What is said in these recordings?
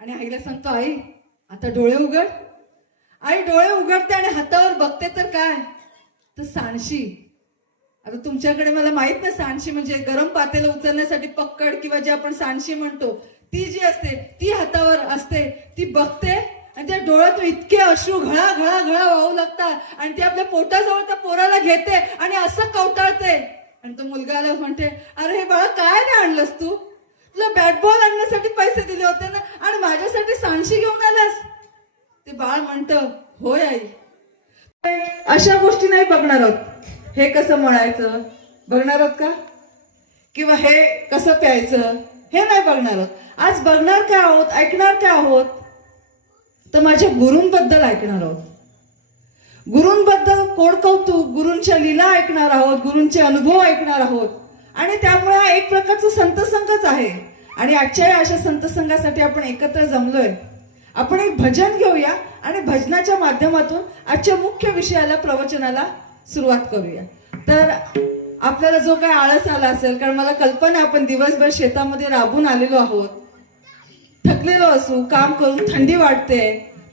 आणि आईला सांगतो, आई आता डोळे उघड. आई डोळे उघडते आणि हातावर बघते तर काय, तर सांडशी. आता तुमच्याकडे मला माहित नाही सांडशी म्हणजे गरम पातेलं उचलण्यासाठी पक्कड किंवा जे आपण सांडशी म्हणतो ती जी असते ती हातावर असते. ती बघते आणि त्या डोळ्यातून इतके अश्रू घळा घळा घळा वाहू लागतात आणि ती आपल्या पोटाजवळ त्या पोराला घेते आणि असं कवटाळते. आणि तो मुलगाला म्हणते, अरे हे बाळा काय नाही आणलंस तू, तुला बॅट बॉल आणण्यासाठी पैसे दिले होते ना आणि माझ्यासाठी सांडशी घेऊन आलास. ते बाळ म्हणतं, होय आई. अशा गोष्टी नाही बघणार आहोत. हे कसं म्हणायचं बघणार आहोत का, किंवा हे कसं प्यायचं हे नाही बघणार आहोत. आज बघणार काय आहोत, ऐकणार काय आहोत, तर माझ्या गुरूंबद्दल ऐकणार आहोत. गुरूंबद्दल कोडकौतुक, गुरूंच्या लीला ऐकणार आहोत, गुरूंचे अनुभव ऐकणार आहोत. आणि त्यामुळे हा एक प्रकारचा संतसंगच आहे. आणि आजच्या अशा संतसंगासाठी आपण एकत्र जमलोय. आपण एक भजन घेऊया आणि भजनाच्या माध्यमातून आजच्या मुख्य विषयाला, प्रवचनाला सुरुवात करूया. तर आपल्याला जो काय आळस आला असेल, कारण मला कल्पना आहे आपण दिवसभर शेतामध्ये राबून आलेलो आहोत, थकलेलो असू, काम करून थंडी वाटते,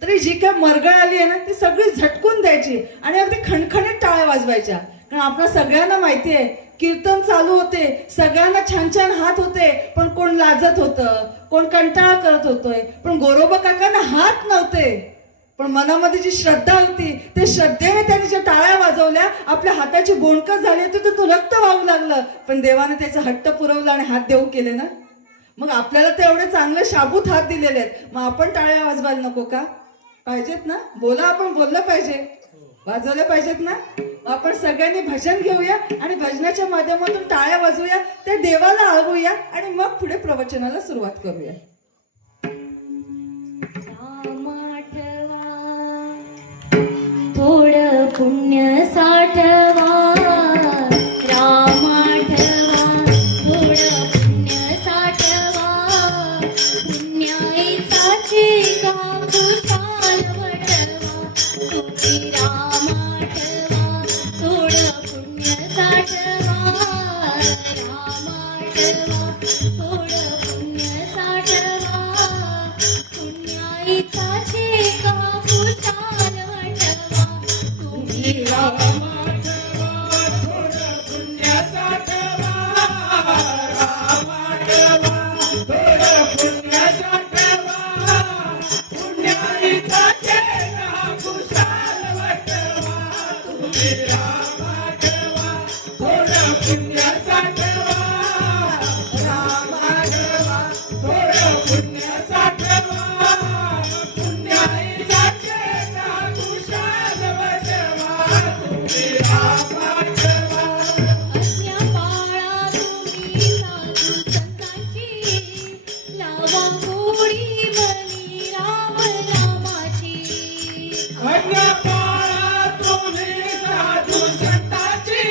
तरी जी काय मरगळ आली आहे ना ती सगळी झटकून द्यायची आणि अगदी खणखणीत टाळ्या वाजवायच्या. कारण आपल्या सगळ्यांना माहिती आहे कीर्तन चालू होते, सगळ्यांना छान छान हात होते, पण कोण लाजत होतं, कोण कंटाळा करत होतोय, पण गोरोबा काकांना हात नव्हते, पण मनामध्ये जी श्रद्धा होती ते श्रद्धेने त्यांनी ज्या टाळ्या वाजवल्या, आपल्या हाताची बोंडकं झाली होती तर तो रक्त वाहू लागलं, पण देवाने त्याचा हट्ट पुरवला आणि हात देऊ केले ना. मग आपल्याला ते एवढे चांगले शाबूत हात दिलेले आहेत, मग आपण टाळ्या वाजवायला नको का, पाहिजेत ना. बोला, आपण बोललं पाहिजे, वाजवलं पाहिजेत ना. आपण सगळ्यांनी भजन घेऊया आणि भजनाच्या माध्यमातून टाळ्या वाजवूया, त्या देवाला आळवूया आणि मग पुढे प्रवचनाला सुरुवात करूया. थोडं पुण्य साठवा, राम आठवा, थोडं पुण्य साठवा, पुण्याईचाचे का खुशाल वटवा, तुम्ही राम आठवा, थोडं पुण्य साठवा, राम आठवा, थोडं पुण्य साठवा, पुण्याईचाचे का खुशाल वटवा, तुम्ही राम आठवा, थोडं पुण्य साठवा, राम आठवा, थोडं पुण्य साठवा, पुण्याईचाचे का खुशाल वटवा, तुम्ही राम आठवा, थोडं पुण्य साठवा, राम आठवा, थोडं पुण्य साठवा, पुण्याईचाचे का खुशाल वटवा, तुम्ही राम आठवा. अज्ञा पाळा तुम्ही साधू संतांची, लावा गोडी मनी राम नामाची. अज्ञा पाळा तुम्ही साधू संतांची,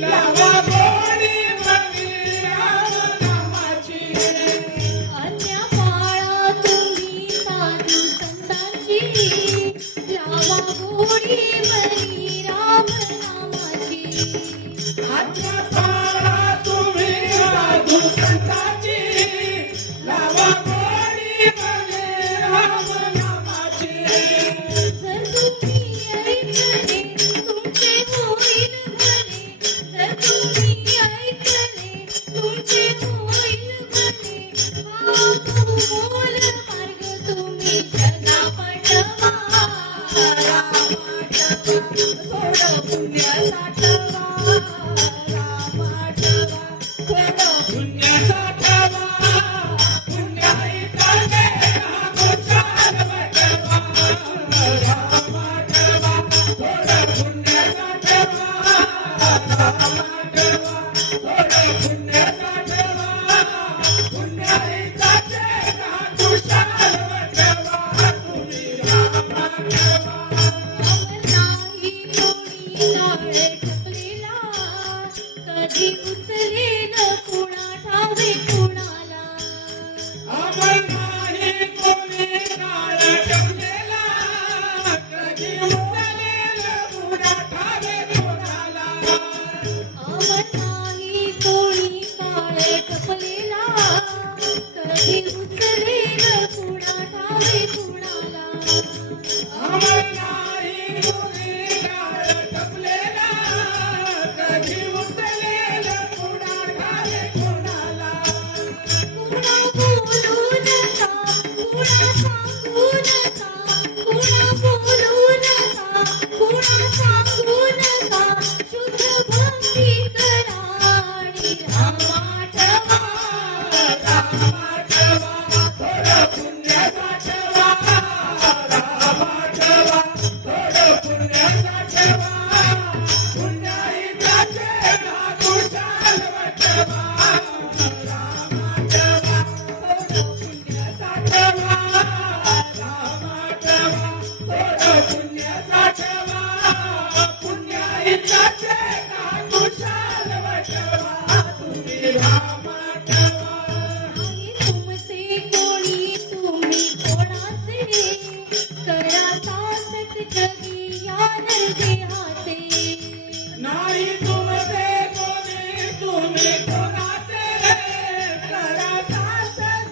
लावा गोडी मनी राम नामाची. अज्ञा पाळा तुम्ही साधू संतांची, लावा गोडी मनी राम नामाची. अज्ञा पाळा तुम्ही साधू संतांची, लावा गोडी मनी राम नामाची. जर तुम्ही ऐकले तुमचे होईल भले, जर तुम्ही ऐकले तुमचे होईल भले, हा मोल मार्ग तुम्ही सदा पाठवा, राम आठवा, थोडं पुण्य साठवा, राम आठवा, थोडं पुण्य साठवा, पुण्याईचाचे का खुशाल वटवा, राम आठवा, थोडं पुण्य साठवा, राम आठवा, थोडं पुण्य साठवा, पुण्याईचाचे का खुशाल वटवा, तुम्ही राम आठवा. नाही कोणी टाळे ठपलेला, कधी उचलेल कुणा ठावे कुणाला. अमर नाही कोणी टाळे ठपलेला, कधी उचलेल कुणा ठावे कुणाला. अमर नाही कोणी टाळे ठपलेला, कधी उचलेल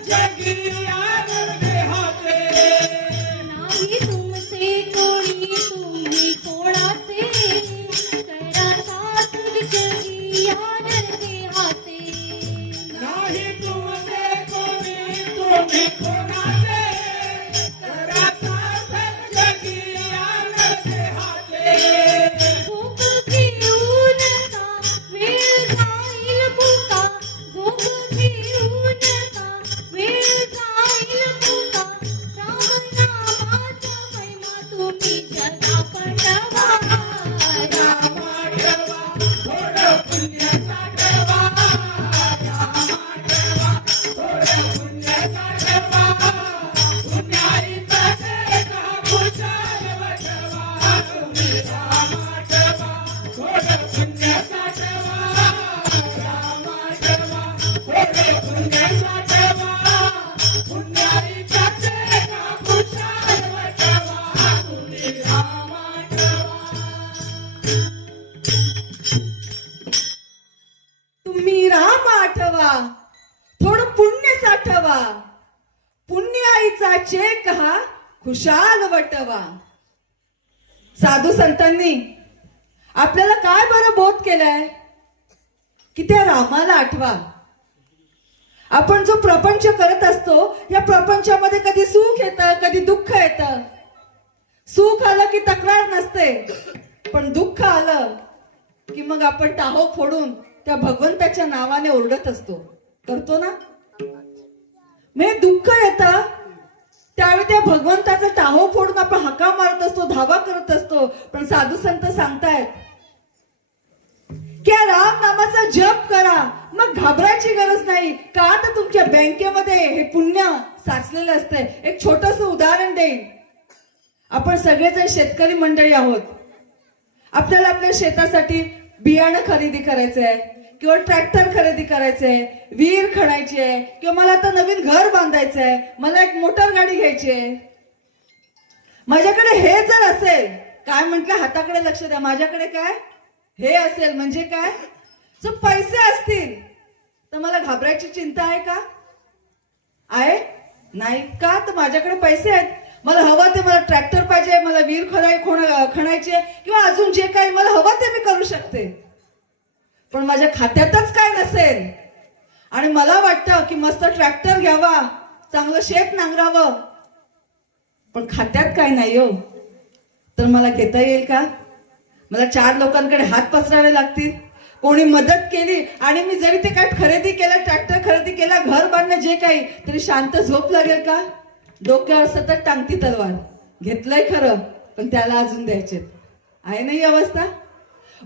जगी आनंद देहाचे नाही तुमचे कोणी तुम्ही कोणाचे करा साथ जगी आनंद देहाचे नाही तुमचे कोणी तुम्ही कोणाचे करा साथ जगी आनंद देहाचे झोप घेऊ नका वेळ जाईल पुका झोप घेऊ नका वेळ जाईल पुका राम नामाचा महिमा तुम्ही जगा पटवा रामा ठेवा थोडं पुण्य साठवा रामा ठेवा थोडं पुण्य साठवा पुण्याईचा ठेका खुशाल वठवा तुम्ही रामा ठेवा थोडं पुण्य साठवा रामा ठेवा थोडं पुण्य साठवा पुण्याईचा ठेका खुशाल वठवा तुम्ही रामा ठेवा तुम्ही राम आठवा थोडं पुण्य साठवा पुण्य आईचा चेक हा खुशाल वटवा. साधू संतांनी आपल्याला काय बरं बोध केलाय की त्या रामाला आठवा. आपण जो प्रपंच करत असतो या प्रपंचामध्ये कधी सुख येतं कधी दुःख येतं. सुख आलं की तक्रार नसते पण दुःख आलं की मग आपण टाहो फोडून त्या भगवंताच्या नावाने ओरडत असतो. करतो ना. म्हणजे दुःख येतं त्यावेळी त्या भगवंताचा टाहो फोडून आपण हाका मारत असतो धावा करत असतो. पण साधू संत सांगतायत की या राम नामाचा जप करा मग घाबरायची गरज नाही. का तर तुमच्या बँकेमध्ये हे पुण्य साचलेलं असतंय. एक छोटस उदाहरण देईन. आपण सगळेजण शेतकरी मंडळी आहोत. आपल्याला आपल्या शेतासाठी बियाणं खरेदी करायचंय किंवा ट्रॅक्टर खरेदी करायचंय विहीर खणायची आहे किंवा मला आता नवीन घर बांधायचंय मला एक मोटर गाडी घ्यायची आहे. माझ्याकडे हे जर असेल काय म्हटलं हाताकडे लक्ष द्या. माझ्याकडे काय हे असेल म्हणजे काय जर पैसे असतील तर मला घाबरायची चिंता आहे का. आहे नाही का. तर माझ्याकडे पैसे आहेत. मला हवं ते मला ट्रॅक्टर पाहिजे मला विहीर खणायची किंवा अजून जे काही मला हवं ते मी करू शकते. पण माझ्या खात्यातच काय नसेल आणि मला वाटतं की मस्त ट्रॅक्टर घ्यावा चांगलं शेत नांगरावं पण खात्यात काय नाही हो तर मला घेता येईल का. मला 4 लोकांकडे हात पसरावे लागतील. कोणी मदत केली आणि मी जरी ते काय खरेदी केलं ट्रॅक्टर खरेदी केला घर बांधणं जे काही तरी शांत झोप लागेल का. डोक्यावर सतत टांगती तलवार. घेतलंय खरं पण त्याला अजून द्यायचे आहे नाही अवस्था.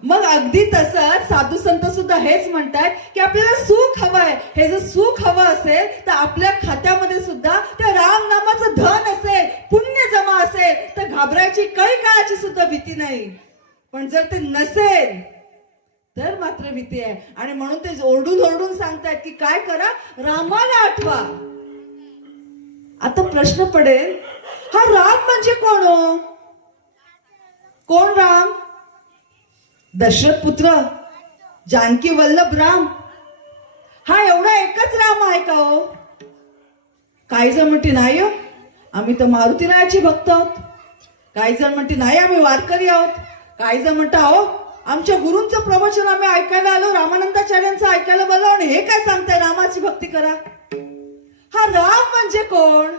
मग अगदी तसंच साधू संत सुद्धा हेच म्हणतात की आपल्याला सुख हवंय. हे जर सुख हवं असेल तर आपल्या खात्यामध्ये सुद्धा त्या राम नामाचं धन असेल पुण्य जमा असेल तर घाबरायची काही काळाची सुद्धा भीती नाही. पण जर ते नसेल तर मात्र भीती आहे. आणि म्हणून ते ओरडून ओरडून सांगतात की काय करा रामाला आठवा. आता प्रश्न पडेल हा राम म्हणजे कोण हो. कोण राम. दशरथ पुत्र जानकी वल्लभ राम हा एवढा एकच राम आहे का हो. काही जण म्हणते नाही हो आम्ही तर मारुतीरायाची भक्त आहोत. काही जण म्हणते नाही आम्ही वारकरी आहोत. काही जण म्हणता हो आमच्या गुरूंचं प्रवचन आम्ही ऐकायला आलो रामानंदाचार्यांचं ऐकायला बोललो आणि हे काय सांगताय रामाची भक्ती करा. हा राम म्हणजे कोण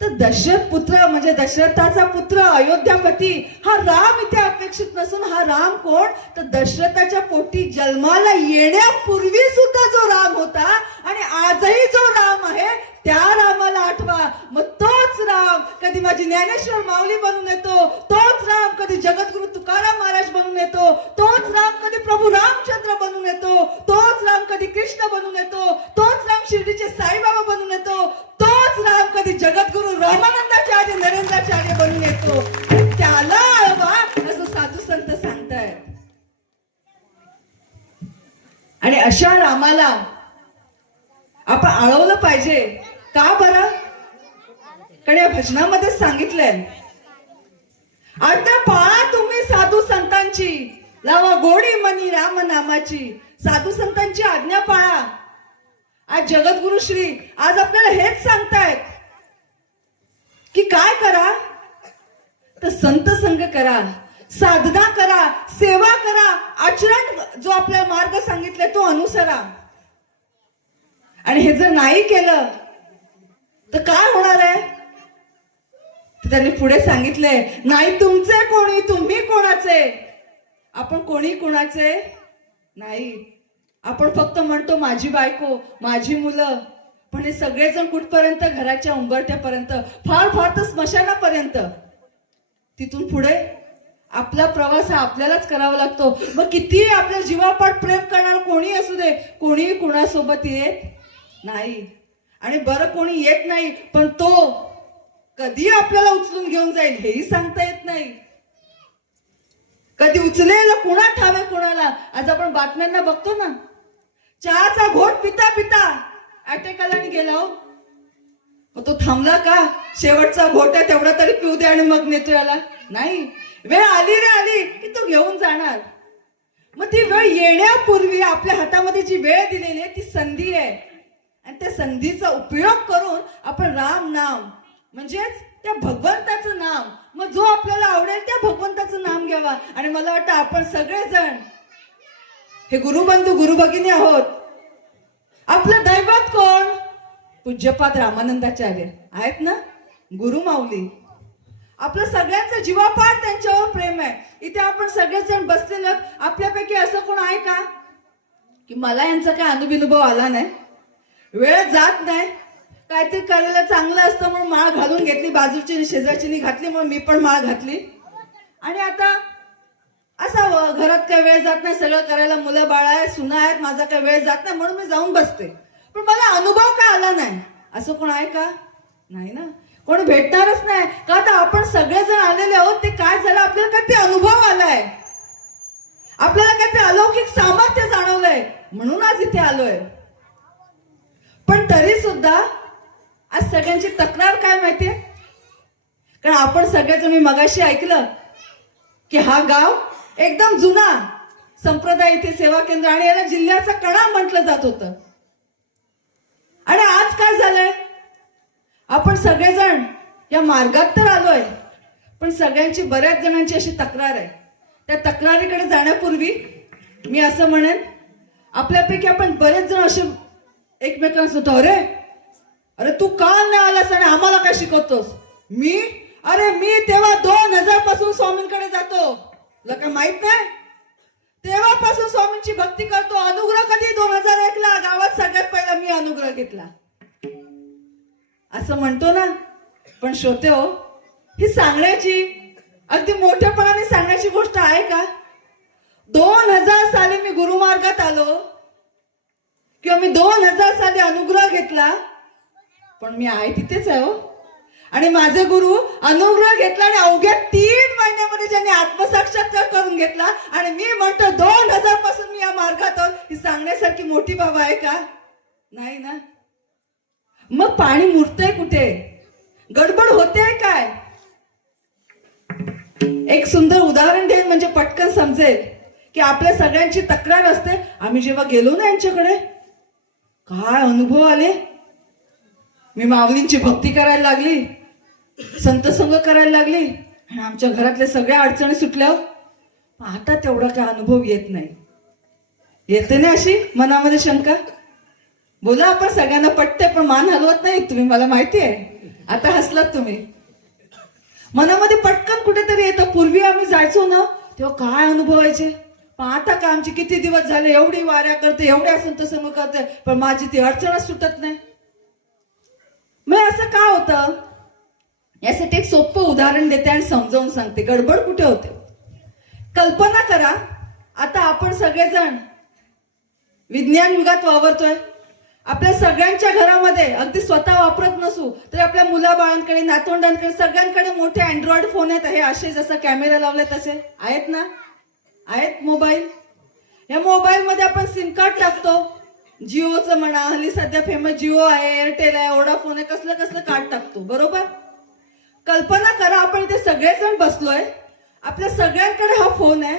तर दशरथ पुत्र म्हणजे दशरथाचा पुत्र अयोध्यापती हा राम इथे अपेक्षित नसून हा राम कोण तर दशरथाच्या पोटी जन्माला येण्यापूर्वी सुद्धा जो राम होता आणि आजही जो राम आहे त्या रामाला आठवा. मग तोच राम कधी माझी ज्ञानेश्वर माऊली बनून येतो. तोच राम कधी जगद्गुरु तुकाराम महाराज बनून येतो. तोच राम कधी प्रभू रामचंद्र बनून येतो. तोच राम कधी कृष्ण बनून येतो. तोच राम शिर्डीचे साईबाबा बनून येतो. तोच राम कधी जगद्गुरु रामानंदाचार्य नरेंद्राचार्य बनून येतो. त्याला आळवा असं साधू संत सांगतायत. आणि अशा रामाला आपण आळवलं पाहिजे. का बरं कारण या भजनामध्ये सांगितलंय आज्ञा पाळा तुम्ही साधू संतांची लावा गोडी मनी राम नामाची. साधू संतांची आज्ञा पाळा आज जगद्गुरु श्री आज आपल्याला हेच सांगतायत की काय करा, तर संत संग करा, साधना करा, सेवा करा, आचरण जो आपल्याला मार्ग सांगितलाय तो अनुसरा. आणि हे जर नाही केलं तर काय होणार आहे? त्यांनी पुढे सांगितलंय, नाही तुमचे कोणी, तुम्ही कोणाचे. आपण कोणी कोणाचे नाही. आपण फक्त म्हणतो माझी बायको, माझी मुलं, पण हे सगळेजण कुठपर्यंत? घराच्या उंबरठ्यापर्यंत, फार फार तर स्मशानापर्यंत. तिथून पुढे आपला प्रवास हा आपल्यालाच करावा लागतो. मग किती आपल्या जीवापाठ प्रेम करणार कोणी असू दे, कोणी कुणासोबत येत नाही. आणि बरं कोणी येत नाही, पण तो कधी आपल्याला उचलून घेऊन जाईल हेही सांगता येत नाही. कधी उचलेल कुणा ठावे कुणाला. आज आपण बातम्यांना बघतो ना, चहाचा घोट पिता पिता अटॅक आला आणि गेला. हो, मग तो थांबला का? शेवटचा घोट आहे तेवढा तरी पिऊ दे आणि मग नेतो याला. नाही, वेळ आली रे आली की तो घेऊन जाणार. मग ती वेळ येण्यापूर्वी आपल्या हातामध्ये जी वेळ दिलेली आहे ती संधी आहे, आणि त्या संधीचा उपयोग करून आपण राम नाम म्हणजेच त्या भगवंताचं नाम, मग जो आपल्याला आवडेल त्या भगवंताचं नाम घ्यावा. आणि मला वाटतं आपण सगळेजण हे गुरुबंधू गुरुभगिनी आहोत. आपलं दैवत कोण? पूज्यपाद रामानंदाचार्य आहेत ना, गुरु माऊली. आपलं सगळ्यांचं जीवापाड त्यांच्यावर प्रेम आहे. इथे आपण सगळेजण बसलेलो, आपल्यापैकी असं कोण आहे का की मला यांचा काय अनुभव आला नाही, वेळ जात नाही, काहीतरी करायला चांगलं असतं म्हणून माळ घालून घेतली, बाजूची शेजारची घातली म्हणून मी पण माळ घातली, आणि आता असावं घरात काय वेळ जात नाही, सगळं करायला मुलं बाळ आहे, सुना आहेत, माझा काय वेळ जात नाही म्हणून मी जाऊन बसते, पण मला अनुभव काय आला नाही. असं कोण आहे का? नाही ना, कोण भेटणारच नाही. का तर आपण सगळेजण आलेले आहोत, ते काय झालं आपल्याला काय ते अनुभव आलाय, आपल्याला काय ते अलौकिक सामर्थ्य जाणवलंय म्हणून आज इथे आलोय. पण तरी सुद्धा आज सगळ्यांची तक्रार काय माहितीये? कारण आपण सगळेजण, मी मगाशी ऐकलं की हा गाव एकदम जुना संप्रदाय इथे सेवा केंद्र, आणि याला जिल्ह्याचा कणा म्हटलं जात होतं. आणि आज काय झालंय? आपण सगळेजण या मार्गात तर आलोय, पण सगळ्यांची, बऱ्याच जणांची अशी तक्रार आहे. त्या तक्रारीकडे जाण्यापूर्वी मी असं म्हणेन, आपल्यापैकी आपण बरेच जण असे एकमेकांना सुद्धा, अरे तू का नाही आलास आणि आम्हाला काय शिकवतोस? मी तेव्हा 2000 पासून स्वामींकडे जातो, तुला काय माहित नाही? तेव्हापासून स्वामींची भक्ती करतो. अनुग्रह कधी 2001 ला गावात सगळ्यात पहिला मी अनुग्रह घेतला असं म्हणतो ना. पण श्रोते हो, ही सांगण्याची, अगदी मोठेपणाने सांगण्याची गोष्ट आहे का? 2000 साली मी गुरुमार्गात आलो, किंवा मी 2000 साली अनुग्रह घेतला, पण मी आहे तिथेच आहे. हो, आणि माझे गुरु अनुग्रह घेतला आणि अवघ्या 3 महिन्यामध्ये ज्यांनी आत्मसाक्षात्कार करून घेतला, आणि मी म्हणतो 2000 पासून मी या मार्गात आहोत, ही सांगण्यासारखी मोठी बाबा आहे का? नाही ना. मग पाणी मुरतंय कुठे? गडबड होते काय? एक सुंदर उदाहरण देईन म्हणजे पटकन समजेल की आपल्या सगळ्यांची तक्रार असते. आम्ही जेव्हा गेलो ना यांच्याकडे, काय अनुभव आले. मी माऊलींची भक्ती करायला लागली, संत संग करायला लागली, आणि आमच्या घरातल्या सगळ्या अडचणी सुटल्या. आता तेवढा काय अनुभव येत नाही. येते ना अशी मनामध्ये शंका? बोला, आपण सगळ्यांना पटते पण मान हलवत नाही तुम्ही, मला माहिती आहे. आता हसलात तुम्ही. मनामध्ये पटकन कुठेतरी येतं. पूर्वी आम्ही जायचो ना तेव्हा काय अनुभव व्हायचे, पण आता का आमचे किती दिवस झाले, एवढी वाऱ्या करते, एवढ्या संत संग करते, पण माझी ती अडचणच सुटत नाही. मग असं का होतं? यासाठी एक सोपं उदाहरण देते आणि समजावून सांगते गडबड कुठे होते. कल्पना करा, आता आपण सगळेजण विज्ञान युगात वावरतोय. आपल्या सगळ्यांच्या घरामध्ये, अगदी स्वतः वापरत नसू तरी आपल्या मुलाबाळांकडे, नातवंडांकडे, सगळ्यांकडे मोठे अँड्रॉइड फोन आहेत. हे असे जसं कॅमेरा लावले तसे आहेत ना, आहेत मोबाईल. या मोबाईल मध्ये आपण सिम कार्ड टाकतो. जिओचं म्हणा, हल्ली सध्या फेमस जिओ आहे, एअरटेल आहे, वोडाफोन आहे, कसलं कसलं कार्ड टाकतो, बरोबर? कल्पना करा, आपण इथे सगळेजण बसलोय, आपल्या सगळ्यांकडे हा फोन आहे,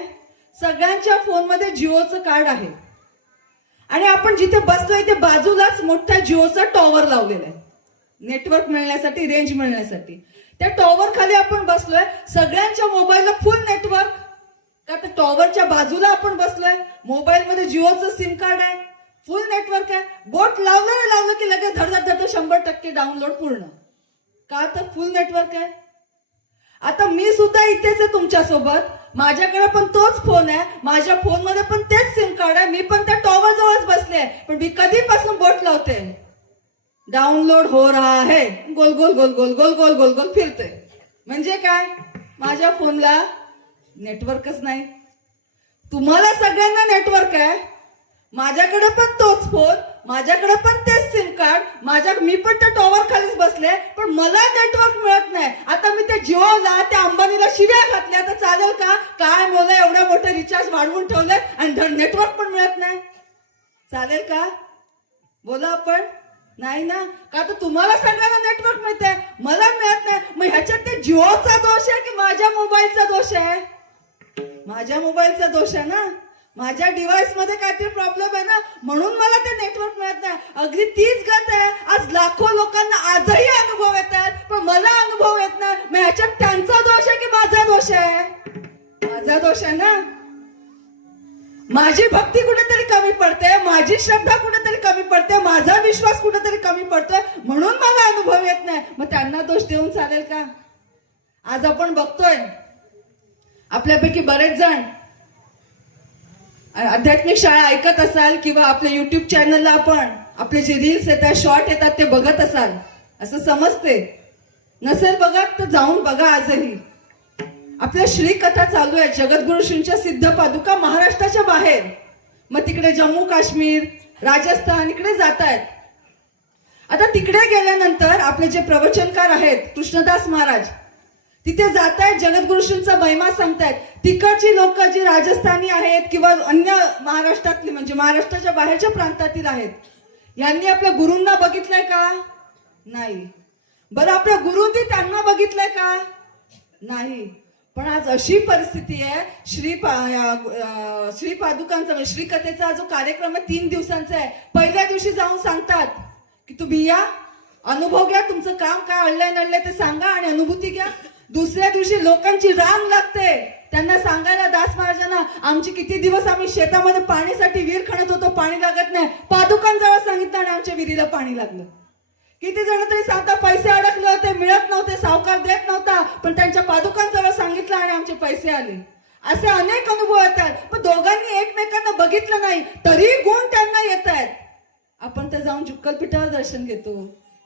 सगळ्यांच्या फोन मध्ये जिओचं कार्ड आहे, आणि आपण जिथे बसलोय ते बाजूलाच मोठ्या जिओचा टॉवर लावलेला आहे नेटवर्क मिळण्यासाठी, रेंज मिळण्यासाठी. त्या टॉवर खाली आपण बसलोय, सगळ्यांच्या मोबाईलला फुल नेटवर्क. का तर टॉवरच्या बाजूला आपण बसलोय, मोबाईलमध्ये जिओचं सिम कार्ड आहे, फुल नेटवर्क आहे. बोट लावलं की लगेच धडधड 100% डाउनलोड पूर्ण. का तर फुल नेटवर्क आहे. आता मी सुद्धा इथेच आहे तुमच्या सोबत, माझ्याकडे पण तोच फोन आहे, माझ्या फोन मध्ये पण तेच सिम कार्ड आहे, मी पण त्या टॉवर जवळच बसले, पण मी कधीपासून बोट लावते, डाउनलोड हो रहा है, गोल गोल गोल गोल गोल गोल गोल गोल फिरते. म्हणजे काय, माझ्या फोनला नेटवर्कच नाही. तुम्हाला सगळ्यांना नेटवर्क आहे, माझ्याकडे पण तोच फोन, माझ्याकडे पण तेच सिम कार्ड, मी पण त्या टॉवर खालीच बसले, पण मला नेटवर्क मिळत नाही. आता मी त्या जिओला, त्या अंबानीला शिव्या घातल्या तर चालेल का? काय मला एवढं मोठं रिचार्ज वाढवून ठेवलंय आणि नेटवर्क पण मिळत नाही, चालेल का? बोला आपण. नाही ना. का तर तुम्हाला सगळ्यांना नेटवर्क मिळतंय, मला मिळत नाही. मग ह्याच्यात ते जिओचा दोष आहे की माझ्या मोबाईलचा दोष आहे? माझ्या मोबाईलचा दोष आहे ना, माझ्या डिव्हाइस मध्ये काहीतरी प्रॉब्लेम आहे ना, म्हणून मला ते नेटवर्क मिळत नाही. अगदी तीच गत आहे. आज लाखो लोकांना आजही अनुभव येतात, पण मला अनुभव येत नाही. मग ह्याच्यात त्यांचा दोष आहे की माझा दोष आहे? माझा दोष आहे ना. माझी भक्ती कुठेतरी कमी पडते, माझी श्रद्धा कुठेतरी कमी पडते, माझा विश्वास कुठेतरी कमी पडतोय, म्हणून मला अनुभव येत नाही. मग त्यांना दोष देऊन चालेल का? आज आपण बघतोय आपल्यापैकी बरेच जण आध्यात्मिक शाळा ऐकत असाल किंवा आपल्या युट्यूब चॅनलला आपण आपले जे रील्स येतात, शॉर्ट येतात ते बघत असाल असं समजते. नसेल बघत तर जाऊन बघा. आजही आपल्या श्री कथा चालू आहे. जगद्गुरु श्रींच्या सिद्ध पादुका महाराष्ट्राच्या बाहेर, मग तिकडे जम्मू काश्मीर, राजस्थान इकडे जात आहेत. आता तिकडे गेल्यानंतर आपले जे प्रवचनकार आहेत कृष्णदास महाराज तिथे जात आहेत, जगद्गुरु श्रींचा महिमा सांगतायत. तिकडची लोक जी राजस्थानी आहेत किंवा अन्य महाराष्ट्रातली म्हणजे महाराष्ट्राच्या बाहेरच्या प्रांतातील आहेत, यांनी आपल्या गुरूंना बघितलंय का? नाही. बरं, आपल्या गुरूंनी त्यांना बघितलंय का? नाही. पण आज अशी परिस्थिती आहे, श्री पादुकांचा म्हणजे श्री कथेचा जो कार्यक्रम आहे 3 दिवसांचा आहे. पहिल्या दिवशी जाऊन सांगतात की तुम्ही या, अनुभव घ्या, तुमचं काम काय अडलंय नडलंय ते सांगा आणि अनुभूती घ्या. दुसऱ्या दिवशी लोकांची रांग लागते त्यांना सांगायला, दास महाराजांना आमची किती दिवस आम्ही शेतामध्ये पाणीसाठी विहीर खणत होतो, पाणी लागत नाही, पादुकांजवळ सांगितलं आणि आमच्या विहिरीला पाणी लागलं. किती जण तरी सांगता पैसे अडकले होते, मिळत नव्हते, सावकार देत नव्हता, पण त्यांच्या पादुकांजवळ सांगितलं आणि आमचे पैसे आले. असे अनेक अनुभव येतात. पण दोघांनी एकमेकांना बघितलं नाही तरी गुण त्यांना येत आहेत. आपण तर जाऊन जुक्कलपीठावर दर्शन घेतो,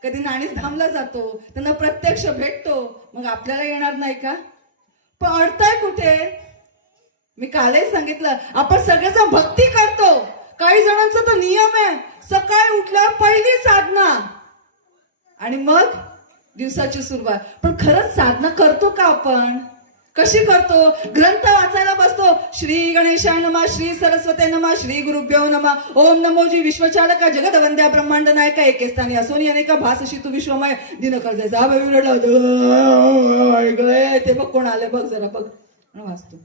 कधी नाणीस धामला जातो, त्यांना प्रत्यक्ष भेटतो, मग आपल्याला येणार नाही का? पण अडताय कुठे? मी कालही सांगितलं, आपण सगळेजण भक्ती करतो. काही जणांचा तर नियम आहे, सकाळी उठल्यावर पहिली साधना आणि मग दिवसाची सुरुवात. पण खरंच साधना करतो का आपण? कशी करतो? ग्रंथ वाचायला बसतो, श्री गणेशाय नमः, श्री सरस्वती नमः, श्री गुरुभ्यो नमः, ओम नमोजी विश्वचालका जगदवंद्या ब्रह्मांड नायका एके स्थानी असोनी अनेका भासशी तू विश्वमय दिनकर जैसा ते बघ कोण आले बघ, जरा बघ वाचतो.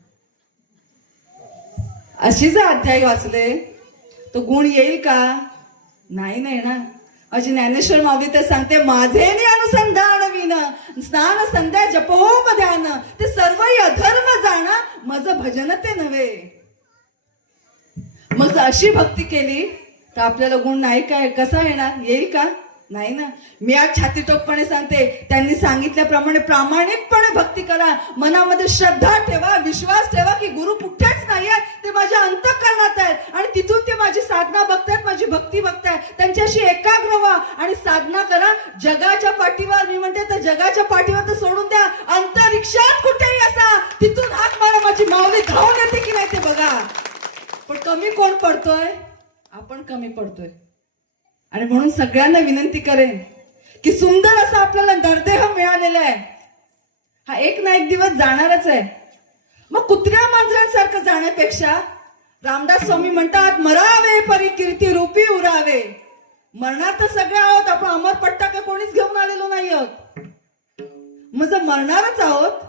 अशी जर अध्याय वाचले तो गुण येईल का? नाही ना येणार. अशी ज्ञानेश्वर माऊली तर सांगते, माझे अनुसंधान विन स्नान संध्या जपहोम ध्यान ते सर्वही अधर्म जाण मज भजन ते नव्हे. मग अशी भक्ती केली तर आपल्याला गुण नाही काय कसा येणार? येईल का? नाही ना. मी आज छातीटोकपणे सांगते, त्यांनी सांगितल्याप्रमाणे प्रामाणिकपणे भक्ती करा. मनामध्ये श्रद्धा ठेवा, विश्वास ठेवा की गुरु कुठेच नाहीये, ते माझ्या अंतःकरणात आहेत आणि तिथून ते माझी साधना बघतायत, माझी भक्ती बघतायत. त्यांच्याशी एकाग्र व्हा आणि साधना करा. जगाच्या पाठीवर, मी म्हणते तर जगाच्या पाठीवर तर सोडून द्या, अंतरिक्षात कुठेही असा तिथून हाक मारा, माझी माऊली धावून येते की नाही ते बघा. पण कमी कोण पडतोय? आपण कमी पडतोय. आणि म्हणून सगळ्यांना विनंती करेन की सुंदर असं आपल्याला नरदेह मिळालेला आहे, हा एक ना एक दिवस जाणारच आहे. मग कुत्र्या मांजरांसारखं जाण्यापेक्षा रामदास स्वामी म्हणतात, मरावे परी कीर्ती रूपी उरावे. मरणार तर सगळे आहोत आपण, अमर पट्टा का कोणीच घेऊन आलेलो नाही आहोत. मग जर मरणारच आहोत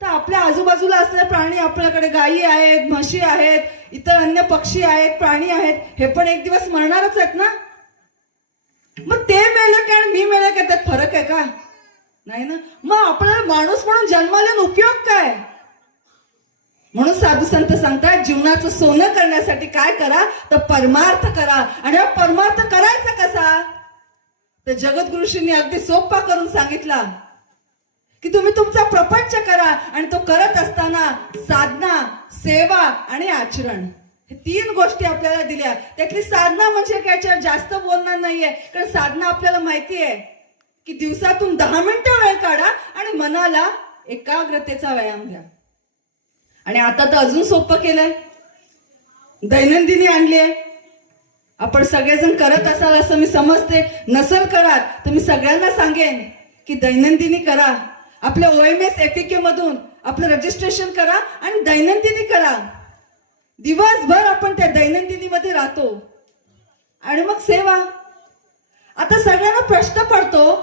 तर आपल्या आजूबाजूला असलेले प्राणी, आपल्याकडे गायी आहेत, म्हशी आहेत, इतर अन्य पक्षी आहेत, प्राणी आहेत, हे पण एक दिवस मरणारच आहेत ना. मग ते मेलं काय आणि मी मेलं काय, त्यात फरक आहे का? नाही ना. मग आपल्याला माणूस म्हणून जन्माला उपयोग काय? म्हणून साधू संत सांगतात, जीवनाचं सोनं करण्यासाठी काय करा, तर परमार्थ करा. आणि हा परमार्थ करायचा कसा, तर जगद्गुरुजींनी अगदी सोपा करून सांगितला की तुम्ही तुमचा प्रपंच करा. आणि तो करत असताना साधना, सेवा आणि आचरण, हे 3 गोष्टी आपल्याला दिल्या. त्यातली साधना म्हणजे काय, जास्त बोलणार नाहीये, कारण साधना आपल्याला माहिती आहे की दिवसातून 10 मिनिटं वेळ काढा आणि मनाला एकाग्रतेचा व्यायाम घ्या. आणि आता तर अजून सोपं केलंय, दैनंदिनी आणली आहे. आपण सगळेजण करत असाल असं मी समजते. नसेल करत तर मी सगळ्यांना सांगेन की दैनंदिनी करा. आपल्या OMS APK मधून आपलं रजिस्ट्रेशन करा आणि दैनंदिनी करा. दिवसभर आपण त्या दैनंदिनीमध्ये राहतो. आणि मग सेवा. आता सगळ्यांना प्रश्न पडतो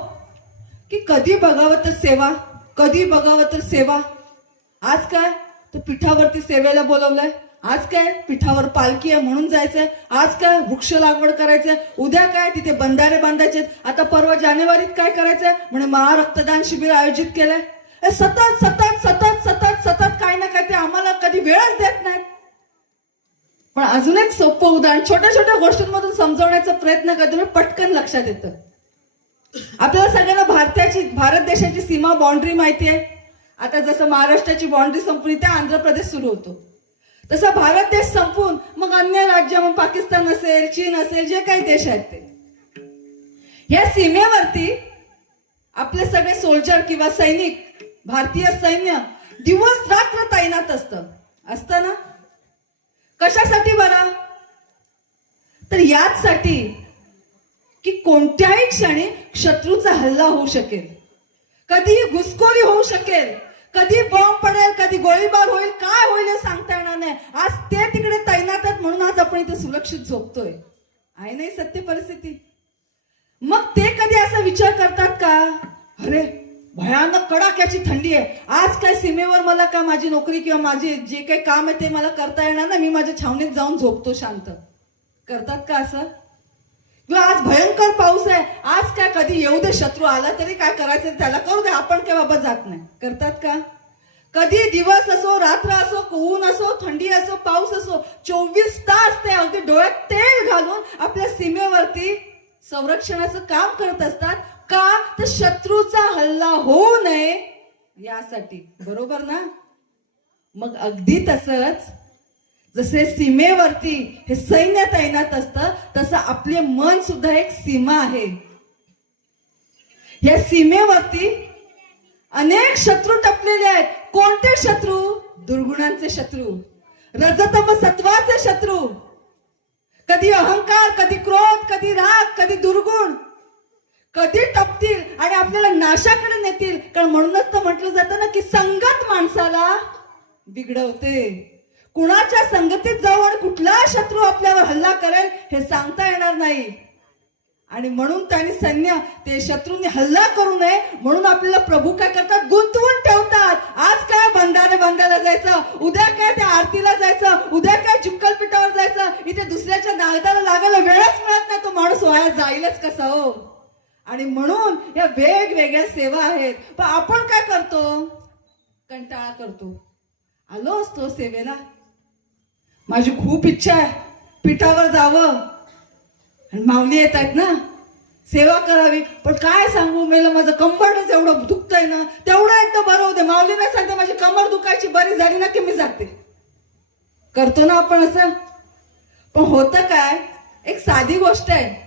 की कधी बघावं तर सेवा, कधी बघावं तर सेवा. आज काय, तर पीठावरती सेवेला बोलवलंय. आज काय, पीठावर पालखी आहे म्हणून जायचंय. आज काय, वृक्ष लागवड करायचंय. उद्या काय, तिथे बंधारे बांधायचे. आता परवा जानेवारीत काय करायचंय, म्हणजे महारक्तदान शिबिर आयोजित केलंय. सतत सतत सतत सतत सतत काही ना काही, ते आम्हाला कधी वेळच देत नाही. पण अजून एक सोपं उदाहरण छोट्या छोट्या गोष्टींमधून समजवण्याचा प्रयत्न करतो, मी पटकन लक्षात येतं. आपल्याला सगळ्यांना भारत देशाची सीमा बाउंड्री माहिती आहे. आता जसं महाराष्ट्राची बाउंड्री संपून त्या आंध्र प्रदेश सुरू होतो, तसा भारत देश संपून मग अन्य राज्य, मग पाकिस्तान असेल, चीन असेल, जे काही देश आहेत ते. या सीमेवरती आपले सगळे सोल्जर किंवा सैनिक, भारतीय सैन्य दिवस रात्र तैनात असतं ना. कशासाठी बरं, तर याचसाठी की कोणत्याही क्षणी शत्रूचा हल्ला होऊ शकेल, कधी घुसखोरी होऊ शकेल, कधी बॉम्ब पडेल, कधी गोळीबार होईल, काय होईल हे सांगता येणार नाही. आज ते तिकडे तैनात आहेत म्हणून आज आपण इथे सुरक्षित झोपतोय. आहे नाही सत्य परिस्थिती. मग ते कधी असा विचार करतात का, अरे भयानक कडाक्याची थंडी आहे, आज काय सीमेवर मला का माझी नोकरी किंवा माझे जे काही काम आहे ते मला करता येणार ना, मी माझ्या छावणीत जाऊन झोपतो शांत. करतात का असं? किंवा आज भयंकर पाऊस आहे, आज काय, कधी येऊ दे, शत्रू आला तरी काय करायचं त्याला करू दे, आपण काय बाबा जात नाही. करतात का? कधी दिवस असो, रात्र असो, ऊन असो, थंडी असो, पाऊस असो, 24 तास ते अगदी डोळ्यात तेल घालून आपल्या सीमेवरती संरक्षणाचं काम करत असतात. का, तर शत्रूचा हल्ला होऊ नये यासाठी. बरोबर ना. मग अगदी तसंच जसे सीमेवरती हे सैन्य तैनात असतं, तसं आपले मन सुद्धा एक सीमा आहे. या सीमेवरती अनेक शत्रू टपलेले आहेत. कोणते शत्रू? दुर्गुणांचे शत्रू, रजतम सत्वाचे शत्रू. कधी अहंकार, कधी क्रोध, कधी राग, कधी दुर्गुण कधी टपतील आणि आपल्याला नाशाकडे नेतील. कारण म्हणूनच तर म्हटलं जातं ना की संगत माणसाला बिघडवते. कुणाच्या संगतीत जाऊ आणि कुठला शत्रू आपल्यावर हल्ला करेल हे सांगता येणार नाही. आणि म्हणून त्यांनी सैन्य, ते शत्रूंनी हल्ला करू नये म्हणून आपल्याला प्रभू काय करतात, गुंतवून ठेवतात. आज काय बंधारे बांधायला जायचं, उद्या काय त्या आरतीला जायचं, उद्या काय चिखलपीठावर जायचं. इथे दुसऱ्याच्या नागदाला लागायला वेळच मिळत नाही, तो माणूस वाया जाईलच कसा हो. आणि म्हणून या वेगवेगळ्या सेवा आहेत. पण आपण काय करतो, कंटाळा करतो. आलो असतो सेवेला, माझी खूप इच्छा आहे पीठावर जावं, आणि माऊली येत आहेत ना सेवा करावी, पण काय सांगू, मेलं माझं कंबरच एवढं दुखतंय ना, तेवढं एकदा बरं होते. माऊली नाही सांगते माझी कंबर दुखायची बरी झाली ना की मी जाते. करतो ना आपण असं. पण होतं काय, एक साधी गोष्ट आहे.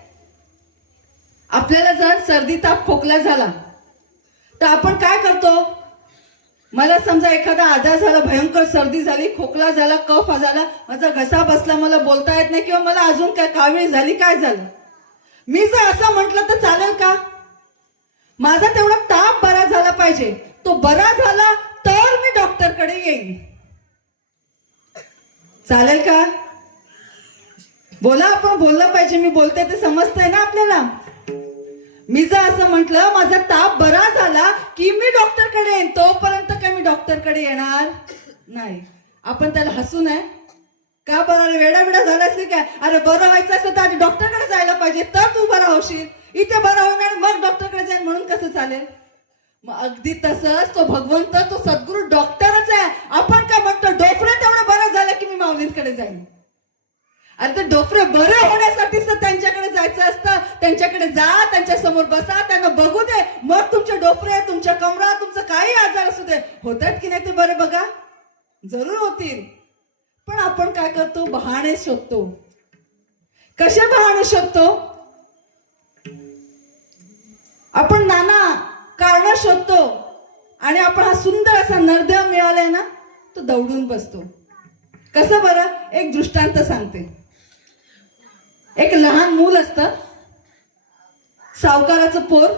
आपल्याला जर सर्दी ताप खोकला झाला तर आपण काय करतो, मला समजा एखादा आजार झाला, भयंकर सर्दी झाली, खोकला झाला, कफ झाला, माझा घसा बसला, मला बोलता येत नाही, किंवा मला अजून काय कावीळ झाली, काय झालं, मी जर असं म्हटलं तर चालेल का? माझा तेवढा ताप बरा झाला पाहिजे, तो बरा झाला तर मी डॉक्टरकडे येईन. चालेल का? बोला, आपण बोललं पाहिजे. मी बोलते ते समजतंय ना आपल्याला. मी जर असं म्हटलं माझा ताप बरा झाला की मी डॉक्टरकडे येईन, तोपर्यंत काय मी डॉक्टर डॉक्टरकडे येणार नाही. आपण त्याला हसू नये का? बरं वेडा वेडा झाला असेल काय? अरे बरं व्हायचं असं तर आधी डॉक्टरकडे जायला पाहिजे, तर तू बरा होशील. इथे बरा होणार मग डॉक्टरकडे जाईल म्हणून कसं चालेल? मग अगदी तसंच तो भगवंत, तो सद्गुरू डॉक्टरच आहे. आपण काय म्हणतो, डोफरे तेवढं बरं झालं की मी माऊलींकडे जाईन. अरे ते डोफरे बरे होण्यासाठीच तर त्यांच्याकडे जायचं असतं. त्यांच्याकडे जा, त्यांच्या समोर बसा, त्यांना बघू दे, मग तुमचे डोफरे, तुमच्या कमरा, तुमचं काही आजार असू दे, होतात की नाही ते बरे बघा. जरूर होतील. पण आपण काय करतो, बहाणे शोधतो. कसे बहाणे शोधतो? आपण नाना कारण शोधतो आणि आपण हा सुंदर असा नरदेव मिळालाय ना, तो दौडून बसतो. कसं बरं? एक दृष्टांत सांगते. एक लहान मूल असतं, सावकाराचं पोर.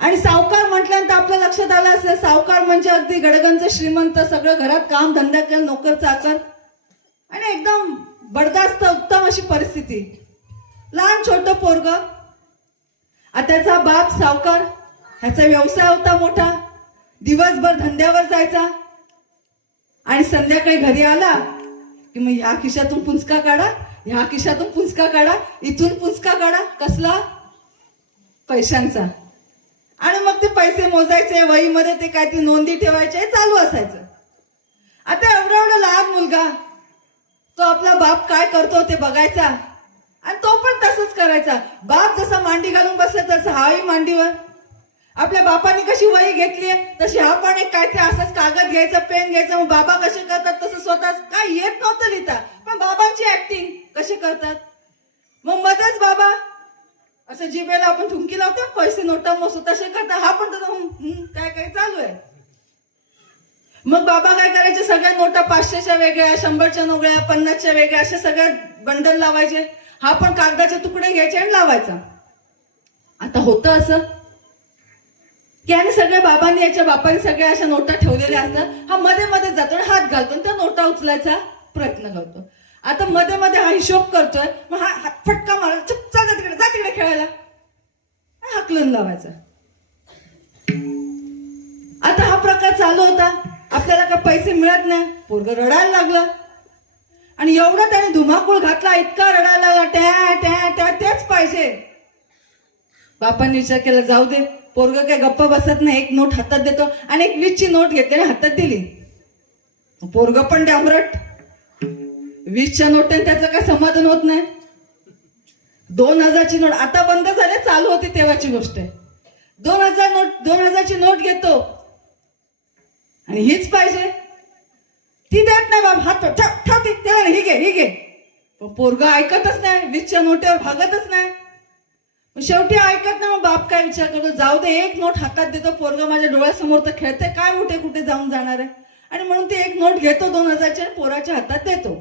आणि सावकार म्हटल्यानंतर आपल्या लक्षात आलं असेल, सावकार म्हणजे अगदी गडगंज श्रीमंत, सगळं घरात काम धंदा केलं, नोकर चाकर आणि एकदम बडदास्त उत्तम अशी परिस्थिती. लहान छोटं पोरग. त्याचा बाप सावकार, ह्याचा व्यवसाय होता मोठा, दिवसभर धंद्यावर जायचा आणि संध्याकाळी घरी आला की मग ह्या खिशातून पुंचका काढा, ह्या खिशातून पुंचका काढा, इथून पुंचका काढा. कसला? पैशांचा. आणि मग ते पैसे मोजायचे, वहीमध्ये ते काय ती नोंदी ठेवायचे, चालू असायचं. आता एवढा लहान मुलगा, तो आपला बाप काय करतो ते बघायचा आणि तो पण तसंच करायचा. बाप जसा मांडी घालून बसला तसं हाही मांडीवर. आपल्या बापाने कशी वही घेतलीये तशी हा पण एक काहीतरी असाच कागद घ्यायचा, पेन घ्यायचा. मग बाबा कसे करतात तसं स्वतः काय येत नव्हतं लिहिता, पण बाबांची ऍक्टिंग कशी करतात. मग मध्येच बाबा असं जिभेला आपण ठुमकी लावतो, पैसे नोटा मोजतो, तसे करतात. हा पण काय काय चालू आहे. मग बाबा काय करायचे, सगळ्या नोटा 500च्या वेगळ्या, 100च्या वेगळ्या, 50च्या वेगळ्या, अशा सगळ्या बंडल लावायचे. हा पण कागदाचे तुकडे घ्यायचे आणि लावायचा. आता होतं असं की आणि सगळ्या बाबांनी, याच्या बापांनी सगळ्या अशा नोटा ठेवलेल्या असतात. हा मध्ये मध्ये जातो आणि हात घालतो आणि त्या नोटा उचलायचा प्रयत्न करतो. आता मध्ये मध्ये हा हिशोब करतोय, मग हा फटका मारा, चुपचाप जा तिकडे खेळायला, हाकलून लावायचा. आता हा प्रकार चालू होता. आपल्याला का पैसे मिळत नाही, पोरगं रडायला लागलं आणि एवढा त्याने धुमाकूळ घातला, इतका रडायला लागला, ट्या ट्या ट्या तेच पाहिजे. बापांनी विचार केला, जाऊ दे, पोरगं काय गप्पा बसत नाही, एक नोट हातात देतो आणि एक 20ची नोट घेतली आणि हातात दिली. पोरगं पण डांबरट, 20च्या नोटेने त्याचं काय समाधान होत नाही. 2000ची नोट आता बंद झाली, चालू होती तेव्हाची गोष्ट आहे. 2000ची नोट घेतो आणि हीच पाहिजे, ती देत नाही. बाबा हात ठेवते, त्याला ही घे. पण पोरगं ऐकतच नाही, 20च्या नोटेवर भागतच नाही. शेवटी ऐकत नाही. मग बाप काय विचार करतो, जाऊ दे, एक नोट हातात देतो, पोरगं माझ्या डोळ्यासमोर तर खेळते, काय कुठे जाऊन जाणार आहे. आणि म्हणून ते एक नोट घेतो 2000ची आणि पोराच्या हातात देतो.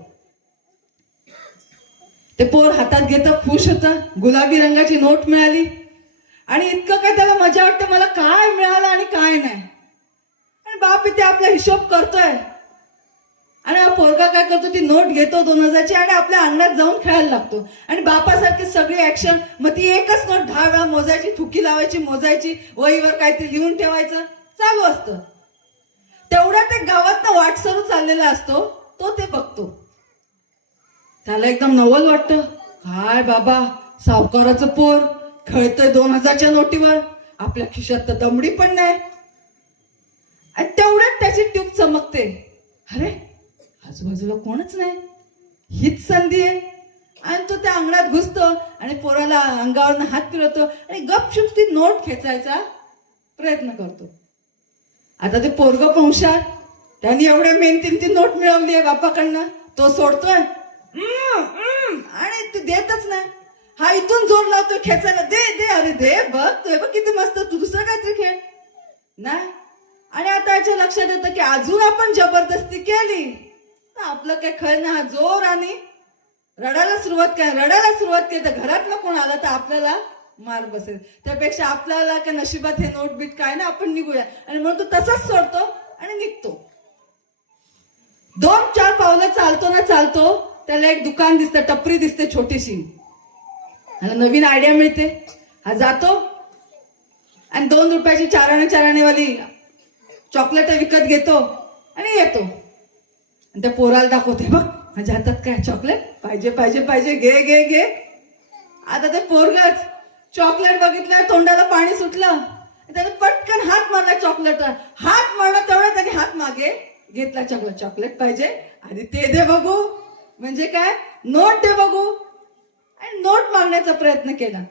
ते पोर हातात घेतं, खुश होतं, गुलाबी रंगाची नोट मिळाली आणि इतकं काय त्याला मजा वाटते, मला काय मिळालं आणि काय नाही. आणि बाप इथे आपला हिशोब करतोय आणि हा पोरगा काय करतो, ती नोट घेतो 2000ची आणि आपल्या अंगणात जाऊन खेळायला लागतो. आणि बापासारखी सगळी ऍक्शन. मग ती एकच नोट 10 वेळा मोजायची, थुकी लावायची, मोजायची, वहीवर काहीतरी लिहून ठेवायचं, चालू असतं. तेवढा ते गावात वाटसरू चाललेला असतो, तो ते बघतो. त्याला एकदम नवल वाटतं, काय बाबा, सावकाराचं पोर खेळतोय 2000च्या नोटीवर, आपल्या खिशात तर दमडी पण नाही. आणि तेवढ्यात त्याची ट्यूब चमकते, अरे आजूबाजूला कोणच नाही, हीच संधी आहे. आणि तो त्या अंगणात घुसतो आणि पोराला अंगावरनं हात फिरवतो आणि गपचूप ती नोट खेचायचा प्रयत्न करतो. आता ते पोरगं पण हुशार, त्यांनी एवढ्या मेहनतीने ती नोट मिळवली आहे बापाकडनं, तो सोडतोय आणि ते देतच नाही. हा इथून जोर लावतोय खेचायला, दे अरे दे, बघ किती मस्त, तू दुसरं काहीतरी खेळ नाही. आणि आता याच्या लक्षात येतं की अजून आपण जबरदस्ती केली तर आपलं काय खरं नाही. हा जोर आणि रडायला सुरुवात केली तर घरातलं कोण आलं तर आपल्याला मार बसेल. त्यापेक्षा आपल्याला काय नशिबात हे नोट बीट काय ना, आपण निघूया. आणि म्हणून तो तसाच सोडतो आणि निघतो. 2-4 पावलं चालतो त्याला एक दुकान दिसतं, टपरी दिसते छोटीशी, त्याला नवीन आयडिया मिळते. हा जातो आणि 2 रुपयाची 4 आणे वाली चॉकलेट विकत घेतो आणि येतो. आणि त्या पोराला दाखवते, बघ माझ्या हातात काय चॉकलेट, पाहिजे पाहिजे पाहिजे, घे घे घे. आता ते पोरगच चॉकलेट बघितलं, तोंडाला पाणी सुटलं, त्याने पटकन हात मारला चॉकलेट. हात मारला तेवढा त्याने हात मागे घेतला चॉकलेट. चॉकलेट पाहिजे, आणि ते दे बघू, म्हणजे काय, नोट दे बघू, आणि नोट मागण्याचा प्रयत्न केला.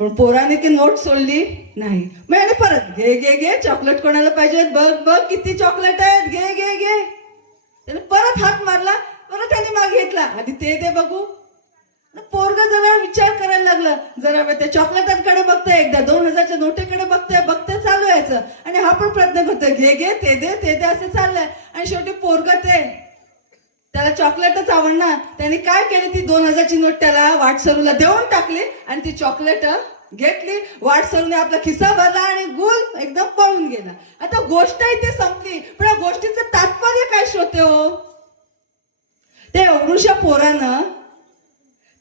पण पोराने ती नोट सोडली नाही. मग याने परत घे घे घे, चॉकलेट कोणाला पाहिजे, बघ बघ किती चॉकलेट आहेत, घे घे घे. त्याने परत हात मारला, परत त्याने मागे घेतला, आधी ते दे बघू. पोरग जरा विचार करायला लागलं, जरा वेळ त्या चॉकलेटांकडे बघतोय, एकदा 2000च्या नोटेकडे बघतोय चालू यायचं, आणि हा पण प्रयत्न करतोय, घे घे ते दे असं चाललंय. आणि शेवटी पोरग त्याला चॉकलेटच आवडणार, त्याने काय केली, ती 2000ची नोट त्याला वाटसरूला देऊन टाकली, आणि ती चॉकलेट घेतली. वाटसरूने आपला खिस्सा भरला आणि गुल एकदम पळून गेला. आता गोष्ट इथे संपली, पण या गोष्टीचं तात्पर्य काय श्रोते हो, ते एवढूशा पोरानं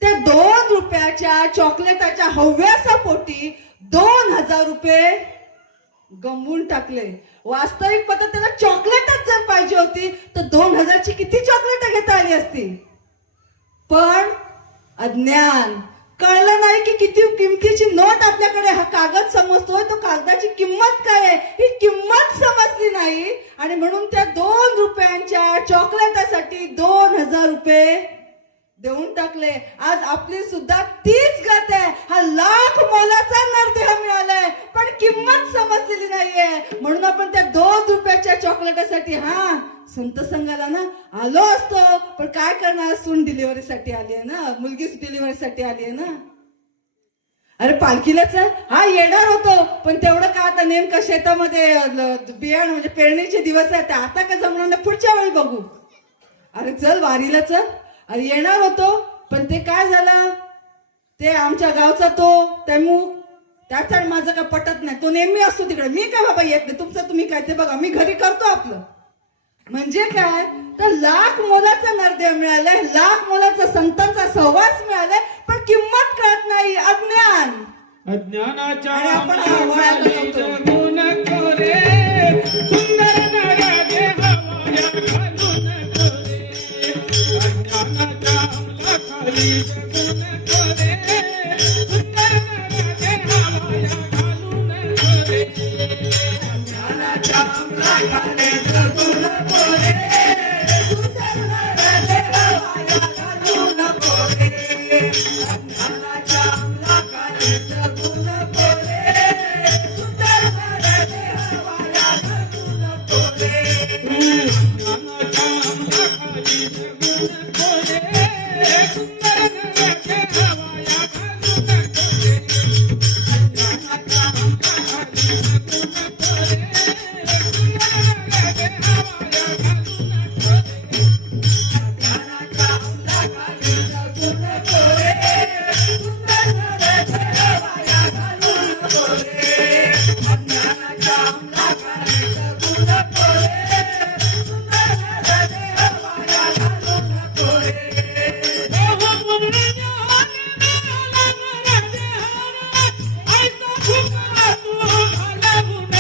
त्या 2 रुपयाच्या चॉकलेटाच्या हव्यासापोटी 2000 रुपये गमवून टाकले. वास्तविक पद्धत त्याला चॉकलेटच जर पाहिजे होती तर 2000ची किती चॉकलेट घेता आली असती. पण अज्ञान, कळलं नाही की किती किमतीची नोट आपल्याकडे, हा कागद समजतोय, तो कागदाची किंमत काय आहे ही किंमत समजली नाही, आणि म्हणून त्या 2 रुपयांच्या चॉकलेटासाठी 2000 रुपये देऊन टाकले. आज आपली सुद्धा तीच गत आहे. हा लाख मोलाचा नरदेह मिळालाय, पण किंमत समजलेली नाहीये. म्हणून आपण त्या 2 रुपयाच्या चॉकलेटासाठी संत संघाला ना आलो असतो, पण काय करणार, सून डिलिव्हरीसाठी आली आहे ना, मुलगीच डिलिव्हरीसाठी आली आहे ना. अरे पालखीलाच येणार होतो, पण तेवढं का, आता नेमकं शेतामध्ये बियाणं म्हणजे पेरणीचे दिवस आहेत, आता का जमणार नाही, पुढच्या वेळी बघू. अरे चल वारीला चल. अरे येणार होतो, पण ते काय झालं, ते आमच्या गावचा तो तैमूक, त्याचा माझं काय पटत नाही, तो नेहमी असतो तिकडे, मी काय बाबा येत नाही, तुमचं तुम्ही काय, ते बघा मी घरी करतो आपलं. म्हणजे काय, तर लाख मोलाचा नरदेह मिळालाय, लाख मोलाचा संतांचा सहवास मिळालाय, पण किंमत कळत नाही. अज्ञान, अज्ञानाच्या आणि आपण वाया घालवतो. जगून कोरे, सुंदर नरदेह वाया घालून कोरे. अज्ञानाच्या अंमलाखाली जगून कोरे, सुंदर नरदेह वाया घालून कोरे. अज्ञानाच्या अंमलाखाली जगून कोरे, सुंदर नरदेह वाया घालून कोरे. अज्ञानाच्या अंमलाखाली जगून कोरे, सुंदर नरदेह वाया घालून कोरे. अज्ञानाच्या अंमलाखाली जगून कोरे, सुंदर नरदेह वाया घालून कोरे. अज्ञानाच्या अंमलाखाली जगून कोरे,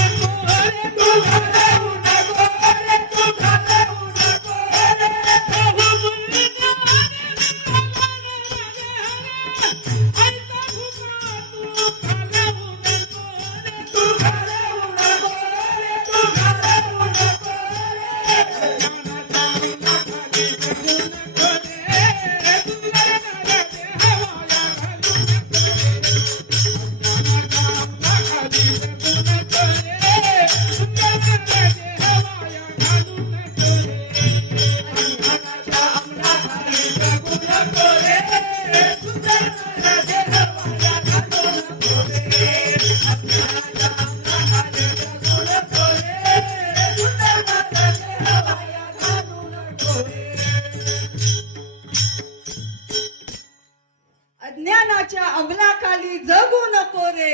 सुंदर नरदेह वाया घालून कोरे. अज्ञानाच्या अंमलाखाली जगून कोरे, सुंदर नरदेह वाया घालून कोरे. अज्ञानाच्या अंमलाखाली जगून कोरे, सुंदर नरदेह वाया घालून कोरे. अज्ञानाच्या अंमलाखाली जगू नको रे,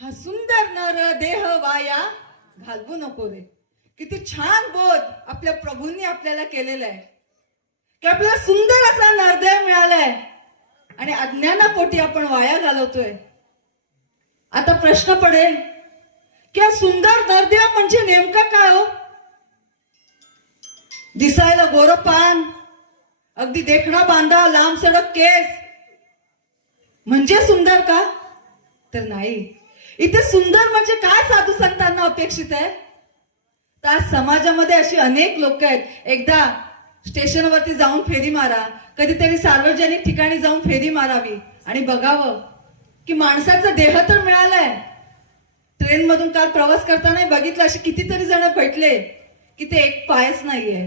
हा सुंदर नर देह वाया घालवू नको रे. किती छान बोध आपल्या प्रभूंनी आपल्याला केलेला आहे की आपल्याला सुंदर असा नरदेह मिळालाय, आणि अज्ञानापोटी आपण वाया घालवतोय. आता प्रश्न पडेल की हा सुंदर नरदेव म्हणजे नेमका काय हो? दिसायला गोरपान, अगदी देखणा बांधा, लांब सडक केस म्हणजे सुंदर का? तर नाही. इथे सुंदर म्हणजे काय साधू संतांना अपेक्षित आहे? तर आज समाजामध्ये अशी अनेक लोक आहेत. एकदा स्टेशनवरती जाऊन फेरी मारा, कधीतरी सार्वजनिक ठिकाणी जाऊन फेरी मारावी आणि बघावं की माणसाचा देह तर मिळालाय. ट्रेन मधून काल प्रवास करताना बघितलं, असे कितीतरी जण भेटले की ते एक पायच नाहीये,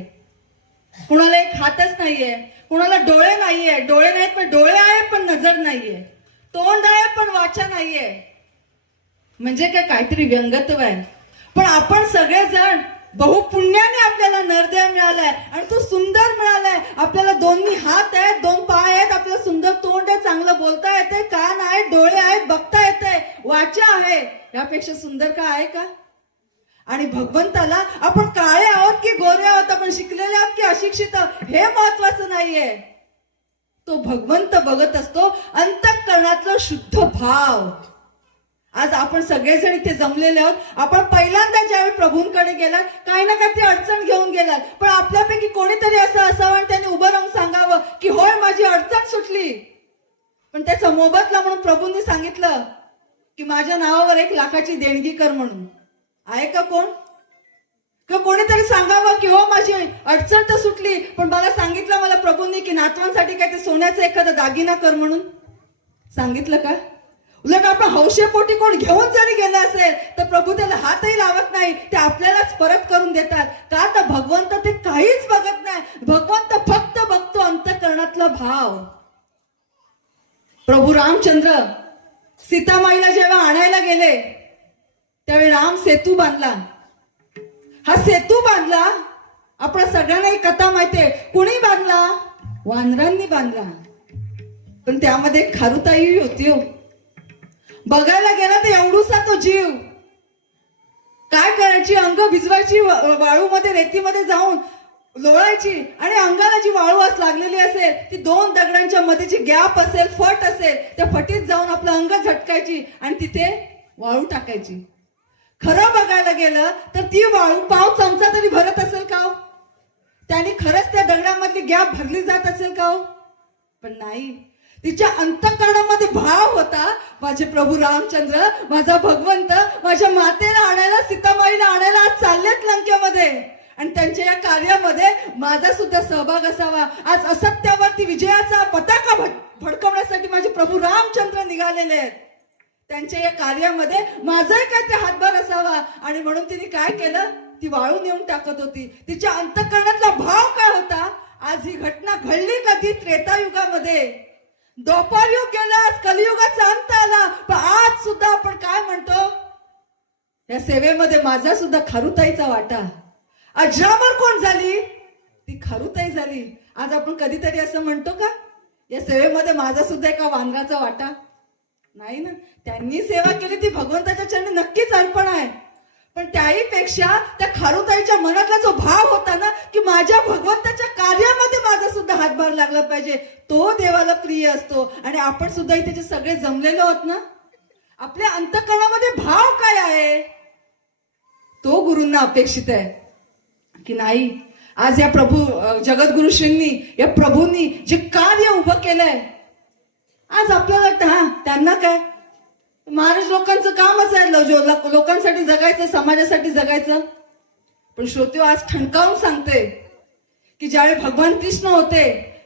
कुणाला एक हातच नाहीये, कुणाला डोळे नाहीये, डोळे नाहीत पण डोळे आहेत पण नजर नाहीये, तोंड आहे पण वाचा नाहीये. म्हणजे काय काहीतरी व्यंगत्व आहे. पण आपण सगळेजण बहुपुण्याने आपल्याला नरदेव मिळालाय आणि तो सुंदर मिळालाय. आपल्याला दोन्ही हात आहेत, दोन पाय आहेत, आपल्याला सुंदर तोंड आहे, चांगलं बोलता येते, कान आहेत, डोळे आहेत, बघता येते, वाचा आहे. यापेक्षा सुंदर काय आहे का? आणि भगवंताला आपण काळे आहोत की गोरे आहोत, आपण शिकलेले आहोत की अशिक्षित आहोत, हे महत्वाचं नाहीये. तो भगवंत बघत असतो अंतःकरणातलं शुद्ध भाव. आज आपण सगळेजण इथे जमलेले आहोत. आपण पहिल्यांदा ज्यावेळी प्रभूंकडे गेलात, काही ना काही अडचण घेऊन गेलात, पण आपल्यापैकी कोणीतरी असं असावं आणि त्याने उभं राहून सांगावं की होय माझी अडचण सुटली. पण त्याचा मोबदला म्हणून प्रभूंनी सांगितलं की माझ्या नावावर 1 लाखाची देणगी कर म्हणून. आहे का कोण? किंवा कोणीतरी सांगावं की हो माझी अडचण तर सुटली, पण मला सांगितलं मला प्रभूंनी की नातवांसाठी काय ते सोन्याचा एखादा दागिना कर म्हणून. सांगितलं का? उलट आपण हौशेपोटी कोण घेऊन जरी गेला असेल तर प्रभू त्याला हातही लावत नाही, ते आपल्यालाच परत करून देतात. का? तर भगवंत ते काहीच बघत नाही. भगवंत फक्त बघतो अंतःकरणातला भाव. प्रभू रामचंद्र सीतामाईला जेव्हा आणायला गेले त्यावेळी राम सेतू बांधला. हा सेतू बांधला, आपल्या सगळ्यांना ही कथा माहितीये. कुणी बांधला? वानरांनी बांधला. पण त्यामध्ये खारुताई होती हो. बघायला गेला तर एवढूसा तो जीव. काय करायची? अंग भिजवायची, वाळूमध्ये रेतीमध्ये जाऊन लोळायची आणि अंगाला जी वाळू लागलेली असेल ती 2 दगडांच्या मध्ये जी गॅप असेल, फट असेल, त्या फटीत जाऊन आपलं अंग झटकायची आणि तिथे वाळू टाकायची. खरं बघायला गेलं तर ती वाळू पाव चमचा तरी भरत असेल का हो? त्याने खरंच त्या दगडामधली गॅप भरली जात असेल का हो? पण नाही. तिच्या अंतःकरणामध्ये भाव होता. माझे प्रभू रामचंद्र, माझा भगवंत माझ्या मातेला आणायला, सीतामाईला आणायला आज चाललेत लंकेमध्ये आणि त्यांच्या या कार्यामध्ये माझा सुद्धा सहभाग असावा. आज असत्यावरती विजयाचा पताका फडकवण्यासाठी माझे प्रभू रामचंद्र निघालेले आहेत. त्यांच्या या कार्यामध्ये माझाही काय ते हातभार असावा. आणि म्हणून तिने काय केलं? ती वाळू नेऊन टाकत होती. तिच्या अंतःकरणातला भाव काय होता? आज ही घटना घडली कधी? त्रेतायुगामध्ये. द्वापर युग गेला, कलियुगाचा अंत आला, पण आज सुद्धा आपण काय म्हणतो? या सेवेमध्ये माझा सुद्धा खारुताईचा वाटा. अजरामर कोण झाली? ती खारुताई झाली. आज आपण कधीतरी असं म्हणतो का या सेवेमध्ये माझा सुद्धा एका वानराचा वाटा? नाही ना. त्यांनी सेवा केली ती भगवंताच्या चरणी नक्कीच अर्पण आहे. पण त्याही पेक्षा त्या खारुताईच्या मनातला जो भाव होता ना की माझ्या भगवंताच्या कार्यामध्ये माझा सुद्धा हातभार लागला पाहिजे, तो देवाला प्रिय असतो. आणि आपण सुद्धा इथे सगळे जमलेलो आहोत ना, आपल्या अंतःकरणामध्ये भाव काय आहे तो गुरूंना अपेक्षित आहे की नाही. आज या प्रभू जगद्गुरुश्रींनी, या प्रभूंनी जे कार्य उभं केलंय, आज आपल्याला वाटतं त्यांना काय, महाराज लोकांचं कामच आहे लोकांसाठी जगायचं, समाजासाठी जगायचं. पण श्रोते आज ठणकावून सांगते की ज्यावेळी भगवान कृष्ण होते,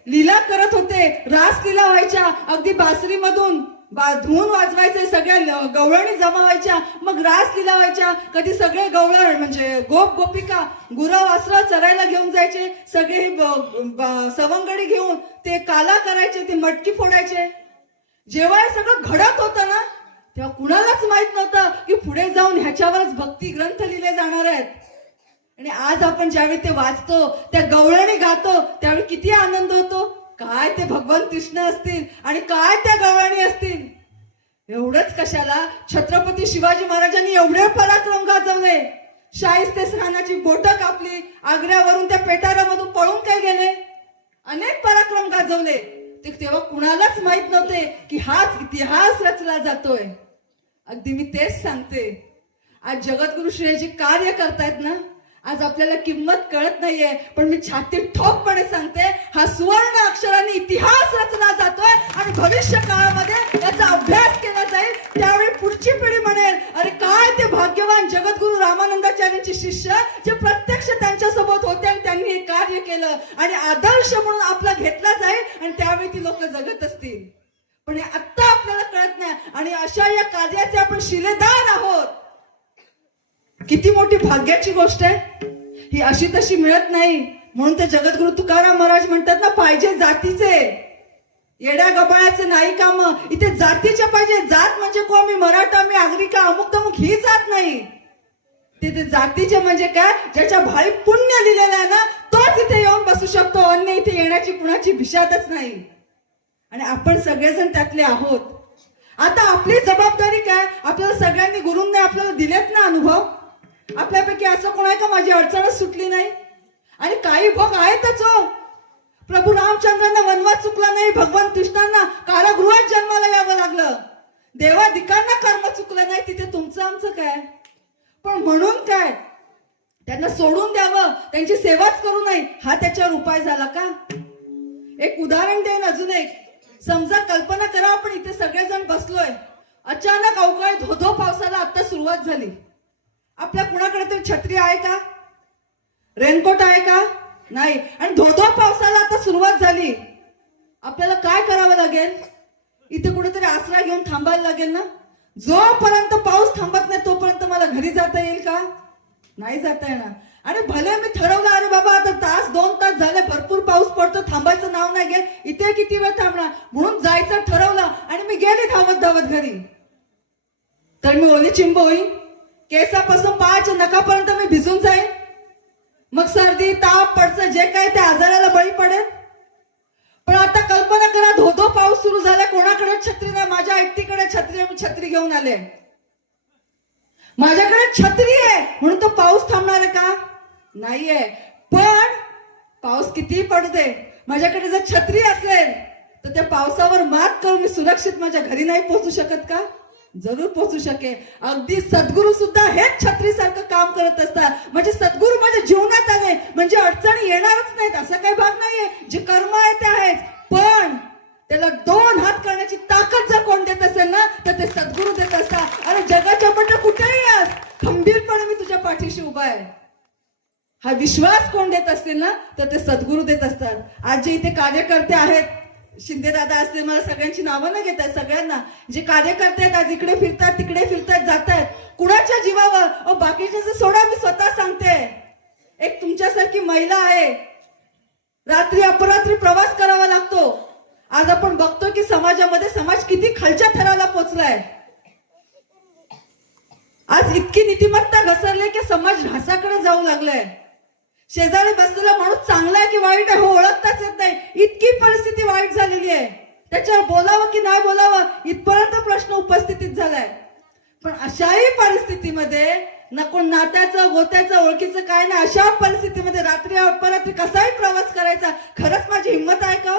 लीला करत होते, रास लीला व्हायच्या, अगदी बासरीमधून धून वाजवायचे, सगळ्या गवळणी जमा व्हायच्या, मग रास लीला व्हायच्या. कधी सगळे गवळण म्हणजे गोप गोपिका गुरं वासरं चरायला घेऊन जायचे, सगळे सवंगडी घेऊन ते काला करायचे, ते मटकी फोडायचे. जेव्हा हे सगळं घडत होतं ना तेव्हा कुणालाच माहित नव्हतं की पुढे जाऊन ह्याच्यावरच भक्ती ग्रंथ लिहिले जाणार आहेत. आणि आज आपण ज्यावेळी ते वाचतो, त्या गवळणी गातो, त्यावेळी किती आनंद होतो. काय ते भगवान कृष्ण असतील आणि काय त्या गवळणी असतील. एवढंच कशाला, छत्रपती शिवाजी महाराजांनी एवढे पराक्रम गाजवले. शाहिस्तेखानाची बोटं कापली, आग्र्यावरून त्या पेटारामधून पळून काय गेले, अनेक पराक्रम गाजवले. तेव्हा कुणालाच माहित नव्हते की हाच इतिहास रचला जातोय. अगदी मी तेच सांगते, आज जगद्गुरु श्री जे कार्य करतायत ना, आज आपल्याला किंमत कळत नाहीये, पण मी छाती ठोकपणे सांगते, हा सुवर्ण अक्षरांनी इतिहास रचला जातोय आणि भविष्य काळामध्ये याचा अभ्यास केला जाईल. त्यावेळी पुढची पिढी म्हणेल, अरे काय ते भाग्यवान जगद्गुरु रामानंदाचार्यांचे शिष्य जे प्रत्यक्ष त्यांच्या सोबत होते आणि त्यांनी हे कार्य केलं, आणि आदर्श म्हणून आपला घेतला जाईल आणि त्यावेळी ती लोक जगत असतील. पण हे आत्ता आपल्याला कळत नाही, आणि अशा या कार्याचे आपण शिलेदार आहोत. किती मोठी भाग्याची गोष्ट आहे ही, अशी तशी मिळत नाही. म्हणून ते जगद्गुरु तुकाराम महाराज म्हणतात ना, पाहिजे जातीचे, येड्या गबाळ्याचे नाही काम, इथे जातीचे पाहिजे. जात म्हणजे कोण, मी मराठा, मी आगरी का, अमुक तमुक, ही जात नाही. ते जातीचे म्हणजे काय, ज्याच्या भाळी पुण्य लिहिलेलं आहे ना, तोच इथे येऊन बसू शकतो. अन्य इथे येण्याची कुणाची भिशातच नाही, आणि आपण सगळेजण त्यातले आहोत. आता आपली जबाबदारी काय, आपल्याला सगळ्यांनी गुरूंनी आपल्याला दिलेत ना अनुभव. आपल्यापैकी असं कोण आहे का माझी अडचणच सुटली नाही, आणि काही भोग आहेतच हो. प्रभू रामचंद्रांना वनवास चुकला नाही, भगवान कृष्णांना कारागृहात जन्माला यावं लागलं, देवादिकांना कर्म चुकलं नाही, तिथे तुमचं आमचं काय. पण म्हणून काय त्यांना सोडून द्यावं, त्यांची सेवाच करू नये, हा त्याच्यावर उपाय झाला का. एक उदाहरण देईन अजून एक. समजा कल्पना करा, आपण इथे सगळेजण बसलोय, अचानक अवकाळी धोधो पावसाला आता सुरुवात झाली. आपल्या कुणाकडे तरी छत्री आहे का, रेनकोट आहे का, नाही, आणि धोधो पावसाला आता सुरुवात झाली. आपल्याला काय करावं लागेल, इथे कुठेतरी आसरा घेऊन थांबायला लागेल ना. जोपर्यंत पाऊस थांबत नाही तोपर्यंत मला घरी जाता येईल का, नाही जाता येणार. आणि भले मी ठरवलं, अरे बाबा आता तास 2 तास झाले, भरपूर पाऊस पडतो, थांबायचं नाव नाही घे, इथे किती वेळ थांबणार, म्हणून जायचं ठरवलं आणि मी गेले धावत धावत घरी. तर मी ओली चिंब होईन, केसापासून पायाच्या नखापर्यंत मी भिजून जाईन, मग सर्दी ताप पडचं जे काय ते आजाराला बळी पडेल. पण आता कल्पना करा, धोधो पाऊस सुरू झाला, कोणाकडे छत्री नाही, माझ्या एकटीकडे छत्री आहे, मी छत्री घेऊन आले, माझ्याकडे छत्री आहे म्हणून तो पाऊस थांबणार आहे का, नाहीये. पण पाऊस कितीही पडू दे, माझ्याकडे जर छत्री असेल तर त्या पावसावर मात करून मी सुरक्षित माझ्या घरी नाही पोहोचू शकत का, जरूर पोहोचू शकेल. अगदी सद्गुरू सुद्धा हेच छत्रीसारखं काम करत असतात. म्हणजे सद्गुरू माझ्या जीवनात आले म्हणजे अडचणी येणारच नाहीत, असा काही भाग नाहीये. जे कर्म आहे ते आहेच, पण त्याला 2 हात करण्याची ताकद जर कोण देत असेल ना, तर ते सद्गुरू देत असतात. अरे जगाच्या पट्ट कुठेही अस, खंबीरपणे मी तुझ्या पाठीशी उभा आहे, हा विश्वास कोण देत असतील ना, तर ते सद्गुरू देत असतात. आज जे इथे कार्यकर्ते आहेत, शिंदे दादा असतील, मला सगळ्यांची नावं न घेतात, सगळ्यांना जे कार्यकर्ते आहेत आज इकडे फिरतात तिकडे फिरतात जातात, कुणाच्या जीवावर, बाकीच्या सोडा, मी स्वतः सांगते. एक तुमच्यासारखी महिला आहे, रात्री अपरात्री प्रवास करावा लागतो. आज आपण बघतो की समाजामध्ये समाज किती खालच्या थराला पोहोचलाय. आज इतकी नीतिमत्ता घसरली की समाज ढासाकडे जाऊ लागलाय. शेजारी बसलेला माणूस चांगला आहे की वाईट आहे हो ओळखताच येत नाही, इतकी परिस्थिती वाईट झालेली आहे. त्याच्यावर बोलावं की नाही बोलावं इथपर्यंत प्रश्न उपस्थितीत झालाय. पण अशाही परिस्थितीमध्ये ना कोण नात्याचं गोत्याचं ओळखीचं काय नाही, अशा परिस्थितीमध्ये रात्री अपरात्री कसाही प्रवास करायचा, खरंच माझी हिंमत आहे का.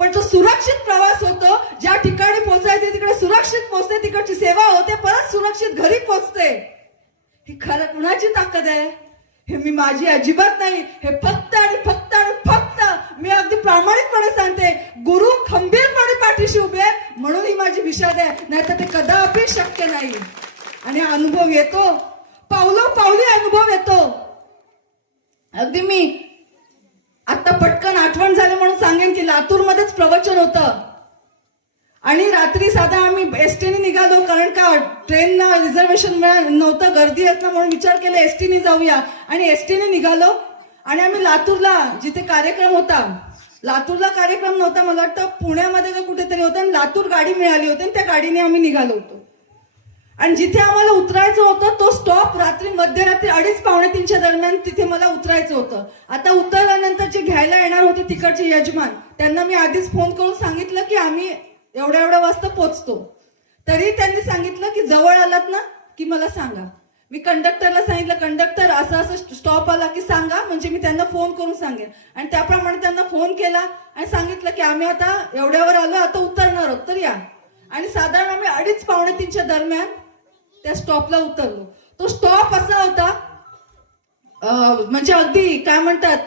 पण तो सुरक्षित प्रवास होतो, ज्या ठिकाणी पोहोचायचे तिकडे सुरक्षित पोहोचते, तिकडची सेवा होते, परत सुरक्षित घरी पोहोचते. ही खरं कुणाची ताकद आहे, हे मी माझी अजिबात नाही. हे फक्त आणि फक्त आणि फक्त मी अगदी प्रामाणिकपणे सांगते, गुरु खंबीरपणे पाठीशी उभे आहेत म्हणून ही माझी विषाद आहे, नाहीतर ते कदापि शक्य नाही. आणि अनुभव येतो, पावलोपावली अनुभव येतो. अगदी मी आता पटकन आठवण झाली म्हणून सांगेन की लातूरमध्येच प्रवचन होतं आणि रात्री साधा आम्ही एसटीने निघालो, कारण का ट्रेनला रिझर्वेशन नव्हतं, गर्दी असणार म्हणून विचार केला एसटीने जाऊया आणि एसटीने निघालो. आणि आम्ही लातूरला, जिथे कार्यक्रम होता, लातूरला कार्यक्रम नव्हता, मला वाटतं पुण्यामध्ये का कुठेतरी होतं, आणि लातूर गाडी मिळाली होती आणि त्या गाडीने आम्ही निघालो होतो. आणि जिथे आम्हाला उतरायचं होतं तो स्टॉप रात्री मध्यरात्री 2:30-3:45 दरम्यान तिथे मला उतरायचं होतं. आता उतरल्यानंतर जे घ्यायला येणार होते तिकडचे यजमान, त्यांना मी आधीच फोन करून सांगितलं की आम्ही एवढ्या वाजता पोहोचतो. तरी त्यांनी सांगितलं की जवळ आलात ना की मला सांगा. मी कंडक्टरला सांगितलं, कंडक्टर असं असं स्टॉप आला की सांगा, म्हणजे मी त्यांना फोन करून सांगेन. आणि त्याप्रमाणे त्यांना फोन केला आणि सांगितलं की आम्ही आता एवढ्यावर आलो, आता उतरणार आहोत तर या. आणि साधारण आम्ही 2:30-3:45 दरम्यान त्या स्टॉपला उतरलो. तो स्टॉप असा होता म्हणजे अगदी काय म्हणतात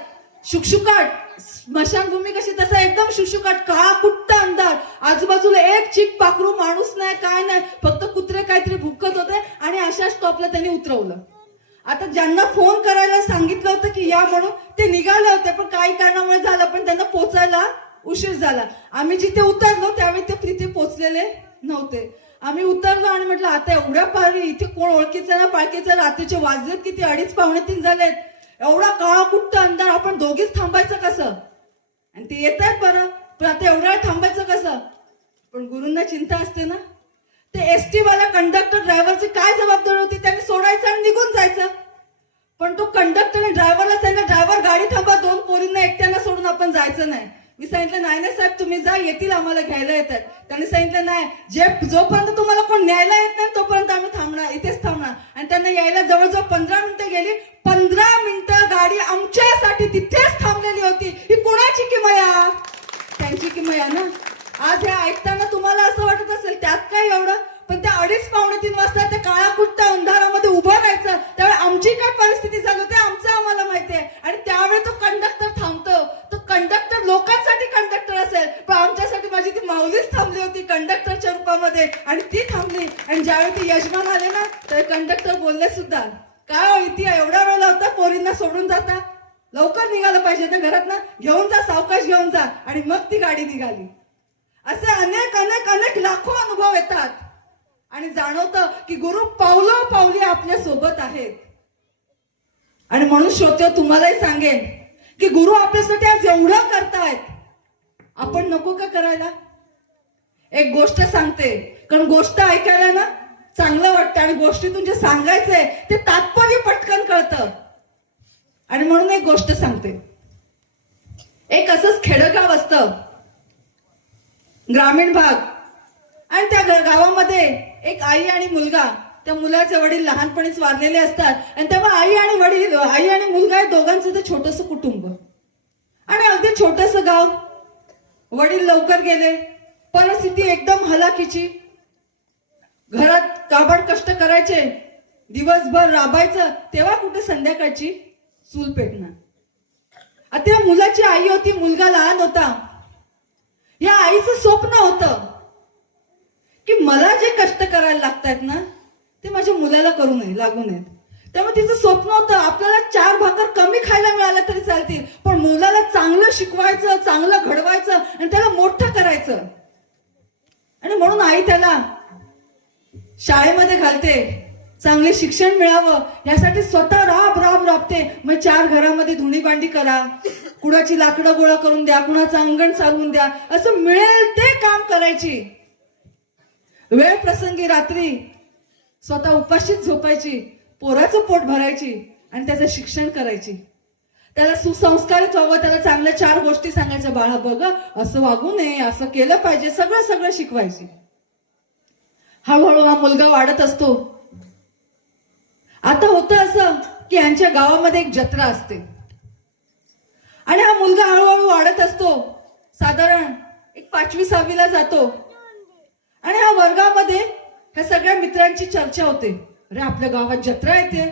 शुकशुकाट, स्मशानभूमी कशी तसा एकदम शुकशुकाट, काळा कुट्ट अंधार, आजूबाजूला एक चिक पाखरू माणूस नाही, काय नाही, फक्त कुत्रे काहीतरी भुकत होते. आणि अशा स्टॉपला त्यांनी उतरवलं. आता ज्यांना फोन करायला सांगितलं होतं की या म्हणून ते निघाले होते, पण काही कारणामुळे झालं, पण त्यांना पोचायला उशीर झाला. आम्ही जिथे उतरलो त्यावेळी ते तिथे पोचलेले नव्हते. आम्ही उतरलो आणि म्हटलं आता एवढ्या पारी इथे कोण ओळखीचं ना पाळखीचं, रात्रीचे वाजलेत किती 2:30-2:45 झालेत, एवढा काळा कुट्ट अंधार, आपण दोघीच थांबायचं कसं? आणि ते येत आहेत बरं, पण आता एवढ्या वेळ थांबायचं कसं? पण गुरूंना चिंता असते ना. ते एसटी वाला कंडक्टर ड्रायव्हरची काय जबाबदारी होती? त्यांनी सोडायचं आणि निघून जायचं. पण तो कंडक्टर आणि ड्रायव्हरला त्यांना ड्रायव्हर गाडी थांबा, 2 पोरींना एकट्याला सोडून आपण जायचं नाही. मी सांगितलं नाही नाही साहेब तुम्ही जा, येतील आम्हाला घ्यायला येतात. त्यांनी सांगितलं नाही, जोपर्यंत तुम्हाला कोण न्यायला येत नाही तोपर्यंत आम्ही थांबणार, इथेच थांबणार. आणि त्यांना यायला जवळजवळ 15 मिनिटं गेली. 15 मिनिटं गाडी आमच्यासाठी तिथेच थांबलेली होती. ही कोणाची किमया? त्यांची किमया ना. आज हे ऐकताना तुम्हाला असं वाटत असेल त्यात काय एवढं, पण त्या 2:30-2:45 वाजता त्या काळ्या कुट्ट अंधारामध्ये उभं राहायचं, त्यावेळी आमची काय परिस्थिती झाली होती आमचं आम्हाला माहिती आहे. आणि त्यावेळी तो कंडक्टर थांबतो. तो कंडक्टर लोकांसाठी कंडक्टर असेल, पण आमच्यासाठी माझी ती माऊलीच थांबली होती कंडक्टरच्या रूपामध्ये, आणि ती थांबली. आणि ज्यावेळी ते यजमान आले ना तर कंडक्टर बोलले सुद्धा, काय हो इथे एवढा वेळ लावता, पोरींना सोडून जाता, लवकर निघालं पाहिजे ना घरात ना, घेऊन जा, सावकाश घेऊन जा. आणि मग ती गाडी निघाली. असे अनेक अनेक अनेक लाखो अनुभव येतात आणि जाणवतं की गुरु पावलं पावली आपल्या सोबत आहेत. आणि म्हणून श्रोते तुम्हालाही सांगेन की गुरु आपल्यासाठी आज एवढं करतायत, आपण नको का करायला? एक गोष्ट सांगते, कारण गोष्ट ऐकायला ना चांगलं वाटतं आणि गोष्टीतून जे सांगायचंय ते तात्पर्य पटकन कळतं. आणि म्हणून एक गोष्ट सांगते. एक असंच खेडगाव असतं, ग्रामीण भाग, आणि त्या गावामध्ये एक आई आणि मुलगा, त्या मुलाचे वडील लहानपणीच वारलेले असतात. आणि तेव्हा आई आणि मुलगा हे दोघांचं ते छोटंसं कुटुंब आणि अगदी छोटंसं गाव. वडील लवकर गेले, परिस्थिती एकदम हलाखीची, घरात काबाड कष्ट करायचे, दिवसभर राबायचं, तेव्हा कुठे संध्याकाळची चूल पेटणार. आता मुलाची आई होती, मुलगा लहान होता. या आईचं स्वप्न होतं की मला जे कष्ट करायला लागतात ना ते माझ्या मुलाला करू नये, लागू नयेत. त्यामुळे तिचं स्वप्न होतं आपल्याला 4 भाकर कमी खायला मिळाल्या तरी चालतील, पण मुलाला चांगलं शिकवायचं, चांगलं घडवायचं आणि त्याला मोठं करायचं. आणि म्हणून आई त्याला शाळेमध्ये घालते, चांगले शिक्षण मिळावं यासाठी स्वतः राबते. मग 4 घरामध्ये धुणी भांडी करा, कुणाची लाकडं गोळा करून द्या, कुणाचं अंगण चालवून द्या, असं मिळेल ते काम करायची. वेळ प्रसंगी रात्री स्वतः उपाशीच झोपायची, पोराचं पोट भरायची आणि त्याचं शिक्षण करायची. त्याला सुसंस्कारित व्हावं, त्याला चांगल्या 4 गोष्टी सांगायच्या, बाळा बघ असं वागू नये, असं केलं पाहिजे, सगळं शिकवायची. हळूहळू हा मुलगा वाढत असतो. आता होतं असं की यांच्या गावामध्ये एक जत्रा असते आणि हा मुलगा हळूहळू वाढत असतो. साधारण एक 5वी-6वीला जातो आणि हा वर्गामध्ये ह्या सगळ्या मित्रांची चर्चा होते. अरे आपल्या गावात जत्रा येते.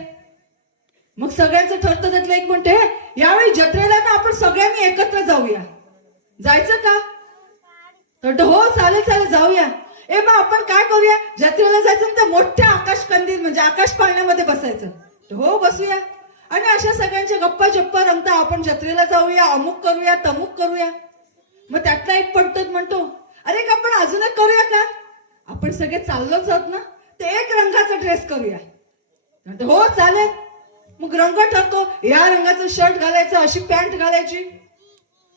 मग सगळ्यांचं ठरतं, त्यातलं एक म्हणते यावेळी जत्रेला ना आपण सगळ्यांनी एकत्र जाऊया. जायचं का? तर हो चालेल जाऊया. मग आपण काय करूया, जत्रेला जायचं तर मोठ्या आकाश कंदील म्हणजे आकाश पाळण्यामध्ये बसायचं. हो बसूया. आणि अशा सगळ्यांच्या गप्पा रंगता आपण जत्रेला जाऊया, अमुक करूया, तमुक करूया. मग त्यातला एक पडतच म्हणतो, अरे का आपण अजून एक करूया का, आपण सगळे चाललोच आहोत ना, ते एक रंगाचा ड्रेस करूया. हो चालेल. मग रंग ठरतो, या रंगाचं शर्ट घालायचं, अशी पॅन्ट घालायची.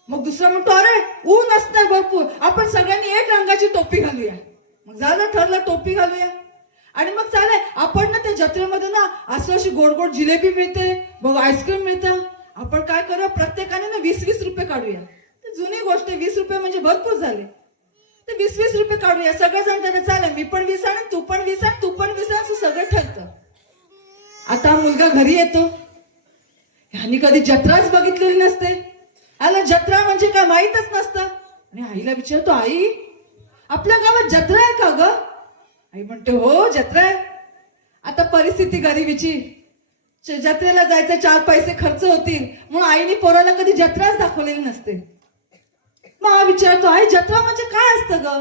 मग दुसरा म्हणतो, अरे ऊन असणार भरपूर, आपण सगळ्यांनी एक रंगाची टोपी घालूया. मग झालं, ठरलं, टोपी घालूया. आणि मग चालेल आपण ना त्या जत्रेमध्ये ना असं अशी गोड गोड जिलेबी मिळते, मग आईस्क्रीम मिळतं. आपण काय करूया, प्रत्येकाने ना 20-20 रुपये काढूया. जुनी गोष्ट, 20 रुपये म्हणजे भरपूर झाले. तर 20-20 रुपये काढूया. सगळेजण त्याला चालेल, मी पण 20 आणि तू पण 20 आणि तू पण 20 असं सगळं ठरतं. आता मुलगा घरी येतो. ह्यानी कधी जत्राच बघितलेली नसते. आला जत्रा म्हणजे काय माहीतच नसतं. आणि आईला विचारतो, आई आपल्या गावात जत्रा आहे का ग? आई म्हणते, हो जत्रा आहे. परिस्थिती गरिबीची. जत्रेला जायचं 4 पैसे खर्च होतील म्हणून आईने पोराला कधी जत्राच दाखवलेली नसते. मग हा विचारतो, आई जत्रा म्हणजे काय असतं ग?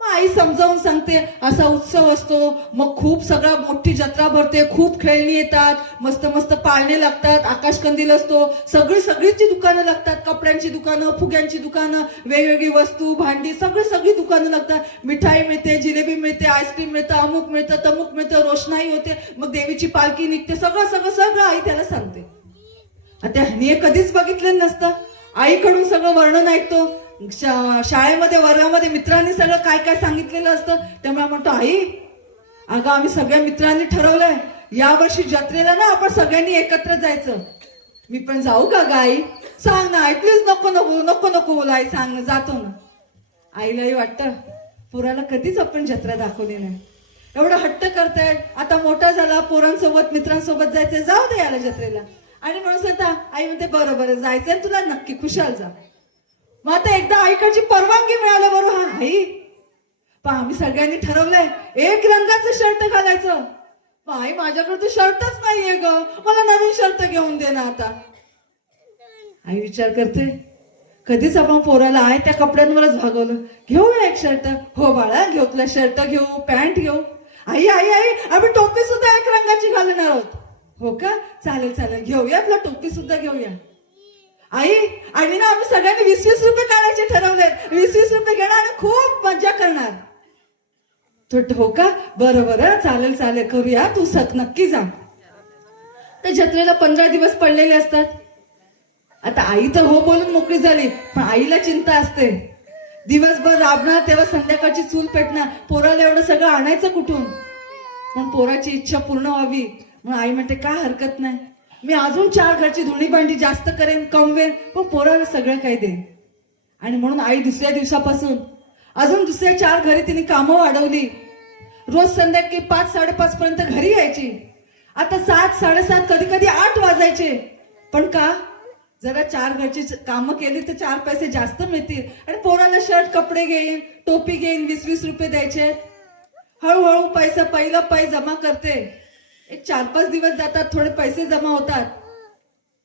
मग आई समजावून सांगते, असा उत्सव असतो, मग खूप सगळा मोठी जत्रा भरते, खूप खेळणी येतात, मस्त मस्त पाळणे लागतात, आकाशकंदील असतो, सगळीची दुकानं लागतात, कपड्यांची दुकानं, फुग्यांची दुकानं, वेगवेगळी वस्तू, भांडी, सगळी दुकानं लागतात. मिठाई मिळते, जिलेबी मिळते, आईस्क्रीम मिळतं, अमुक मिळतं, तमुक मिळतं, रोषणाई होते, मग देवीची पालखी निघते, सगळं आई त्याला सांगते. आता ह्याने कधीच बघितलेलं नसतं. आईकडून सगळं वर्णन ऐकतो. शाळेमध्ये वर्गामध्ये मित्रांनी सगळं काय काय सांगितलेलं असतं. त्यामुळे म्हणतो, आई अगं आम्ही सगळ्या मित्रांनी ठरवलंय यावर्षी जत्रेला ना आपण सगळ्यांनी एकत्र जायचं. मी पण जाऊ का ग आई? सांग ना आई प्लीज. नको बोला आई, सांग ना, जातो ना. आईलाही वाटतं पोराला कधीच आपण जत्रा दाखवली नाही, एवढं हट्ट करताय, आता मोठा झाला, पोरांसोबत मित्रांसोबत जायचंय, जाऊ दे याला जत्रेला. आणि म्हणून सांगता आई म्हणते, बरं जायचंय तुला, नक्की खुशाल जा. मग आता एकदा आईकडची परवानगी मिळाल्या बरोबर, हा आई पण आम्ही सगळ्यांनी ठरवलंय एक रंगाचं शर्ट घालायचं. मग आई माझ्याकडे तर शर्टच नाहीये ग, मला नवीन शर्ट घेऊन दे ना. आता आई विचार करते, कधीच आपण पोराला आहे त्या कपड्यांवरच भागवलं, घेऊया एक शर्ट. हो बाळा घेऊ, तुला शर्ट घेऊ, पॅन्ट घेऊ. आई आम्ही टोपी सुद्धा एक रंगाची घालणार आहोत. हो का, चालेल घेऊया, तुला टोपी सुद्धा घेऊया. आई आणि ना आम्ही सगळ्यांनी 20-20 रुपये काढायचे ठरवले, 20-20 रुपये घेणार आणि खूप मजा करणार. हो का, बरं चालेल करूया, तू नक्की जा. तर जत्रेला 15 दिवस पडलेले असतात. आता आई तर हो बोलून मोकळी झाली, पण आईला चिंता असते. दिवसभर राबणार, तेव्हा संध्याकाळची चूल पेटणार, पोराला एवढं सगळं आणायचं कुठून? पण पोराची इच्छा पूर्ण व्हावी म्हणून आई म्हणते, काय हरकत नाही, मी अजून 4 घरची धुणी भांडी जास्त करेन, कमवेन, पण पोराला सगळं काही देईन. आणि म्हणून आई दुसऱ्या दिवसापासून अजून दुसऱ्या 4 घरी तिने कामं वाढवली. रोज संध्याकाळी 5-5:30 पर्यंत घरी यायची. आता 7-7:30 कधी 8 वाजायचे. पण का? जरा 4 घरची कामं केली तर 4 पैसे जास्त मिळतील आणि पोराला शर्ट कपडे घेईन, टोपी घेईन, 20-20 रुपये द्यायचे. हळूहळू पहिला जमा करते. एक 4-5 दिवस जातात, थोडे पैसे जमा होतात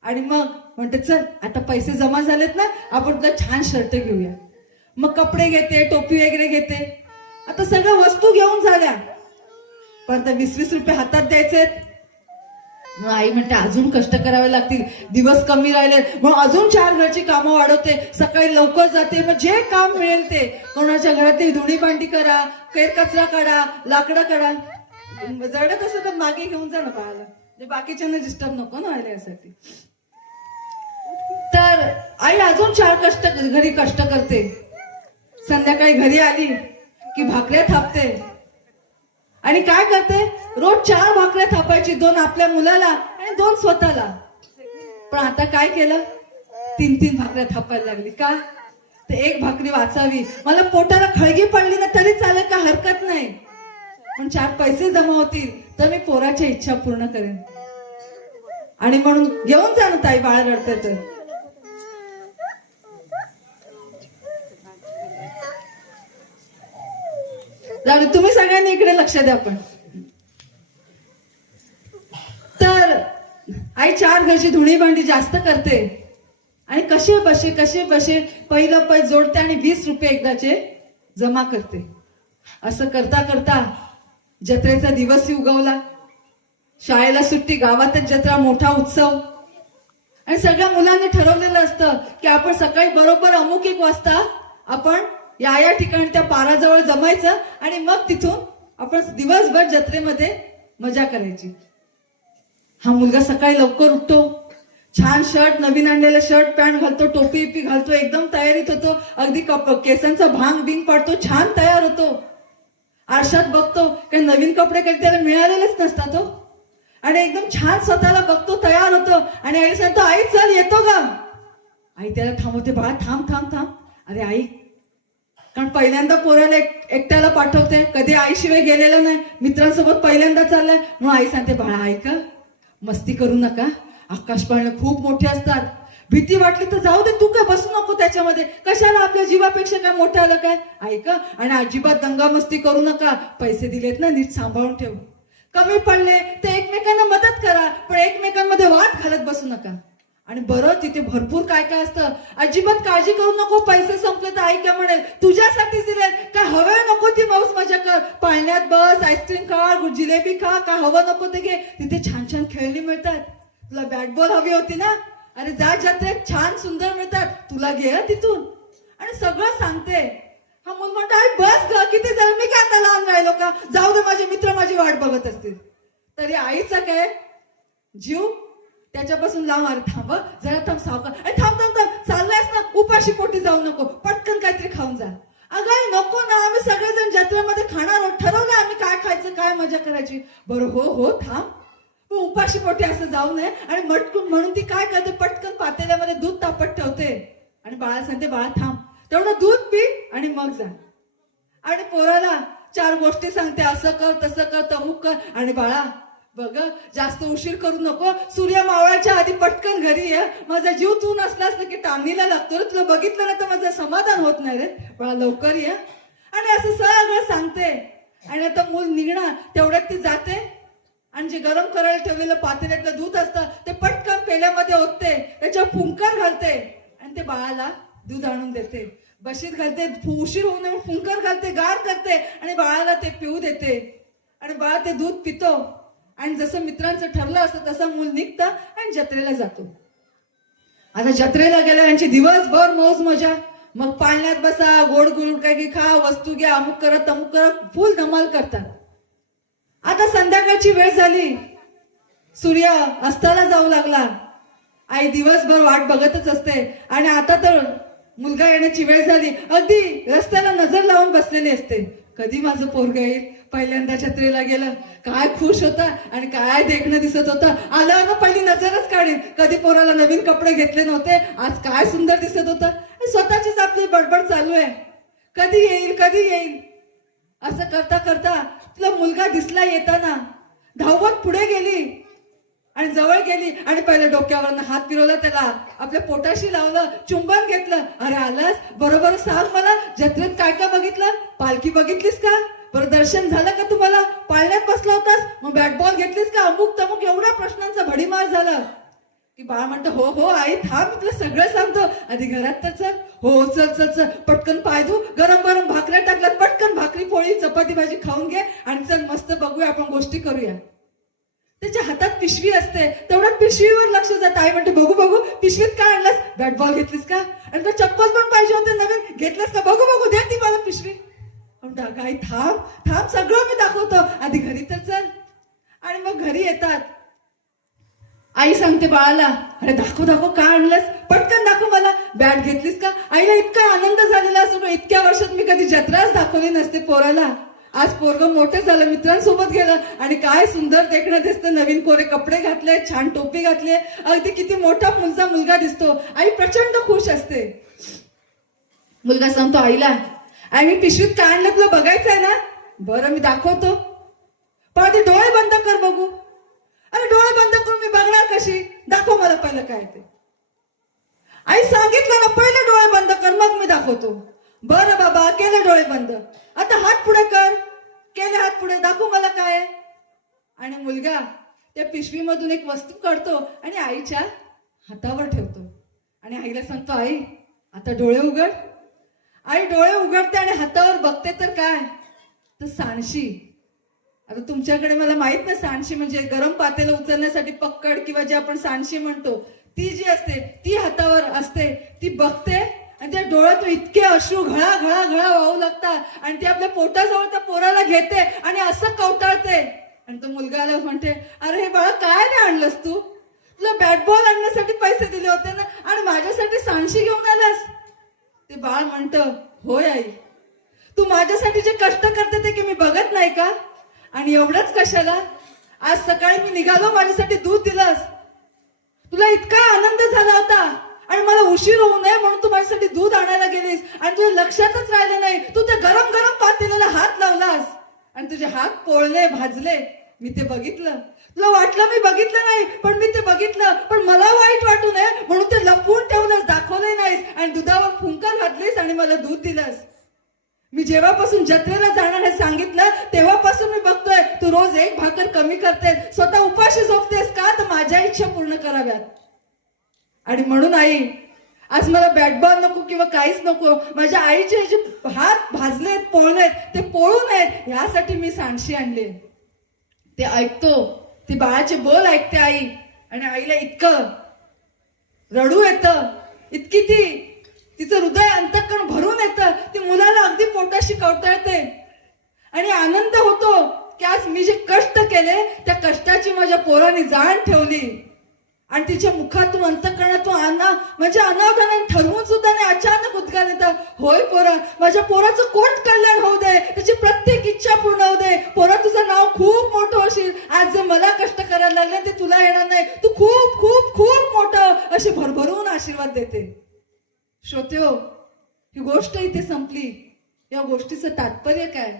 आणि मग म्हणते, चल आता पैसे जमा झालेत ना, आपण तुला छान शर्ट घेऊया. मग कपडे घेते, टोपी वगैरे घेते. आता सगळ्या वस्तू घेऊन झाल्या, पण आता 20-20 रुपये हातात द्यायचे. मग आई म्हणते, अजून कष्ट करावे लागतील, दिवस कमी राहिले, मग अजून 4 घरची कामं वाढवते. सकाळी लवकर जाते, मग जे काम मिळेल ते, कोणाच्या घरातली धुणी भांडी करा, केर कचरा काढा, लाकडं काढा. जडत असं तर मागे घेऊन जा ना बाळाला, म्हणजे बाकीच्यांना डिस्टर्ब नको ना व्हायला यासाठी. तर आई अजून 4 घरी कष्ट करते. संध्याकाळी घरी आली की भाकऱ्या थापते आणि काय करते, रोज 4 भाकऱ्या थापायची, 2 आपल्या मुलाला आणि 2 स्वतःला. पण आता काय केलं, 3-3 भाकऱ्या थापायला लागली. का? ते 1 भाकरी वाचावी, मला पोटाला खळगी पडली ना तरी चालेल, का हरकत नाही, पण 4 पैसे जमा होतील तर मी पोराच्या इच्छा पूर्ण करेन. आणि म्हणून घेऊन जा ना ताई, बाळ रडते तर. जाऊ, तुम्ही सगळ्यांनी इकडे लक्ष द्या. पण तर आई 4 घरची धुणी भांडी जास्त करते आणि कसे बसे पहिलं पै जोडते आणि 20 रुपये एकदाचे जमा करते. असं करता करता जत्रेचा दिवसही उगवला. शाळेला सुट्टी, गावातच जत्रा, मोठा उत्सव. आणि सगळ्या मुलांनी ठरवलेलं असतं की आपण सकाळी बरोबर अमुक 1 वाजता आपण या ठिकाणी त्या पाराजवळ जमायचं आणि मग तिथून आपण दिवसभर जत्रेमध्ये मजा करायची. हा मुलगा सकाळी लवकर उठतो, छान शर्ट, नवीन आणलेलं शर्ट पॅन्ट घालतो, टोपी घालतो, एकदम तयारीत होतो, अगदी केसांचा भांग बिंग पाडतो, छान तयार होतो. आरशात बघतो, काही नवीन कपडे कधी त्याला मिळालेलेच नसतात हो, आणि एकदम छान स्वतःला बघतो, तयार होतो आणि आई सांगतो, आई चल येतो का? आई त्याला थांबवते, बाळा थांब. अरे आई, कारण पहिल्यांदा पोराला एकट्याला पाठवते, कधी आईशिवाय गेलेलं नाही, मित्रांसोबत पहिल्यांदा चाललाय. म्हणून आई सांगते, बाळा ऐका, मस्ती करू नका, आकाश पाळणे खूप मोठे असतात, भीती वाटली तर जाऊ दे, तू काय बसू नको त्याच्यामध्ये, कशाला, आपल्या जीवापेक्षा काय मोठं आलं काय, ऐका. आणि अजिबात दंगा मस्ती करू नका, पैसे दिलेत ना नीट सांभाळून ठेव. कमी पडले तर एकमेकांना मदत करा, पण एकमेकांमध्ये वाद घालत बसू नका. आणि बरं, तिथे भरपूर काय काय असतं. अजिबात काळजी करू नको, पैसे संपले तर आई काय म्हणेल तुझ्यासाठी दिले, काय हवं नको ती मौज मजा कर, पाळण्यात बस, आईस्क्रीम खा, जिलेबी खा, का हवं नको ते घे, तिथे छान छान खेळणी मिळतात. तुला बॅट बॉल हवी होती ना, अरे जा जत्रेत छान सुंदर मिळतात, तुला घे हं तिथून. आणि सगळं सांगते. हा मूल म्हणतो आई बस ग, किती झालं, मी काय आता लहान राहिलो का, जाऊ दे माझे मित्र माझी वाट बघत असतील. तरी आईचा काय जीव त्याच्यापासून लांब. अरे थांब जरा, थांब सावकार, अरे थांब थांब थांब, चाललायस ना उपाशी पोटी जाऊ नको, पटकन काहीतरी खाऊन जा. अगं आई नको ना, आम्ही सगळेजण जत्रेमध्ये खाणार आहोत, ठरवलं आम्ही काय खायचं, काय मजा करायची. बरं हो हो थांब, पण उपाशी पोटी असं जाऊ नये. आणि मटकून म्हणून ती काय करते, पटकन पातेल्यामध्ये दूध तापत ठेवते आणि बाळा सांगते बाळा थांब, तेवढं दूध पी आणि मग जा. आणि पोराला 4 गोष्टी सांगते, असं कर तसं कर तमुक कर. आणि बाळा बघ जास्त उशीर करू नको, सूर्य मावळाच्या आधी पटकन घरी ये, माझा जीव तू नसलास ना की टांगणीला लागतो रे, तुला बघितलं ना तर माझं समाधान होत नाही रे, बाळा लवकर ये. आणि असं सगळं सांगते. आणि आता मूल निघणार तेवढ्यात ती जाते आणि जे गरम करायला ठेवलेलं पातेल्यातलं दूध असतं ते पटकन पेल्यामध्ये ओतते, त्याच्यावर फुंकर घालते आणि ते बाळाला दूध आणून देते. बशीत घालते, उशीर होऊ नये फुंकर घालते, गार करते आणि बाळाला ते पिऊ देते. आणि बाळा ते दूध पितो. आणि जसं मित्रांचं ठरलं असतं तसं मूल निघतं आणि जत्रेला जातो. आता जत्रेला गेल्या यांची दिवसभर मौज मजा, मग पाळण्यात बसा, गोड गुड काही खा, वस्तू घ्या, अमुक करा तमुक करा, फुल धमाल करतात. आता संध्याकाळची वेळ झाली, सूर्य अस्ताला जाऊ लागला. आई दिवसभर वाट बघतच असते. आणि आता तर मुलगा येण्याची वेळ झाली, अगदी रस्त्याला नजर लावून बसलेली असते. कधी माझं पोरगं येईल, पहिल्यांदा जत्रेला गेलं, काय खुश होता आणि काय देखणं दिसत होतं. आलं ना पहिली नजरच काढीन, कधी पोराला नवीन कपडे घेतले नव्हते, आज काय सुंदर दिसत होतं. स्वतःचीच आपली बडबड चालू आहे, कधी येईल कधी येईल. असं करता करता तुला मुलगा दिसला येताना, धावत पुढे गेली आणि जवळ गेली आणि पहिले डोक्यावरनं हात फिरवला, त्याला आपल्या पोटाशी लावलं, चुंबन घेतलं. अरे आलास, बरोबर सांग मला जत्रेत काय काय बघितलं, पालखी बघितलीस का, बरं दर्शन झालं का तुम्हाला, पाळण्यात बसला होतास, मग बॅट बॉल घेतलीस का, अमुक तमुक एवढ्या प्रश्नांचा भडीमार झाला की बाळ म्हणतं हो हो आई थांब, तुला सगळं सांगतो, आधी घरात तर चल. हो चल चल चल, पटकन पाय धू, गरम गरम भाकऱ्या टाकल्यात, पटकन भाकरी पोळी चपाती भाजी खाऊन घे आणि चल मस्त बघूया आपण, गोष्टी करूया. त्याच्या हातात पिशवी असते, तेवढ्या पिशवीवर लक्ष जात. आई म्हणते बघू बघू पिशवीत काय आणलास, बॅट बॉल घेतलीस का, आणि तो चप्पल पण पाहिजे होते नवीन, घेतलंस का, बघू बघू दे ती मला पिशवी. आई थांब थांब, सगळं मी दाखवतो, आधी घरी तर चल. आणि मग घरी येतात. आई सांगते बाळाला अरे दाखव दाखव काय आणलंस, पटकन दाखव मला, बॅट घेतलीस का. आईला इतका आनंद झालेला असतो, इतक्या वर्षात मी कधी जत्राच दाखवली नसते पोराला. आज पोरगं मोठं झालं, मित्रांसोबत गेलं आणि काय सुंदर देखणं दिसतं, नवीन कोरे कपडे घातले, छान टोपी घातली, अगदी किती मोठा मुलगा दिसतो. आई प्रचंड खुश असते. मुलगा सांगतो आईला आई मी पिशवीत काय आणलं तुला बघायचं आहे ना, बरं मी दाखवतो, पण आधी डोळे बंद कर बघू. अरे डोळे बंद करून मी बघणार कशी, दाखव मला पहिलं काय ते. आई सांगितलं ना पहिले डोळे बंद कर मग मी दाखवतो. बरं बाबा केले डोळे बंद, आता हात पुढे कर, केले हात पुढे, दाखव मला काय. आणि मुलगा त्या पिशवीमधून एक वस्तू काढतो आणि आईच्या हातावर ठेवतो आणि आईला सांगतो आई आता डोळे उघड. आई डोळे उघडते आणि हातावर बघते तर काय, तर सांडशी. आता तुमच्याकडे मला माहित नाही सांडशी म्हणजे गरम पातेलं उचलण्यासाठी पक्कड किंवा जे आपण सांडशी म्हणतो ती जी असते ती हातावर असते. ती बघते आणि त्या डोळ्यातून इतके अश्रू घळा घळा घळा वाहू लागतात आणि ती आपल्या पोटाजवळ त्या पोराला घेते आणि असं कवटाळते. आणि तो मुलगाला म्हणते अरे हे बाळा काय नाही आणलंस तू, तुला बॅट बॉल आणण्यासाठी पैसे दिले होते ना आणि माझ्यासाठी सांडशी घेऊन आलास. ते बाळ म्हणतं होय आई, तू माझ्यासाठी जे कष्ट करते ते की मी बघत नाही का, आणि एवढंच कशाला आज सकाळी मी निघालो माझ्यासाठी दूध दिलंस, तुला इतका आनंद झाला होता आणि मला उशीर होऊ नये म्हणून तू माझ्यासाठी दूध आणायला गेलीस आणि तुझ्या लक्षातच राहिलं नाही, तू त्या गरम गरम पातेल्याला हात लावलास आणि तुझे हात पोळले भाजले, मी ते बघितलं. तुला वाटलं मी बघितलं नाही पण मी ते बघितलं, पण मला वाईट वाटू नये म्हणून ते लपवून ठेवलंस, दाखवलंय नाहीस आणि दुधावर फुंकर घातलीस आणि मला दूध दिलंस. मी जेव्हापासून जत्रेला जाणार हे सांगितलं तेव्हापासून मी बघतोय तू रोज एक भाकर कमी करते, स्वतः उपाशी झोपतेस का, तर माझ्या इच्छा पूर्ण कराव्यात. आणि म्हणून आई, आज मला बॅट बॉल नको किंवा काहीच नको, माझ्या आईचे जे हात भाजलेत, पोळलेत, ते पोळू नयेत यासाठी मी सांडशी आणले. ते ऐकतो, ती बाळाचे बोल ऐकते आई, आणि आईला इतकं रडू येतं, इतकी तिचं हृदय अंतःकरण भरून येतं, ती मुलाला अगदी पोटाशी कवटाळते आणि आनंद होतो की आज मी जे कष्ट केले त्या कष्टाची माझ्या पोराने जाण ठेवली. आणि तिच्या मुखातून अंतःकरणातून अनावधानाने ठरवून सुद्धा नाही, अचानक उद्गार येतात, होय पोरा, माझ्या पोराचं कोट कल्याण होऊ दे, त्याची प्रत्येक इच्छा पूर्ण होऊ दे, पोरा तुझं नाव खूप मोठं होशील, आज जे मला कष्ट करायला लागले ते तुला येणार नाही, तू खूप खूप खूप मोठं, अशी भरभरून आशीर्वाद देते. श्रोत्यो, ही गोष्ट इथे संपली. या गोष्टीचं तात्पर्य काय,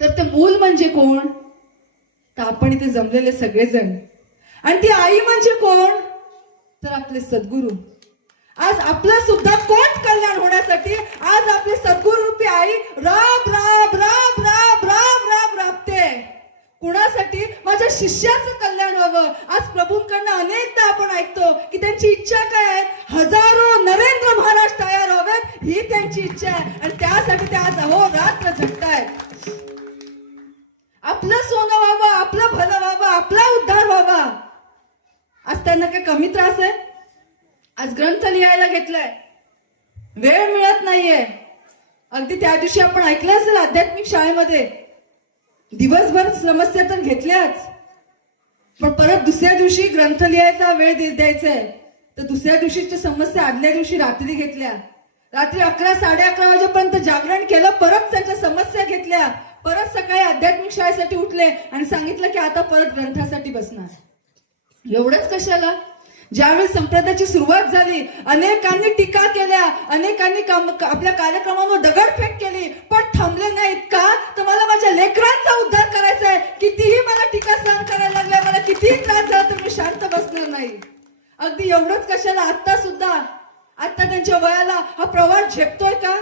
तर ते मूल म्हणजे कोण, तर आपण इथे जमलेले सगळेजण. आणि ती आई म्हणजे कोण, तर आपले सद्गुरू. आज आपलं सुद्धा कोट कल्याण होण्यासाठी आज आपली सद्गुरू रूपी आई राब राब राब राब राब राब राबते. कुणासाठी, माझ्या शिष्याचं कल्याण व्हावं. आज प्रभूंकडनं अनेकदा आपण ऐकतो की त्यांची इच्छा काय आहे, हजारो नरेंद्र महाराज तयार व्हावेत, ही त्यांची इच्छा आहे. आणि त्यासाठी ते आज अहोरात्र झटतायत. आपलं सोनं व्हावं, आपलं भलं व्हावं, आपला उद्धार व्हावा. आज त्यांना काही कमी त्रास आहे, आज ग्रंथ लिहायला घेतलाय, वेळ मिळत नाहीये. अगदी त्या दिवशी आपण ऐकलं असेल आध्यात्मिक शाळेमध्ये, दिवसभर समस्या तर घेतल्याच, पण परत दुसऱ्या दिवशी ग्रंथ लिहायचा वेळ द्यायचा आहे, तर दुसऱ्या दिवशीच्या समस्या आदल्या दिवशी रात्री घेतल्या. रात्री 11, 11:30 वाजेपर्यंत जागरण केलं, परत त्यांच्या समस्या घेतल्या, परत सकाळी आध्यात्मिक शाळेसाठी उठले आणि सांगितलं की आता परत ग्रंथासाठी बसणार. एवढंच कशाला, ज्यावेळी संप्रदायाची सुरुवात झाली, अनेकांनी टीका केल्या, अनेकांनी आपल्या कार्यक्रमावर दगडफेक केली, पण थांबले नाहीत. का, तर मला माझ्या लेकरांचा उद्धार करायचा आहे. कितीही मला टीका सहन करायला लागल्या, मला कितीही त्रास झाला, तर मी शांत बसणार नाही. अगदी एवढंच कशाला, आता त्यांच्या वयाला हा प्रवाह झेपतोय का,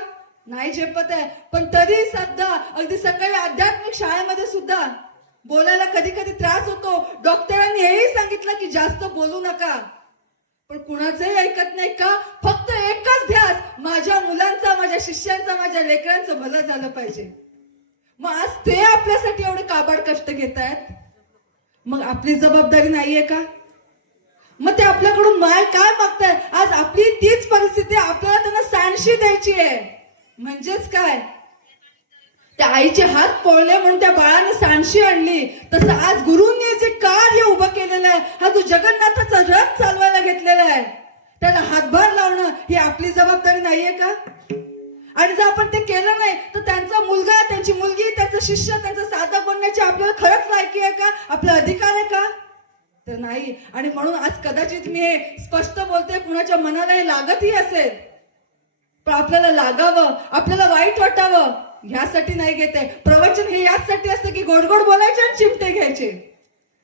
नाही झेपत आहे, पण तरी सुद्धा अगदी सकाळी आध्यात्मिक शाळेमध्ये सुद्धा बोलायला कधी कधी त्रास होतो. डॉक्टरांनी हेही सांगितलं की जास्त बोलू नका, पण कुणाचंही ऐकत नाही. का, फक्त एकच ध्यास, माझ्या मुलांचा, माझ्या शिष्यांचा, माझ्या लेकरांचं भलं झालं पाहिजे. मग आज ते आपल्यासाठी एवढे काबाड कष्ट घेत आहेत, मग आपली जबाबदारी नाहीये का, मग ते आपल्याकडून काय मागताय. आज आपली तीच परिस्थिती, आपल्याला त्यांना सांडशी द्यायची आहे. म्हणजेच काय, त्या आईचे हात पोळले म्हणून त्या बाळाने सांडशी आणली. तसं आज गुरूंनी जे कार्य उभं केलेलं आहे, हा जो जगन्नाथाचा रथ चालवायला घेतलेला आहे, त्याला हातभार लावणं ही आपली जबाबदारी नाहीये का. आणि जर आपण ते केलं नाही तर त्यांचा मुलगा, त्यांची मुलगी, त्यांचा शिष्य, त्यांचा साधक बनण्याची आपल्याला खरंच लायकी आहे का, आपला अधिकार आहे का, तर नाही. आणि म्हणून आज कदाचित मी हे स्पष्ट बोलते, कुणाच्या मनाला हे लागतही असेल, पण आपल्याला लागावं, आपल्याला वाईट वाटावं ह्यासाठी नाही घेते. प्रवचन हे याचसाठी असतं की गोड गोड बोलायचे आणि चिमटे घ्यायचे,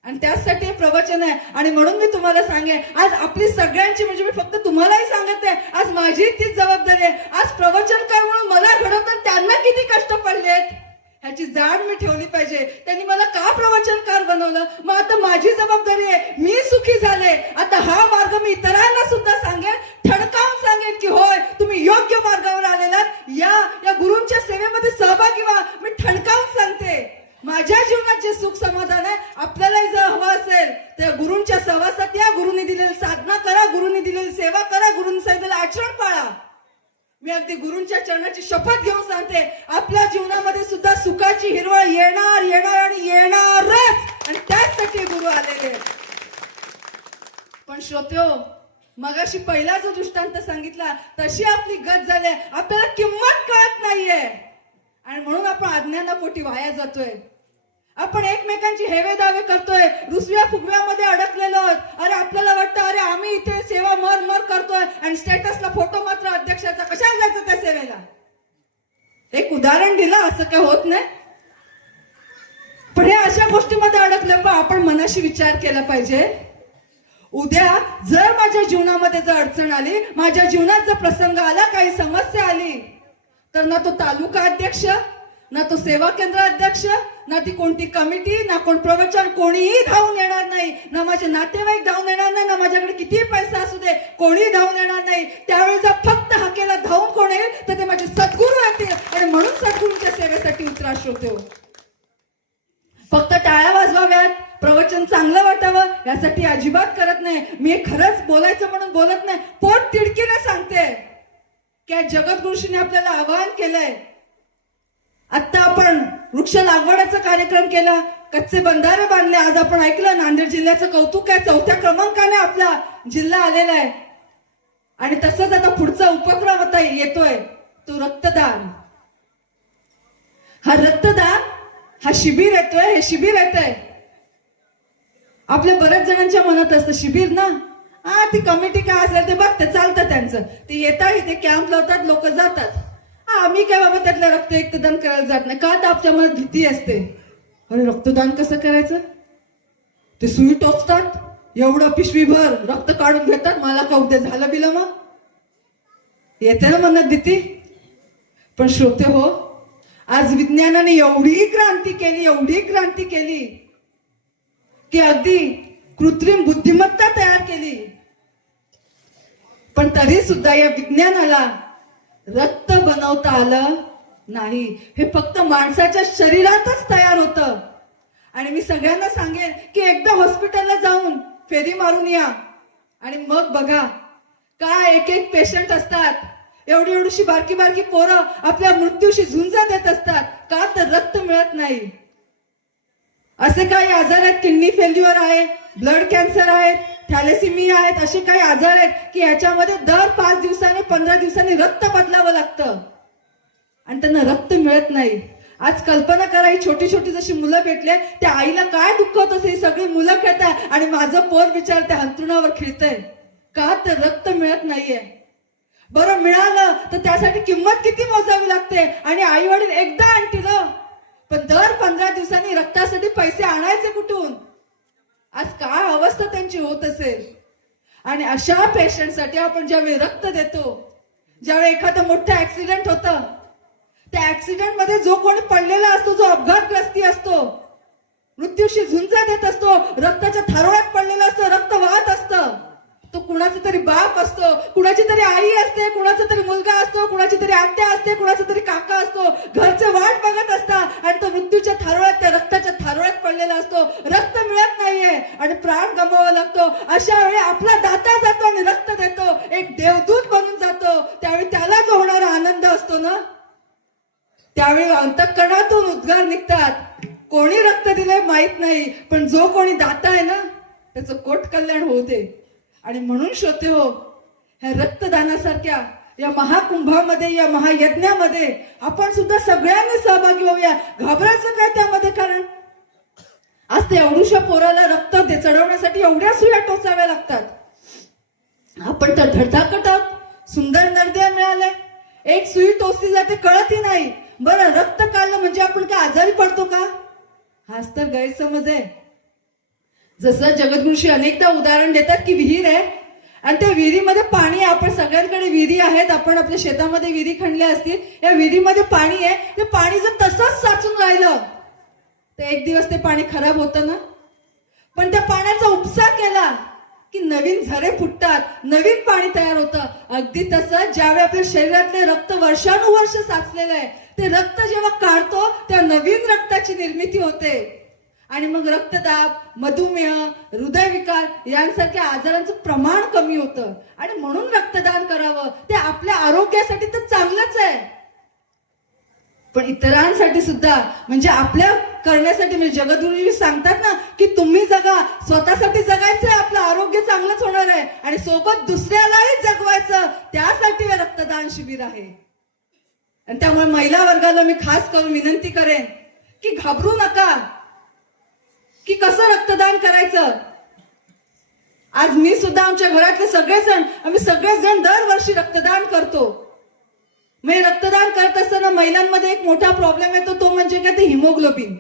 आणि त्याचसाठी हे प्रवचन आहे. आणि म्हणून मी तुम्हाला सांगेन, आज आपली सगळ्यांची, म्हणजे मी फक्त तुम्हालाही सांगत आहे, आज माझी तीच जबाबदारी आहे. आज प्रवचनकार म्हणून मला घडवतात त्यांना किती कष्ट पडलेत ह्याची जाण मी ठेवली पाहिजे. त्यांनी मला का प्रवचनकार बनवलं, मग आता माझी जबाबदारी आहे, मी सुखी झाले, आता हा मार्ग मी इतरांना सुद्धा सांगेन, ठणकावून सांगेन की होय तुम्ही योग्य मार्गावर आलेलात, या गुरूंच्या सेवेमध्ये सहभागी व्हा. मी ठणकावून सांगते, माझ्या जीवनात जे सुख समाधान आहे, आपल्यालाही जर हवं असेल तर गुरूंच्या सहवासात या, गुरूंनी दिलेली साधना करा, गुरूंनी दिलेली सेवा करा, गुरूंनी सांगितलेलं आचरण पाळा. मी अगदी गुरूंच्या चरणाची शपथ घेऊन सांगते, आपल्या जीवनामध्ये सुद्धा सुखाची हिरवळ येणार येणार आणि येणारच, आणि त्याचसाठी गुरु आलेले. पण श्रोत्यो, मगाशी पहिला जो दृष्टांत सांगितला तशी आपली गत झाली, आपल्याला किंमत कळत नाहीये, आणि म्हणून आपण अज्ञानापोटी वाया जातोय. आपण एकमेकांची हेवे दावे करतोय, रुसव्या फुगव्यामध्ये अडकलेलो आहोत. अरे आपल्याला वाटतं अरे आम्ही इथे सेवा मर करतोय, आणि स्टेटसला फोटो मात्र अध्यक्षाचा, कशाला जायचं त्या सेवेला. एक उदाहरण दिलं, असं काय होत नाही, पण हे अशा गोष्टीमध्ये अडकलं. पण आपण मनाशी विचार केला पाहिजे, उद्या जर माझ्या जीवनामध्ये जर अडचण आली, माझ्या जीवनात जर प्रसंग आला, काही समस्या आली, तर ना तो तालुका अध्यक्ष, ना तो सेवा केंद्र अध्यक्ष, ना ती कोणती कमिटी, ना कोण प्रवचन, कोणीही धावून येणार नाही. ना माझे नातेवाईक धावून येणार नाही, ना माझ्याकडे कितीही पैसा असू दे कोणी धावून येणार नाही. त्यावेळी जर फक्त हाकेला धावून कोण येईल तर ते माझे सद्गुरू येतील. आणि म्हणून सद्गुरूंच्या सेवेसाठी उतरा श्रोते. फक्त टाळ्या वाजवाव्यात, प्रवचन चांगलं वाटावं यासाठी अजिबात करत नाही. मी खरंच बोलायचं म्हणून बोलत नाही. पोट तिडकीने सांगते की जगद्गुरुजींनी आपल्याला आवाहन केलंय. आता आपण वृक्ष लागवडाचा कार्यक्रम केला, कच्चे बंधारे बांधले. आज आपण ऐकलं नांदेड जिल्ह्याचं कौतुक आहे, 4थ्या क्रमांकाने आपला जिल्हा आलेला आहे. आणि तसंच आता पुढचा उपक्रम आता येतोय तो रक्तदान. हा रक्तदान हा शिबिर येतोय, हे शिबिर येतंय. आपल्या बऱ्याच जणांच्या मनात असतं शिबिर ना, ती कमिटी काय असेल ते बघते, चालतं त्यांचं. ते येतात इथे कॅम्प लावतात, लोक जातात. आम्ही काय बाबा त्यातलं रक्तदान करायला जात नाही. का तर आपल्या मनात भीती असते, अरे रक्तदान कसं करायचं, ते सुई टोचतात, एवढं पिशवीभर रक्त काढून घेतात, मला का उद्या झालं बिलं मग, येते ना मनात भीती. पण श्रोते हो, आज विज्ञानाने एवढी क्रांती केली की अगदी कृत्रिम बुद्धिमत्ता तयार केली. पण तरी सुद्धा या विज्ञानाला रक्त बनवता आलं नाही. हे फक्त माणसाच्या शरीरातच तयार होतं. आणि मी सगळ्यांना सांगेन की एकदा हॉस्पिटलला जाऊन फेरी मारून या आणि मग बघा काय एक एक पेशंट असतात. एवढीशी बारकी पोरं आपल्या मृत्यूशी झुंज देत असतात. का तर रक्त मिळत नाही. असे काही आजार आहेत, किडनी फेल्युअर आहे, ब्लड कॅन्सर आहेत, थॅलेसिमिया आहेत, असे काही आजार आहेत की याच्यामध्ये दर 5 दिवसांनी 15 दिवसांनी रक्त बदलावं लागतं आणि त्यांना रक्त मिळत नाही. आज कल्पना करा, ही छोटी जशी मुलं भेटले, त्या आईला काय दुःख होत असेल. ही सगळी मुलं खेळताय आणि माझं पोर विचार त्या अंथरुणावर खेळतंय. का तर रक्त मिळत नाहीये. बरं मिळालं तर त्यासाठी किंमत किती मोजावी लागते. आणि आई वडील एकदा आणतील, पण दर 15 दिवसांनी रक्तासाठी पैसे आणायचे कुठून. आज काय अवस्था त्यांची होत असेल. आणि अशा पेशंटसाठी आपण ज्यावेळी रक्त देतो, ज्यावेळी एखादा मोठा ऍक्सिडेंट होतं, त्या ऍक्सिडेंट मध्ये जो कोणी पडलेला असतो, जो अपघातग्रस्ती असतो, मृत्यूशी झुंज देत असतो, रक्ताच्या थारोळ्यात पडलेला असतो, रक्त वाहत असतं, तो कुणाचा तरी बाप असतो, कुणाची तरी आई असते, कुणाचा तरी मुलगा असतो, कुणाची तरी आत्या असते, कुणाचा तरी काका असतो. घरचे वाट बघत असतात आणि तो मृत्यूच्या थारोळ्यात, त्या रक्ताच्या थारोळ्यात पडलेला असतो. रक्त मिळत नाहीये आणि प्राण गमवावा लागतो. अशा वेळी आपला दाता जातो आणि रक्त देतो, एक देवदूत बनून जातो. त्यावेळी त्याला जो होणारा आनंद असतो ना, त्यावेळी अंतःकरणातून उद्गार निघतात. कोणी रक्त दिलंय माहित नाही, पण जो कोणी दाता आहे ना, त्याचं कोट कल्याण होऊ दे. आणि म्हणून श्रोते हो, ह्या रक्तदानासारख्या या महाकुंभामध्ये, या महायज्ञामध्ये आपण सुद्धा सगळ्यांनी सहभागी होऊया. घाबरायचं काय त्यामध्ये, कारण आज ते एवढ्याशा पोराला रक्त चढवण्यासाठी एवढ्या सुया टोचाव्या लागतात. आपण तर धडधाकट आहोत, सुंदर नरद्या मिळाल्या, एक सुई टोचली जाते कळतही नाही. बरं रक्त काढलं म्हणजे आपण काय आजारी पडतो का, हाच तर गैरसमज आहे. जसं जगद्गुरुशी अनेकदा उदाहरण देतात की विहीर आहे आणि त्या विहिरीमध्ये पाणी आहे. आपण सगळ्यांकडे विहिरी आहेत, आपण आपल्या शेतामध्ये विहिरी खणल्या असतील. या विहिरीमध्ये पाणी आहे, ते पाणी जर तसंच साचून राहिलं तर एक दिवस ते पाणी खराब होतं ना. पण त्या पाण्याचा उपसा केला की नवीन झरे फुटतात, नवीन पाणी तयार होतं. अगदी तसं ज्यावेळी आपल्या शरीरातले रक्त वर्षानुवर्ष साचलेलं आहे, ते रक्त जेव्हा काढतो तेव्हा नवीन रक्ताची निर्मिती होते. आणि मग रक्तदाब, मधुमेह, हृदयविकार यांसारख्या आजारांचं प्रमाण कमी होतं. आणि म्हणून रक्तदान करावं, ते आपल्या आरोग्यासाठी तर चांगलंच आहे, पण इतरांसाठी सुद्धा, म्हणजे आपल्या करण्यासाठी. म्हणजे जगद्गुरुजी सांगतात ना की तुम्ही जगा, स्वतःसाठी जगायचंय, आपलं आरोग्य चांगलंच होणार आहे आणि सोबत दुसऱ्यालाही जगवायचं. त्यासाठी हे रक्तदान शिबिर आहे. आणि त्यामुळे महिला वर्गाला मी खास करून विनंती करेन की घाबरू नका की कसं रक्तदान करायचं. आज मी सुद्धा, आमच्या घरातले सगळेजण, आम्ही सगळेजण दरवर्षी रक्तदान करतो. मग रक्तदान करत असताना महिलांमध्ये एक मोठा प्रॉब्लेम येतो, तो म्हणजे काय, ते हिमोग्लोबिन.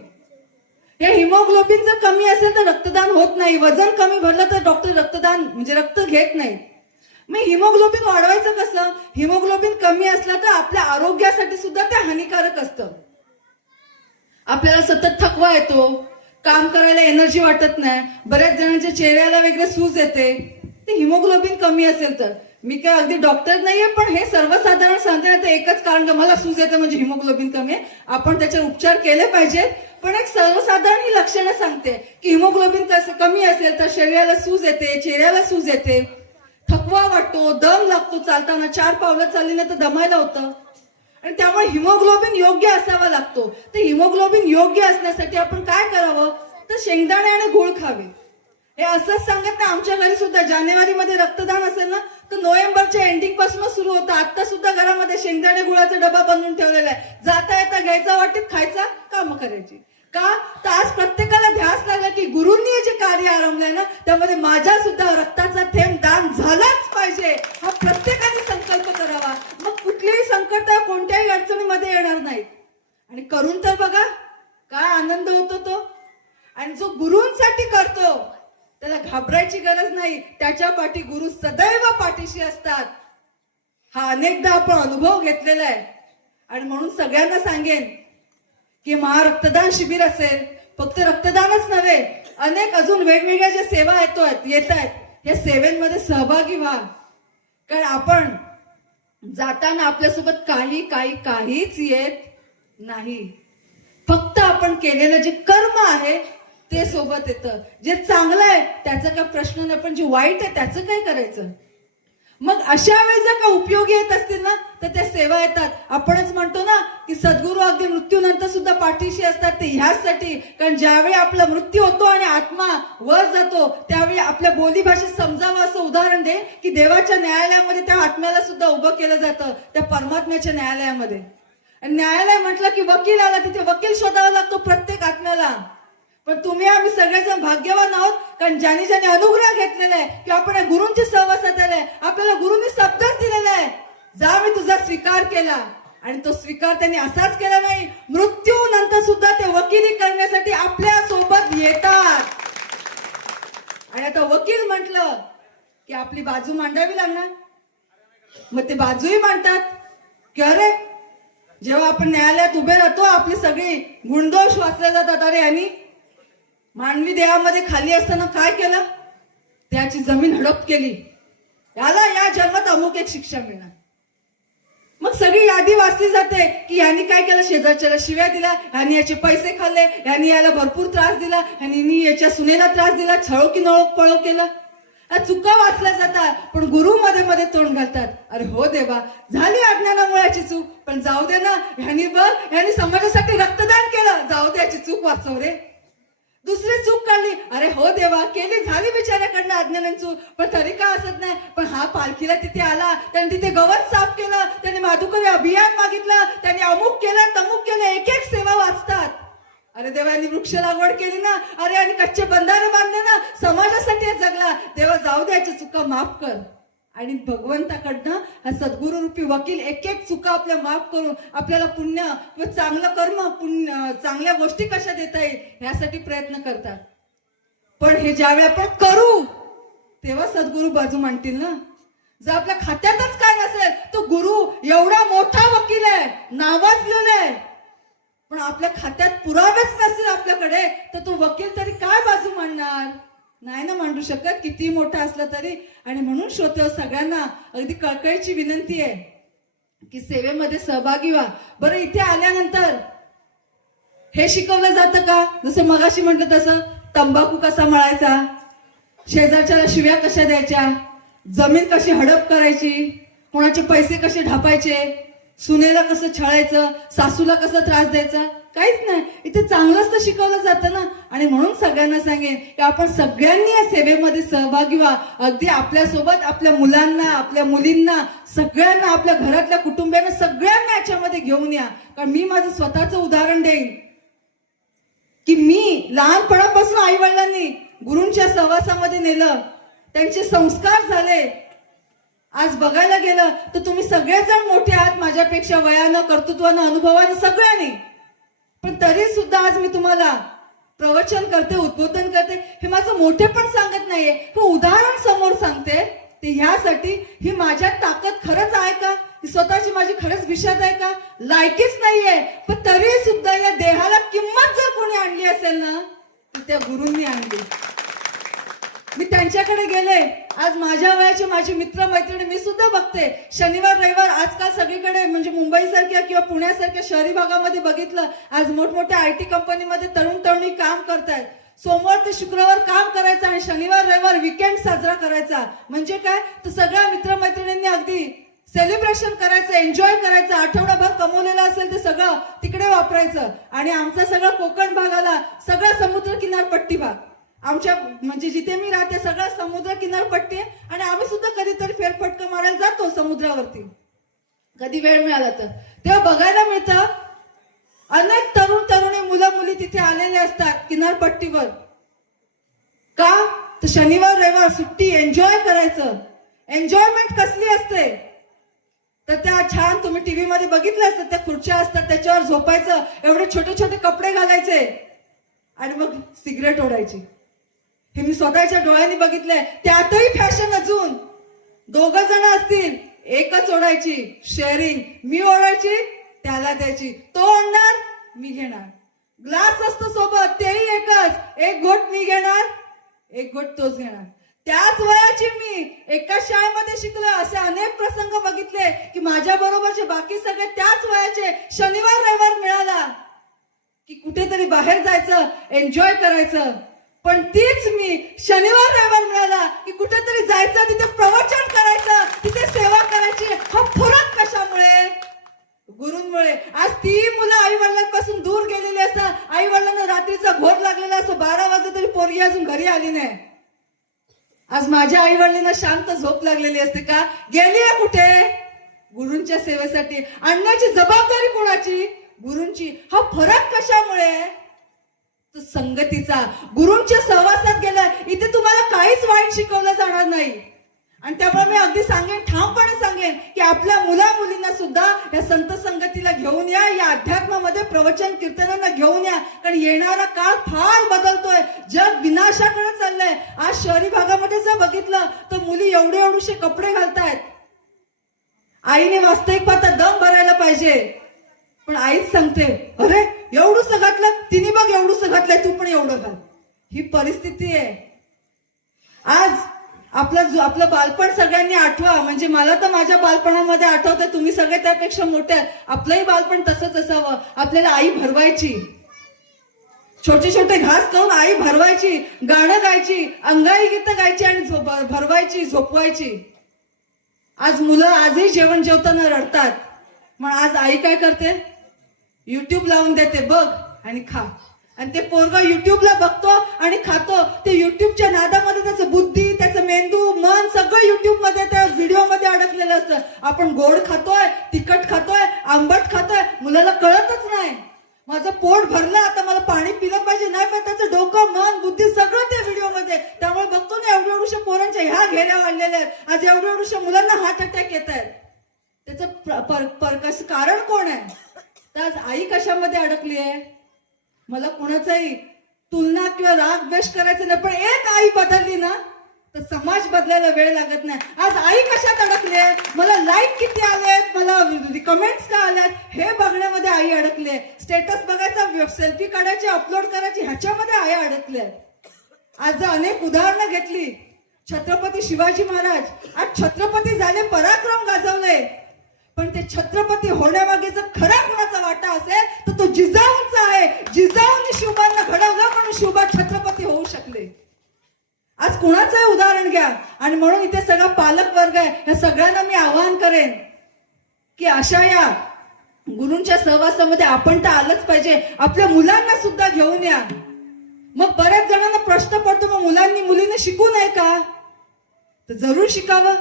हे हिमोग्लोबिन जर कमी असेल तर रक्तदान होत नाही. वजन कमी भरलं तर डॉक्टर रक्तदान म्हणजे रक्त घेत नाही. मग हिमोग्लोबिन वाढवायचं कसं? हिमोग्लोबिन कमी असलं तर आपल्या आरोग्यासाठी सुद्धा ते हानिकारक असतं. आपल्याला सतत थकवा येतो, काम करायला एनर्जी वाटत नाही, बऱ्याच जणांच्या चेहऱ्याला वगैरे सूज येते, ते हिमोग्लोबिन कमी असेल तर. मी काय अगदी डॉक्टर नाहीये, पण हे सर्वसाधारण सांगण्याचं एकच कारण की मला सूज येते म्हणजे हिमोग्लोबिन कमी आहे. आपण त्याच्यावर उपचार केले पाहिजेत, पण एक सर्वसाधारण ही लक्षणं सांगते की हिमोग्लोबिन कसं कमी असेल तर शरीराला सूज येते, चेहऱ्याला सूज येते, थकवा वाटतो, दम लागतो चालताना, 4 पावलं चालली ना तर दमायला होतं. आणि त्यामुळे हिमोग्लोबिन योग्य असावा लागतो. तर हिमोग्लोबिन योग्य असण्यासाठी आपण काय करावं? तर शेंगदाणे आणि गुळ खावे. हे असंच सांगत ना, आमच्या घरी सुद्धा जानेवारीमध्ये रक्तदान असेल ना तर नोव्हेंबरच्या एंडिंग पासूनच सुरू होतं. आता सुद्धा घरामध्ये शेंगदाणे गुळाचा डबा बनवून ठेवलेला आहे. जाता येता घ्यायचा, वाटीत खायचा, काम करायची. का? तर आज प्रत्येकाला ध्यास लागला की गुरूंनी हे जे कार्य आरंभलंय ना त्यामध्ये माझ्या सुद्धा रक्ताचा थेंब दान झालाच पाहिजे, हा प्रत्येकाने संकल्प करावा. मग कुठलीही संकट कोणत्याही अडचणीमध्ये येणार नाहीत. आणि करून तर बघा काय आनंद होतो तो. आणि जो गुरूंसाठी करतो त्याला घाबरायची गरज नाही, त्याच्या पाठी गुरु सदैव पाठीशी असतात. हा अनेकदा आपण अनुभव घेतलेला आहे. आणि म्हणून सगळ्यांना सांगेन की महारक्तदान शिबिर असेल, फक्त रक्तदानच नव्हे, अनेक अजून वेगवेगळ्या ज्या सेवा येत आहेत या सेवेमध्ये सहभागी व्हा. कारण आपण जाताना आपल्यासोबत काहीच येत नाही. फक्त आपण केलेलं जे कर्म आहे ते सोबत येतं. जे चांगलं आहे त्याचा काय प्रश्न नाही, पण जे वाईट आहे त्याचं काय करायचं? मग अशा वेळी जर का उपयोगी येत असतील ना तर त्या सेवा येतात. आपणच म्हणतो ना की सद्गुरू अगदी मृत्यूनंतर सुद्धा पाठीशी असतात. ते ह्याचसाठी, कारण ज्यावेळी आपला मृत्यू होतो आणि आत्मा वर जातो त्यावेळी आपल्या बोलीभाषेत समजावं असं उदाहरण दे की देवाच्या न्यायालयामध्ये त्या आत्म्याला सुद्धा उभं केलं जातं, त्या परमात्म्याच्या न्यायालयामध्ये. आणि न्यायालय म्हटलं की वकील आला, तिथे वकील शोधावा लागतो प्रत्येक आत्म्याला. पण तुम्ही आम्ही सगळेजण भाग्यवान आहोत, कारण ज्यांनी अनुग्रह घेतलेला आहे की आपण गुरूंची सहवासात आलाय, आपल्याला गुरूंनी शब्दच दिलेला आहे, जा मी तुझा स्वीकार केला. आणि तो स्वीकार त्यांनी असाच केला नाही, मृत्यू नंतर सुद्धा ते वकिली करण्यासाठी आपल्या सोबत येतात. आणि आता वकील म्हटलं की आपली बाजू मांडावी लागणार, मग ते बाजूही मांडतात की अरे जेव्हा आपण न्यायालयात उभे राहतो आपली सगळी गुणदोष वाचले जातात. अरे यांनी मानवी देहामध्ये खाली असताना काय केलं? त्याची जमीन हडप केली, याला या जन्मात अमुक एक शिक्षा मिळणार. मग सगळी यादी वाचली जाते की यांनी काय केलं? शेजारच्याला शिव्या दिल्या, यांनी याचे पैसे खाल्ले, यांनी याला भरपूर त्रास दिला, यांनी याच्या सुनेला त्रास दिला, छळो की नळो पळो केलं. चुका वाचल्या जातात, पण गुरु मध्ये मध्ये तोंड घालतात. अरे हो देवा, झाली अज्ञानामुळेची चूक, पण जाऊ दे ना, यांनी समाजासाठी रक्तदान केलं, जाऊ दे याची चूक वाचव रे. दुसरी चूक काढली, अरे हो देवा केली, झाली बिचाऱ्याकडनं अज्ञानाची चूक, पण तरी का असत नाही. पण हा पालखीला तिथे आला, त्यांनी तिथे गवत साफ केलं, त्यांनी माधुकरी अभियान मागितलं, त्यांनी अमुक केलं तमुक केलं, एक एक सेवा वाचतात. अरे देवा यांनी वृक्ष लागवड केली ना, अरे आणि कच्चे बंधारे बांधले ना, समाजासाठी जगला, देवा जाऊ द्यायची चुका माफ कर. आणि भगवंताकडनं हा सद्गुरू रूपी वकील एक एक चुका आपल्या माफ करून आपल्याला पुण्य किंवा चांगलं कर्म, चांगल्या गोष्टी कशा देता येईल यासाठी प्रयत्न करतात. पण हे ज्यावेळी आपण करू तेव्हा सद्गुरू बाजू मांडतील ना. जर आपल्या खात्यातच काय नसेल तो गुरु एवढा मोठा वकील आहे, नावाजलेला आहे, पण आपल्या खात्यात पुरावेच नसतील आपल्याकडे, तर तो वकील तरी काय बाजू मांडणार? नाही ना मांडू शकत, किती मोठा असला तरी. आणि म्हणून श्रोते सगळ्यांना अगदी कळकळीची विनंती आहे की सेवेमध्ये सहभागी व्हा. बरं, इथे आल्यानंतर हे शिकवलं जातं का? जसं मगाशी म्हटलं तसं तंबाखू कसा मळायचा, शेजारच्याला शिव्या कशा द्यायच्या, जमीन कशी हडप करायची, कोणाचे पैसे कसे ढापायचे, सुनेला कसं छळायचं, सासूला कसा त्रास द्यायचा, काहीच नाही. इथे चांगलंच तर शिकवलं जातं ना. आणि म्हणून सगळ्यांना सांगेन की आपण सगळ्यांनी या सेवेमध्ये सहभागी व्हा. अगदी आपल्यासोबत आपल्या मुलांना, आपल्या मुलींना, सगळ्यांना, आपल्या घरातल्या कुटुंबियांना, सगळ्यांना याच्यामध्ये घेऊन या. कारण मी माझं स्वतःचं उदाहरण देईन की मी लहानपणापासून आई वडिलांनी गुरूंच्या सहवासामध्ये नेलं, त्यांचे संस्कार झाले. आज बघायला गेलं तर तुम्ही सगळेजण मोठे आहात माझ्यापेक्षा, वयानं, कर्तृत्वानं, अनुभवानं, सगळ्यांनी. पण तरी सुद्धा आज मी तुम्हाला प्रवचन करते, उद्बोधन करते, हे माझं मोठेपण सांगत नाहीये, हे उदाहरण समोर सांगते ते ह्यासाठी ही माझ्यात ताकद खरंच आहे का, ही स्वतःची माझी खरंच विषाद आहे का, लायकीच नाहीये, पण तरी सुद्धा या देहाला किंमत जर कोणी आणली असेल ना तर त्या गुरूंनी आणली. मी त्यांच्याकडे गेले. आज माझ्या वयाचे माझे मित्र मैत्रिणी मी सुद्धा बघते, शनिवार रविवार आजकाल सगळीकडे म्हणजे मुंबईसारख्या किंवा पुण्यासारख्या शहरी भागामध्ये बघितलं, आज मोठमोठ्या IT कंपनीमध्ये तरुण तरुणी काम करतायत. सोमवार ते शुक्रवार काम करायचं आणि शनिवार रविवार वीकेंड साजरा करायचा. म्हणजे काय, तर सगळ्या मित्रमैत्रिणींनी अगदी सेलिब्रेशन करायचं, एन्जॉय करायचं, आठवडाभर कमवलेलं असेल ते सगळं तिकडे वापरायचं. आणि आमचा सगळा कोकण भागाला सगळा समुद्र किनारपट्टी भाग, आमच्या म्हणजे जिथे मी राहते सगळा समुद्र किनारपट्टी आहे. आणि आम्ही सुद्धा कधीतरी फेरफटका मारायला जातो समुद्रावरती, कधी वेळ मिळाला तर. तेव्हा बघायला मिळतं अनेक तरुण तरुणी मुलं मुली तिथे आलेले असतात किनारपट्टीवर. का, तर शनिवार रविवार सुट्टी एन्जॉय करायचं. एन्जॉयमेंट कसली असते, तर त्या छान तुम्ही टीव्ही मध्ये बघितलं असतं, त्या खुर्च्या असतात त्याच्यावर झोपायचं, एवढे छोटे छोटे कपडे घालायचे आणि मग सिगरेट ओढायची. हे मी स्वतःच्या डोळ्यांनी बघितलंय. त्यातही फॅशन अजून 2 जण असतील, एकच ओढायची, शेअरिंग. मी ओढायची, त्याला द्यायची, तो ओढणार, मी घेणार. ग्लास असतो सोबत, तेही एकच, एक घोट मी घेणार, एक घोट तोच घेणार. त्याच वयाची मी एकाच शाळेमध्ये शिकले. असे अनेक प्रसंग बघितले की माझ्या बरोबरचे बाकी सगळे त्याच वयाचे. शनिवार रविवार मिळाला की कुठेतरी बाहेर जायचं, एन्जॉय करायचं. पण तीच मी शनिवार रविवार मिळाला की कुठेतरी जायचं, तिथे प्रवचन करायचं, तिथे सेवा करायची. हा फरक कशामुळे, गुरूंमुळे. आज ती मुलं आई वडिलांपासून दूर गेलेली असतात. आई वडिलांना रात्रीचा घोर लागलेला असतो, 12 वाजता तरी पोरगी अजून घरी आली नाही. आज माझ्या आई वडिलांना शांत झोप लागलेली असते. का गेली आहे कुठे, गुरूंच्या सेवेसाठी. आणण्याची जबाबदारी कोणाची, गुरूंची. हा फरक कशामुळे, तो संगतीचा. गुरूंच्या सहवासात गेला, इथे तुम्हाला काहीच वाईट शिकवलं जाणार नाही. आणि त्यामुळे मी अगदी सांगेन, ठामपणे सांगेन की आपल्या मुला मुलींना सुद्धा या संत संगतीला घेऊन या, या अध्यात्मामध्ये प्रवचन कीर्तनांना घेऊन या. कारण येणारा काळ फार बदलतोय, जग विनाशाकडे चाललंय. आज शहरी भागामध्ये जर बघितलं तर मुली एवढे एवढेसे कपडे घालतायत. आईने वास्तविक पाहता दम भरायला पाहिजे, पण आईच सांगते अरे एवढूस घातलं, तिने बघ एवढूस घातलंय, तू पण एवढं घाल. ही परिस्थिती आहे. आज आपलं बालपण सगळ्यांनी आठवा. म्हणजे मला तर माझ्या बालपणामध्ये आठवतंय, तुम्ही सगळे त्यापेक्षा मोठे. आपलंही बालपण तसंच असावं. आपल्याला आई भरवायची, छोटे छोटे घास करून आई भरवायची, गाणं गायची, अंगाई गीतं गायची आणि भरवायची, झोपवायची. आज मुलं आजही जेवण जेवताना रडतात. मग आज आई काय करते, युट्यूब लावून देते, बघ आणि खा. आणि ते पोरगा युट्यूबला बघतो आणि खातो. ते युट्यूबच्या नादामध्ये त्याचं बुद्धी, त्याचं मेंदू, मन सगळं युट्यूब मध्ये, त्या व्हिडिओ मध्ये अडकलेलं असतं. आपण गोड खातोय, तिखट खातोय, आंबट खातोय, मुलाला कळतच नाही. माझं पोट भरलं, आता मला पाणी पिलं पाहिजे, नाही पण त्याचं डोकं, मन, बुद्धी सगळं त्या व्हिडिओ मध्ये. त्यामुळे बघतो ना एवढ्या एवढ्या पोरांच्या ह्या घेऱ्या वाढलेल्या आहेत. आज एवढ्या एवढ्या मुलांना हार्ट अटॅक येत आहेत. त्याचं कारण कोण आहे, तर आज आई कशामध्ये अडकली आहे. मला कोणाचाही तुलना किंवा राग द्वेष करायचं नाही, पण एक आई बदलली ना तर समाज बदलायला वेळ लागत नाही. आज आई कशात अडकले, मला लाईक किती आलेत, मला कमेंट्स का आल्यात हे बघण्यामध्ये आई अडकले. स्टेटस बघायचा, सेल्फी काढायची, अपलोड करायची, ह्याच्यामध्ये आई अडकले. आज अनेक उदाहरणं घेतली. छत्रपती शिवाजी महाराज आज छत्रपती झाले, पराक्रम गाजवले, पण ते छत्रपती होण्यामागे जर खरा कुणाचा वाटा असेल तर तो जिजाऊंचा आहे. जिजाऊंनी शिवबांना घडवलं म्हणून शिवबा छत्रपती होऊ शकले. आज कुणाचं उदाहरण घ्या. आणि म्हणून इथे सगळा पालक वर्ग आहे, या सगळ्यांना मी आवाहन करेन की अशा या गुरूंच्या सहवासामध्ये आपण तर आलंच पाहिजे. आपल्या मुलांना सुद्धा घेऊन या. मग बऱ्याच जणांना प्रश्न पडतो, मग मुलींनी शिकू नये का, तर जरूर शिकावं.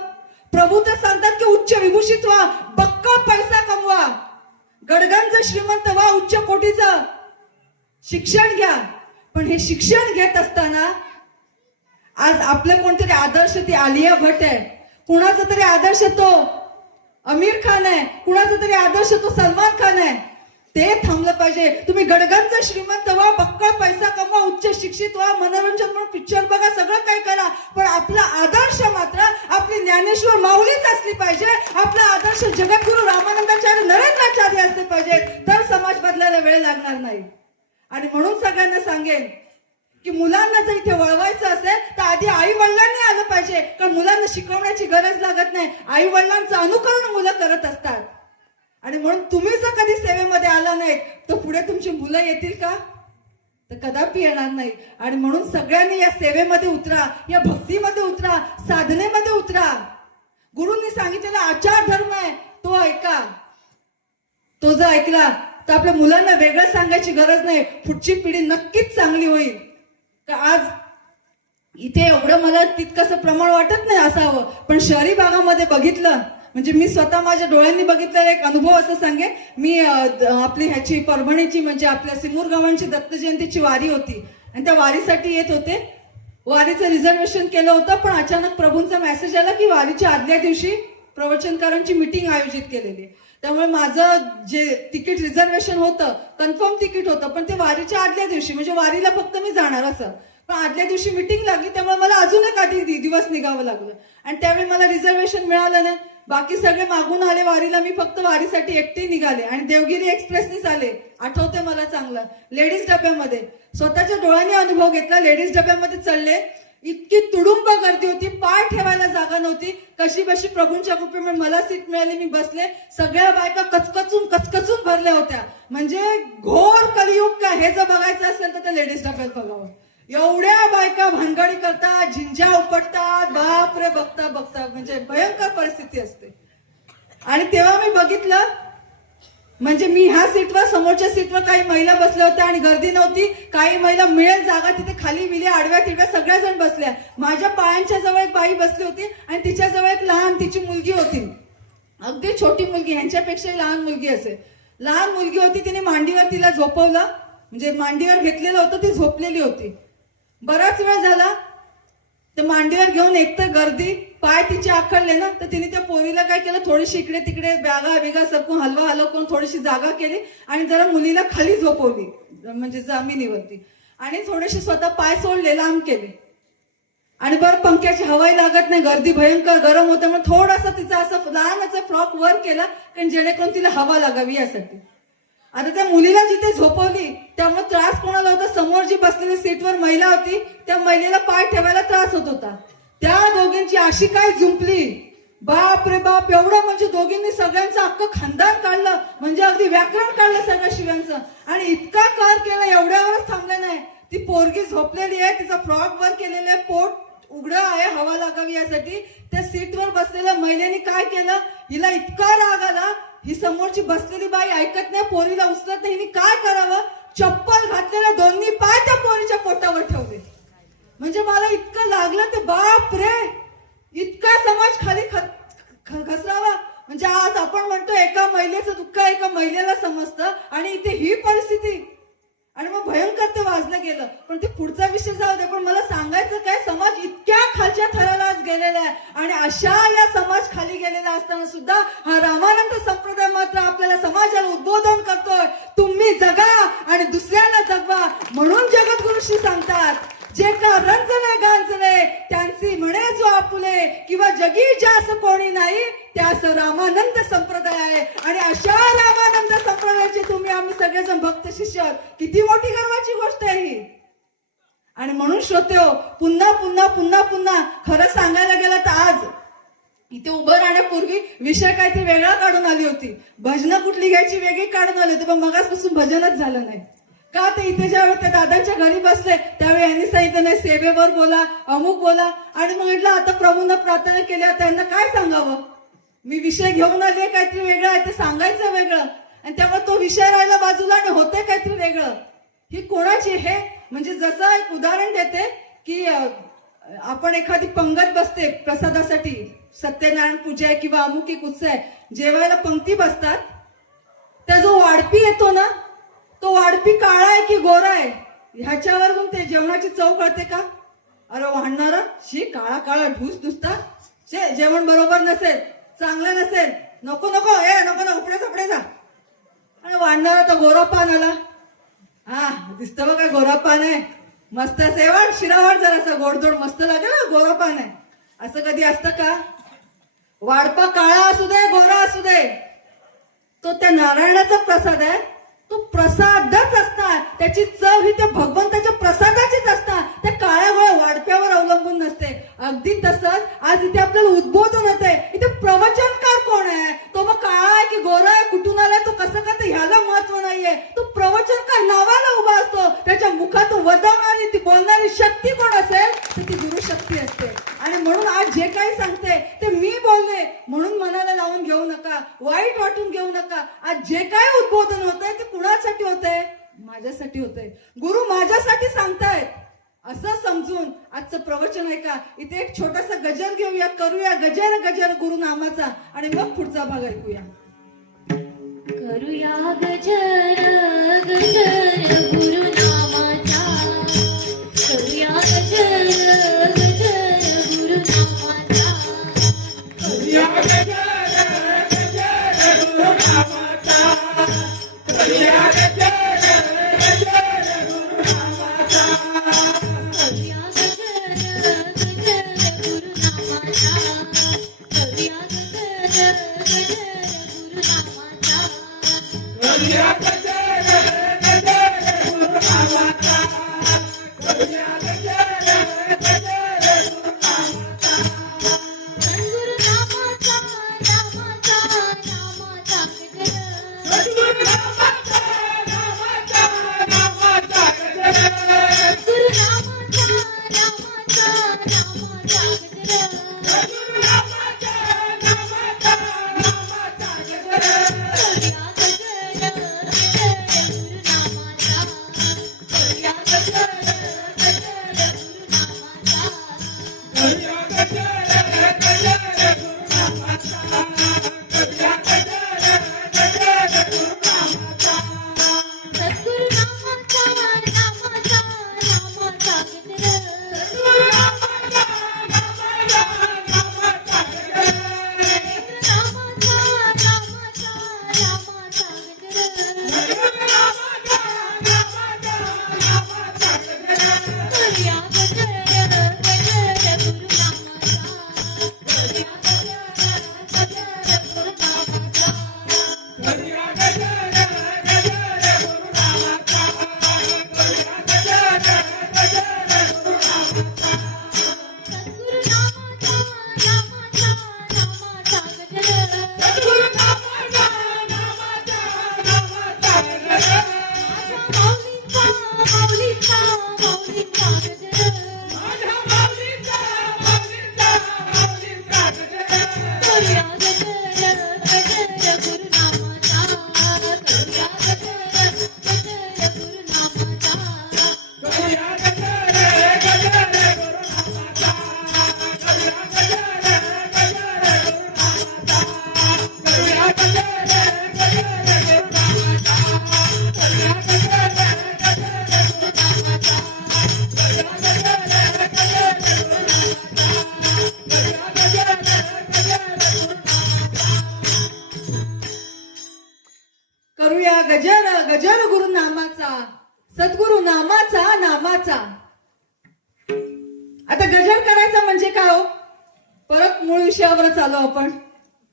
प्रभू तर सांगतात की उच्च विभूषित व्हा, बक्कळ पैसा कमवा, गडगंज श्रीमंत व्हा, उच्च कोटीचं शिक्षण घ्या. पण हे शिक्षण घेत असताना आज आपले कोणतरी आदर्श ती आलिया भट्ट आहे, कुणाचा तरी आदर्श तो आमिर खान आहे, कुणाचा तरी आदर्श तो सलमान खान आहे. ते थांबलं पाहिजे. तुम्ही गडगंज श्रीमंत व्हा, बक्कळ पैसा कमवा, उच्च शिक्षित व्हा, मनोरंजन म्हणून पिक्चर बघा, सगळं काही करा, पण आपला आदर्श मात्र, आपली ज्ञानेश्वर माऊलीच असली पाहिजे, आपला आदर्श जगद्गुरु रामानंदाचार्य नरेंद्राचार्य असले पाहिजे, तर समाज बदलायला वेळ लागणार नाही. आणि म्हणून सगळ्यांना सांगेन की मुलांना जर इथे वळवायचं असेल तर आधी आई वडिलांनी आलं पाहिजे, कारण मुलांना शिकवण्याची गरज लागत नाही, आई वडिलांचं अनुकरण मुलं करत असतात. आणि म्हणून तुम्ही जर कधी सेवेमध्ये आला नाही तर पुढे तुमची मुलं येतील का? तर कदापि येणार नाही. आणि म्हणून सगळ्यांनी या सेवेमध्ये उतरा, या भक्तीमध्ये उतरा, साधनेमध्ये उतरा. गुरूंनी सांगितलेला आचार धर्म आहे तो ऐका. तो जर ऐकला तर आपल्या मुलांना वेगळं सांगायची गरज नाही, पुढची पिढी नक्कीच चांगली होईल. तर आज इथे एवढं मला तितकंसं प्रमाण वाटत नाही असावं, पण शहरी भागामध्ये बघितलं म्हणजे मी स्वतः माझ्या डोळ्यांनी बघितलेला एक अनुभव असं सांगेन. मी आपली ह्याची परभणीची म्हणजे आपल्या सिमूर गावांची दत्त जयंतीची वारी होती आणि त्या वारीसाठी येत होते. वारीचं रिझर्वेशन केलं होतं, पण अचानक प्रभूंचा मेसेज आला की वारीच्या आदल्या दिवशी प्रवचनकारांची मीटिंग आयोजित केलेली. त्यामुळे माझं जे तिकीट रिझर्वेशन होतं कन्फर्म तिकीट होतं, पण ते वारीच्या आदल्या दिवशी म्हणजे वारीला फक्त मी जाणार असं, पण आदल्या दिवशी मीटिंग लागली त्यामुळे मला अजून एक आधी दिवस निघावं लागलं. आणि त्यावेळी मला रिझर्वेशन मिळालं नाही. बाकी सगळे मागून आले वारीला, मी फक्त वारीसाठी एकटी निघाले आणि देवगिरी एक्सप्रेसनीच आले. आठवते मला चांगलं, लेडीज डब्यामध्ये. स्वतःच्या डोळ्यांनी अनुभव घेतला. लेडीज डब्यामध्ये चढले, इतकी तुडुंब गर्दी होती, पाय ठेवायला जागा नव्हती. कशी बशी प्रभूंच्या कृपेमुळे मला सीट मिळाली, मी बसले. सगळ्या बायका कचकचून भरल्या होत्या. म्हणजे घोर कलियुग का हे जर बघायचं असेल तर त्या लेडीज डब्यात बघावं. एवढ्या बायका भानगडी करतात, झिंजा उपटतात, बाप रे, बघता म्हणजे भयंकर परिस्थिती असते. आणि तेव्हा मी बघितलं म्हणजे मी ह्या सीटवर, समोरच्या सीटवर काही महिला बसल्या होत्या आणि गर्दी नव्हती. काही महिला मिळेल जागा तिथे खाली विल्या, आडव्या तिडव्या सगळ्या जण बसल्या. माझ्या पायांच्या जवळ एक बाई बसली होती आणि तिच्या जवळ एक लहान तिची मुलगी होती, अगदी छोटी मुलगी, ह्यांच्यापेक्षाही लहान मुलगी असेल. लहान मुलगी होती, तिने मांडीवर तिला झोपवलं, म्हणजे मांडीवर घेतलेलं होतं, ती झोपलेली होती. बराच वेळ झाला तर मांडीवर घेऊन एकतर गर्दी, पाय तिचे आखडले ना, तर तिने त्या पोरीला काय केलं, थोडीशी इकडे तिकडे बॅगा बिगा सरकून हलवा करून थोडीशी जागा केली आणि जरा मुलीला खाली झोपवली म्हणजे जमिनीवरती, आणि थोडेसे स्वतः पाय सोडले, लांब केले. आणि बरं पंख्याची हवाही लागत नाही, गर्दी भयंकर गरम होतं, मग थोडासा तिचा असं लहानचा फ्रॉक वर केला कारण जेणेकरून तिला हवा लागावी यासाठी. आता त्या मुलीला जिथे झोपवली त्यामुळे त्रास कोणाला होता, समोर जी बसलेली सीटवर महिला होती त्या महिलेला पाय ठेवायला त्रास होत होता. त्या दोघींची अशी काय जुंपली, बाप रे बाप, एवढं म्हणजे दोघींनी सगळ्यांचं अख्खं खानदान काढलं, म्हणजे अगदी व्याकरण काढलं सगळ्या शिव्यांचं. आणि इतका कर केला, एवढ्यावरच थांबलं नाही. ती पोरगी झोपलेली आहे, तिचा फ्रॉक वर केलेला आहे, पोट उघडं आहे हवा लागावी यासाठी. त्या सीटवर बसलेल्या महिलेने काय केलं, हिला इतका राग आला, ही समोरची बसलेली बाई ऐकत नाही, पोरीला उचलत नाही, हिने काय करावं, चप्पल घातलेला दोन्ही पाय त्या पोरीच्या पोटावर ठेवले. म्हणजे मला इतकं लागलं ते, बाप रे, इतका समाज खाली घसरावा. म्हणजे आज आपण म्हणतो एका महिलेचं दुःख एका महिलेला समजतं आणि इथे ही परिस्थिती. आणि मग भयंकर ते वाजलं गेलं. पण ते पुढचा विषय जाऊ दे, पण मला सांगायचं काय, समाज इतक्या खालच्या थराला आज गेलेला आहे आणि अशा या समाज खाली गेलेला असताना सुद्धा हा रामानंद संप्रदाय मात्र आपल्याला समाजाला उद्बोधन करतोय, तुम्ही जगा आणि दुसऱ्यांना जगवा. म्हणून जगद्गुरुश्री सांगतात, जे का रंजले गांजले त्यांची म्हणे जो आपुले, किंवा जगी जास कोणी नाही त्यास रामानंद संप्रदाय आहे. आणि अशा रामानंद संप्रदायाचे तुम्ही आम्ही सगळेजण भक्त शिष्य, किती मोठी गर्वाची गोष्ट आहे ही. आणि म्हणून श्रोतेहो, पुन्हा पुन्हा पुन्हा पुन्हा खरं सांगायला गेलं तर आज इथे उभं राहण्यापूर्वी विषय काहीतरी वेगळा काढून आली होती, भजनं कुठली घ्यायची वेगळी काढून आली होती, पण मगासपासून भजनच झालं नाही. का ते इथे ज्यावेळी त्या दादांच्या घरी बसले त्यावेळी यांनी सांगितलं नाही सेवेवर बोला, अमुक बोला. आणि मग म्हटलं आता प्रभूंना प्रार्थना केल्या, त्यांना काय सांगावं, मी विषय घेऊन आले काहीतरी वेगळं आहे, ते सांगायचं वेगळं, आणि त्यामुळे तो विषय राहिला बाजूला आणि होते काहीतरी वेगळं. ही कोणाची हे, म्हणजे जसं एक उदाहरण देते की आपण एखादी पंगत बसते प्रसादासाठी, सत्यनारायण पूजा आहे किंवा अमुक एक उत्सव आहे, जेवायला पंक्ती बसतात, त्या जो वाढपी येतो ना, तो वाढपी काळा आहे की गोरा आहे ह्याच्यावरून ते जेवणाची चव कळते का. अरे वाढणारा शी काळा काळा ढूस नुसता, जेवण बरोबर नसेल, चांगलं नसेल, नको नको नको ना, उपडे सपडे जा. आणि वाढणारा तो गोरा पान आला, हा दिसतं बघा गोरा पान आहे, मस्त सेवण शिरावड जरासा गोडधोड मस्त लागेल ना, गोरा पान आहे. असं कधी असतं का, वाढपा काळा असू दे गोरा असू दे, तो त्या नारायणाचा प्रसाद आहे. तो प्रसादच असणार, त्याची चव ही त्या भगवंताच्या प्रसादाचीच असणार, त्या काळ्या गोळ्या वाढप्यावर अवलंबून नसते. अगदी तसंच आज इथे आपल्याला उद्बोधन होते. इथे प्रवचनकार कोण आहे? तो मग काळा आहे की गोरा आहे, कुठून आलाय, तो कसं का, ह्याला महत्व नाहीये. तो प्रवचनकार नावाला उभा असतो, त्याच्या मुखात वदवणारी ती बोलणारी शक्ती कोण असेल तर ती गुरुशक्ती असते. आणि म्हणून आज जे काही सांगते ते मी बोलले म्हणून मनाला लावून घेऊ नका, वाईट वाटून घेऊ नका. आज जे काही उद्बोधन होतंय ते कुणासाठी होतंय? माझ्यासाठी होतंय. गुरु माझ्यासाठी सांगतायत असं समजून आजचं प्रवचन ऐका. इथे एक छोटासा गजर घेऊया, करूया गजर गजर गुरु नामाचा, आणि मग पुढचा भाग ऐकूया. करूया गजर गजर गुरुनामाचा, करूया गजर गजर गुरुनामाचा, करूया गजर गजर गुरुनामाचा, करूया गजर गजर गुरुनामाचा, करूया गजर गजर गुरुनामाचा, करूया गजर गजर गुरुनामाचा, करूया गजर गजर गुरुनामाचा, करूया गजर गजर गुरुनामाचा. सद्गुरुनामाचा नामाचा नामाचा गजर, सद्गुरुनामाचा नामाचा नामाचा गजर, सद्गुरुनामाचा नामाचा नामाचा गजर, सद्गुरुनामाचा नामाचा नामाचा गजर. करूया गजर गजर गुरुनामाचा, करूया गजर गजर गुरुनामाचा, करूया गजर गजर गुरुनामाचा, करूया गजर गजर गुरुनामाचा. सद्गुरुनामाचा नामाचा नामाचा गजर, सद्गुरुनामाचा नामाचा नामाचा गजर, नामाचा नामाचा नामाचा गजर, सद्गुरुनामाचा नामाचा नामाचा गजर. करूया गजर गजर गुरुनामाचा, करूया गजर गजर गुरुनामाचा, करूया गजर गजर गुरुनामाचा, करूया गजर गजर गुरुनामाचा. सद्गुरुनामाचा नामाचा नामाचा गजर, सद्गुरुनामाचा नामाचा नामाचा गजर. माऊलींचा माऊलींचा माऊलींचा गजर, माझ्या माऊलीचा माऊलीचा माऊलीचा गजर. करूया गजर गजर गुरुनामाचा, करूया गजर गजर गुरुनामाचा, करूया गजर गजर गुरुनामाचा, करूया गजर गजर गुरुनामाचा, करूया गजर गजर गुरुनामाचा, करूया गजर गजर गुरुनामाचा, करूया गजर गजर गुरुनामाचा, करूया गजर गजर गुरुनामाचा. करूया गजर गजर गुरु नामाचा, सद्गुरु नामाचा नामाचा. आता गजर करायचा म्हणजे काय हो? परत मूळ विषयावरच आलो आपण,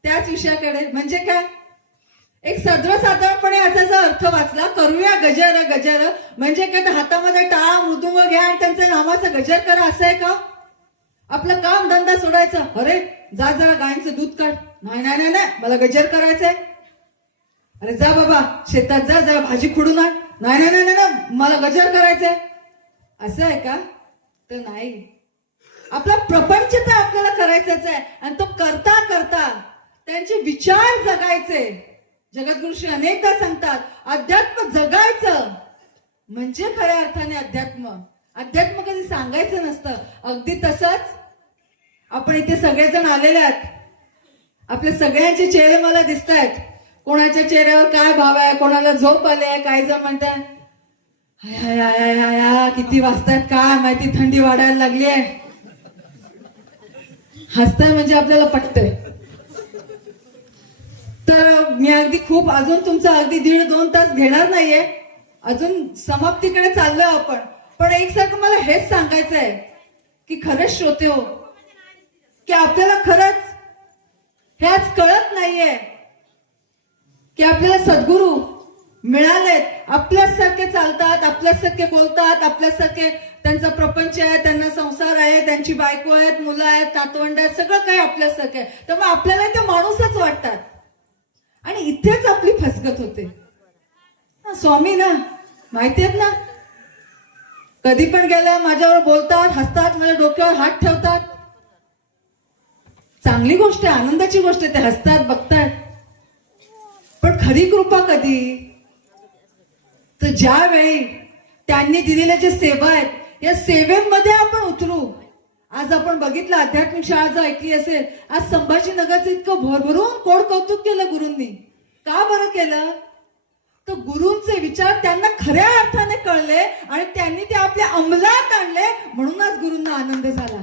त्याच विषयाकडे. म्हणजे काय? एक सर्वसाधारणपणे याचा जर अर्थ वाचला, करूया गजर गजर म्हणजे काय? तर हातामध्ये टाळा मृदुंग घ्या आणि त्यांच्या नामाचा गजर करा असं आहे का? आपलं काम धंदा सोडायचं, अरे जा जा गायींचं दूध काढ, नाही नाही नाही नाही मला गजर करायचंय. अरे जा बाबा शेतात जा जा भाजी खुडून आण, नाही नाही नाही नाही मला गजर करायचंय. असं आहे का? तर नाही. आपला प्रपंच तर आपल्याला करायचाच आहे, आणि तो करता करता त्यांचे विचार जगायचे. जगद्गुरुश्री अनेकदा सांगतात, अध्यात्म जगायचं म्हणजे खऱ्या अर्थाने अध्यात्म. अध्यात्म कधी सांगायचं नसतं. अगदी तसंच आपण इथे सगळेजण आलेले आहात. आपले सगळ्यांचे चेहरे मला दिसत आहेत. कोणाच्या चेहऱ्यावर काय भाव आहे, कोणाला झोप आली आहे, काही जण म्हणतात हाय हाय हाय हाय हाय किती वाजतायत काय माहिती, थंडी वाढायला लागली आहे. हसताय म्हणजे आपल्याला पटतंय. तर मी अगदी खूप अजून तुमचं अगदी 1.5-2 तास घेणार नाहीये, अजून समाप्तीकडे चाललोय आपण. पण एकसारखं मला हेच सांगायचं आहे की खरंच श्रोते हो, की आपल्याला खरंच हे आज कळत नाहीये की आपल्याला सद्गुरू मिळालेत, आपल्यासारखे चालतात, आपल्यासारखे बोलतात, आपल्यासारखे त्यांचा प्रपंच आहे, त्यांना संसार आहे, त्यांची बायको आहेत, मुलं आहेत, नातवंड आहेत, सगळं काही आपल्यासारखं आहे. त्यामुळे आपल्याला ते माणूसच वाटतात आणि इथेच आपली फसगत होते. स्वामी ना माहिती आहेत ना, कधी पण गेलं माझ्यावर बोलतात, हसतात, माझ्या डोक्यावर हात ठेवतात. चांगली गोष्ट आहे, आनंदाची गोष्ट आहे, ते हसतात, बघतात. पण खरी कृपा कधी? तर ज्यावेळी त्यांनी दिलेल्या जे सेवा आहेत, या सेवेमध्ये आपण उतरू. आज आपण बघितलं, आध्यात्मिक शाळा जर ऐकली असेल, आज संभाजीनगरचं इतकं भरभरून कोड कौतुक केलं गुरूंनी. का बरं केलं? तर गुरूंचे विचार त्यांना खऱ्या अर्थाने कळले आणि त्यांनी ते आपल्या अंमलात आणले, म्हणूनच गुरूंना आनंद झाला.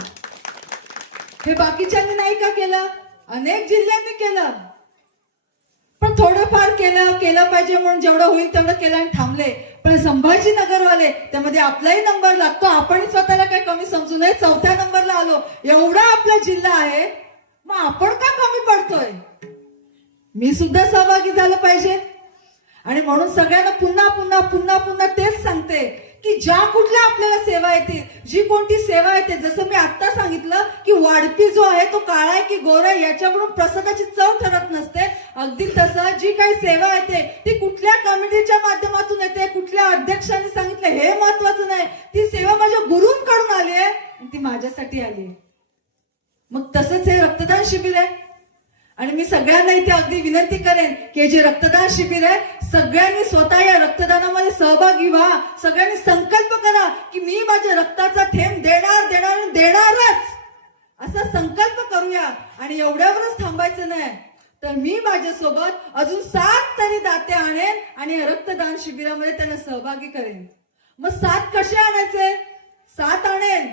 हे बाकीच्यांनी नाही का केलं? अनेक जिल्ह्यांनी केलं, पण थोडंफार केलं पाहिजे म्हणून जेवढं होईल तेवढं केलं आणि थांबले. पण संभाजीनगरवाले, त्यामध्ये आपलाही नंबर लागतो, आपण स्वतःला काही कमी समजू नये. 4थ्या नंबरला आलो, एवढा आपला जिल्हा आहे, मग आपण का कमी पडतोय? मी सुद्धा सहभागी झालं पाहिजे. आणि म्हणून सगळ्यांना पुन्हा पुन्हा पुन्हा पुन्हा तेच सांगते की ज्या कुठल्या आपल्याला सेवा येतील, जी कोणती सेवा येते, जसं मी आता सांगितलं की वाढपी जो आहे तो काळा आहे की गोरा आहे याच्यावरून प्रसादाची चव ठरत नसते. अगदी तसं जी काही सेवा येते ती कुठल्या कमिटीच्या माध्यमातून येते, कुठल्या अध्यक्षांनी सांगितलं हे महत्वाचं नाही. ती सेवा माझ्या गुरूंकडून आली आहे आणि ती माझ्यासाठी आली आहे. मग तसंच हे रक्तदान शिबिर आहे. आणि मी सगळ्यांना इथे अगदी विनंती करेन की जे रक्तदान शिबिर आहे, सगळ्यांनी स्वतः या रक्तदानामध्ये सहभागी व्हा. सगळ्यांनी संकल्प करा की मी माझ्या रक्ताचा थेंब देणारच, असा संकल्प करूया. आणि एवढ्यावरच थांबायचं नाही, तर मी माझ्यासोबत अजून 7 तरी दाते आणेन आणि या रक्तदान शिबिरामध्ये त्यांना सहभागी करेन. मग 7 कसे आणायचे? 7 आणेन,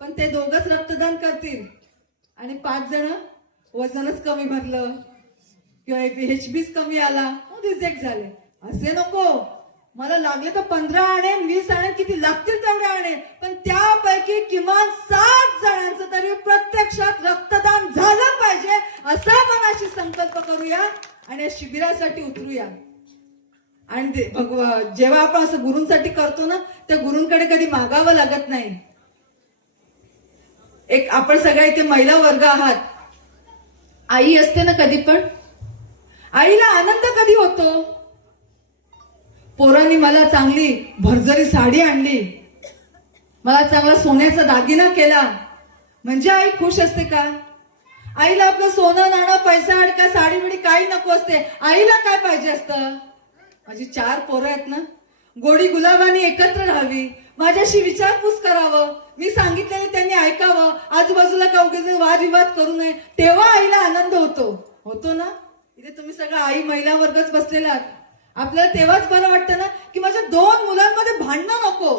पण ते दोघंच रक्तदान करतील आणि 5 जण वजनच कमी भरलं किंवा HB's कमी आला, रिजेक्ट झाले. असे नको. मला लागले तर 15 आणेन, 20 आणेन, किती लागतील तेवढे आणेन, पण त्यापैकी किमान 7 जणांचं तरी प्रत्यक्षात रक्तदान झालं पाहिजे, असा मनाशी संकल्प करूया आणि या शिबिरासाठी उतरूया. आणि जेव्हा आपण असं गुरूंसाठी करतो ना, त्या गुरूंकडे कधी मागावं लागत नाही. एक आपण सगळ्या इथे महिला वर्ग आहात, आई असते ना, कधी पण आईला आनंद कधी होतो? पोरांनी मला चांगली भरजरी साडी आणली, मला चांगला सोन्याचा दागिना केला, म्हणजे आई खुश असते का? आईला आपलं सोनं नाणं पैसा अडका साडी बिडी काही नको असते. आईला काय पाहिजे असतं? माझी 4 पोरं आहेत ना, गोडी गुलाबाने एकत्र राहावी, माझ्याशी विचारपूस करावं, मी सांगितलेले त्यांनी ऐकावं, आजूबाजूला का उगाच वादविवाद करू नये, तेव्हा आईला आनंद होतो ना. इथे तुम्ही सगळं आई महिला वर्गच बसलेला आहात. आपल्याला तेव्हाच बरं वाटतं ना की माझ्या 2 मुलांमध्ये भांडणं नको,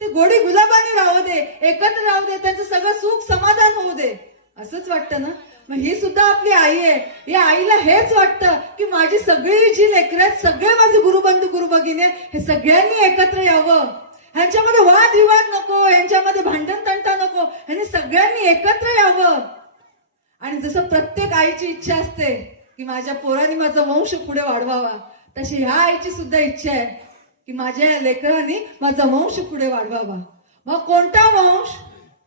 ते गोडी गुलाबाने राहू दे, एकत्र राहू दे, त्यांचं सगळं सुख समाधान होऊ दे, असंच वाटतं ना. मग ही सुद्धा आपली आई आहे. या आईला हेच वाटतं की माझी सगळी जी लेकरं आहेत, सगळे माझे गुरुबंधू गुरुभगिनी, हे सगळ्यांनी एकत्र यावं, ह्यांच्यामध्ये वादविवाद नको, यांच्यामध्ये भांडण तंटा नको, ह्यांनी सगळ्यांनी एकत्र यावं. आणि जसं प्रत्येक आईची इच्छा असते की माझ्या पोरांनी माझा वंश पुढे वाढवावा, तशी ह्या आईची सुद्धा इच्छा आहे की माझ्या लेकरांनी माझा वंश पुढे वाढवावा. मग कोणता वंश?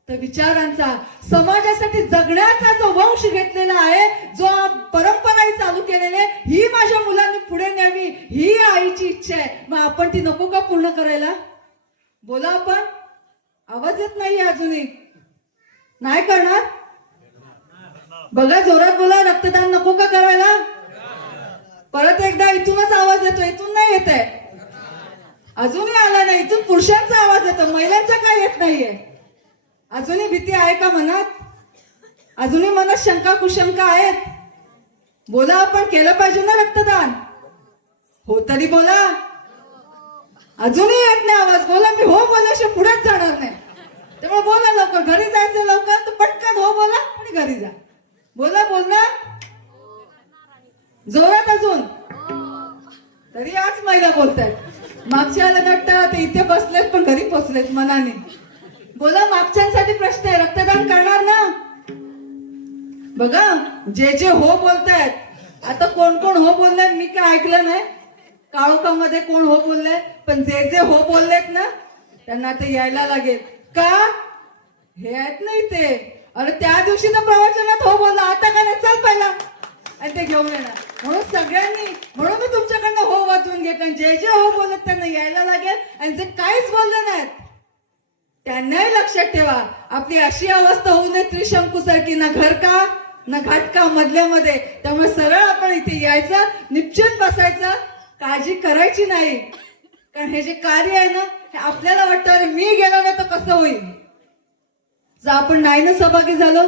तर विचारांचा, समाजासाठी जगण्याचा जो वंश घेतलेला आहे, जो परंपराही चालू केलेली आहे, ही माझ्या मुलांनी पुढे न्यावी, ही आईची इच्छा आहे. मग आपण ती नको का पूर्ण करायला? बोला आपण. आवाज येत नाही अजूनही. नाही करणार? बघा, जोरात बोला. रक्तदान नको का करायला? परत एकदा. इथूनच आवाज येतो, इथून नाही येत आहे. अजूनही आला नाही. इथून पुरुषांचा आवाज येतो, महिलांचा काय येत नाहीये. अजूनही भीती आहे का मनात? अजूनही मनात शंका कुशंका आहेत? बोला, आपण केलं पाहिजे ना रक्तदान? हो तरी बोला. अजूनही येत नाही आवाज. बोला. मी हो बोलल्याशिवाय पुढेच जाणार नाही. त्यामुळे बोला लवकर. घरी जायचं लवकर, तर पटकन हो बोला आणि घरी जा. बोला. बोलणार जोरात अजून. तरी आज महिला बोलतायत. मागच्या वाटतं ते इथे बसलेत पण घरी पोचलेत मनाने. बोला. मागच्यांसाठी प्रश्न आहे. रक्तदान करणार ना? बघा जे जे हो बोलतायत आता कोण कोण हो बोललाय मी काय ऐकलं नाही. काळोखामध्ये कोण हो बोललाय पण जे जे हो बोललेत ना त्यांना ते यायला लागेल. का हे आहेत नाही ते. अरे त्या दिवशी तर प्रवचनात हो बोलला आता का नाही चल पहिला आणि ते घेऊन येणार. म्हणून सगळ्यांनी म्हणून मी तुमच्याकडनं हो वाचून घेतलं. जे जे हो बोलत त्यांना यायला लागेल आणि जे काहीच बोलले नाहीत त्यांनाही लक्षात ठेवा आपली अशी अवस्था होऊ नये त्रिशंकूसारखी ना घर का ना घाटका मधल्यामध्ये. त्यामुळे सरळ आपण इथे यायचं निश्चित बसायचं काळजी करायची नाही. कारण हे जे कार्य आहे ना हे आपल्याला वाटतं अरे मी गेलो नाही तर कसं होईल. जर आपण नाही ना सहभागी झालो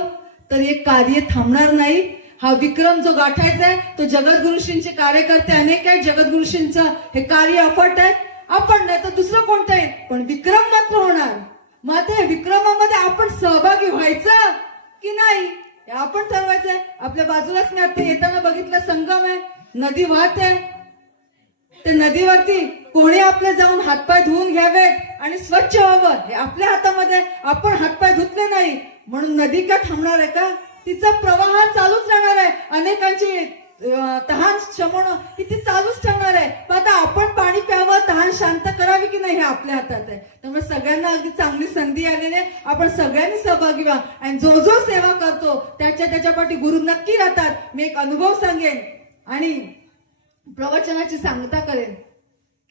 तर हे कार्य थांबणार नाही. हा विक्रम जो गाठायचा आहे तो जगद्गुरुशींचे कार्यकर्ते अनेक आहेत. जगद्गुरुशींचं हे कार्य अफट आहे. आपण नाही तर दुसरं कोणतं आहे पण विक्रम मात्र होणार. मग त्या विक्रमामध्ये आपण सहभागी व्हायचं की नाही हे आपण ठरवायचंय. आपल्या बाजूलाच मी आता येताना बघितलं संगम आहे नदी वाहत आहे. ते नदीवरती कोणी आपले जाऊन हातपाय धुवून घ्यावेत आणि स्वच्छ व्हावं हे आपल्या हातामध्ये. आपण हातपाय धुतले नाही म्हणून नदी का थांबणार आहे का. तिचा प्रवाह चालूच राहणार आहे. अनेकांची तहान शमवणं ही ती चालूच ठेवणार आहे. पण आता आपण पाणी प्यावं तहान शांत करावी की नाही हे आपल्या हातात आहे. त्यामुळे सगळ्यांना अगदी चांगली संधी आलेली आहे. आपण सगळ्यांनी सहभागी व्हा आणि जो जो सेवा करतो त्याच्या पाठी गुरु नक्की राहतात. मी एक अनुभव सांगेन आणि प्रवचनाची सांगता करेन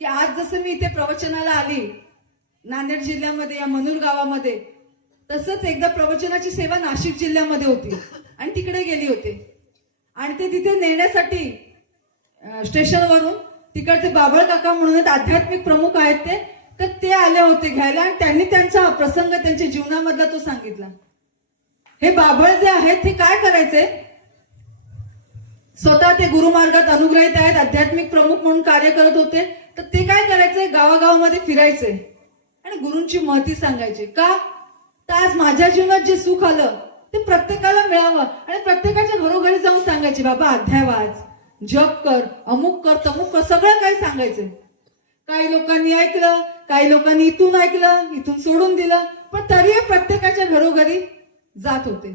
की आज जसं मी इथे प्रवचनाला आली नांदेड जिल्ह्यामध्ये या मनूर गावामध्ये तसंच एकदा प्रवचनाची सेवा नाशिक जिल्ह्यामध्ये होती आणि तिकडे गेली होते. आणि ते तिथे नेण्यासाठी स्टेशनवरून तिकडचे बाबळ काका म्हणून आध्यात्मिक प्रमुख आहेत तर ते आले होते घ्यायला आणि त्यांनी त्यांचा प्रसंग त्यांच्या जीवनामधला तो सांगितला. हे बाबळ जे आहेत ते काय करायचे स्वतः ते गुरुमार्गात अनुग्रहित आहेत आध्यात्मिक प्रमुख म्हणून कार्य करत होते. तर ते काय करायचे गावागावामध्ये फिरायचे आणि गुरूंची महती सांगायचे. का तर आज माझ्या जीवनात जे सुख आलं ते प्रत्येकाला मिळावं आणि प्रत्येकाच्या घरोघरी जाऊन सांगायचे बाबा अध्याय वाच जप कर अमुक कर तमुक कर सगळं काही सांगायचे. काही लोकांनी ऐकलं काही लोकांनी इथून ऐकलं इथून सोडून दिलं पण तरी प्रत्येकाच्या घरोघरी जात होते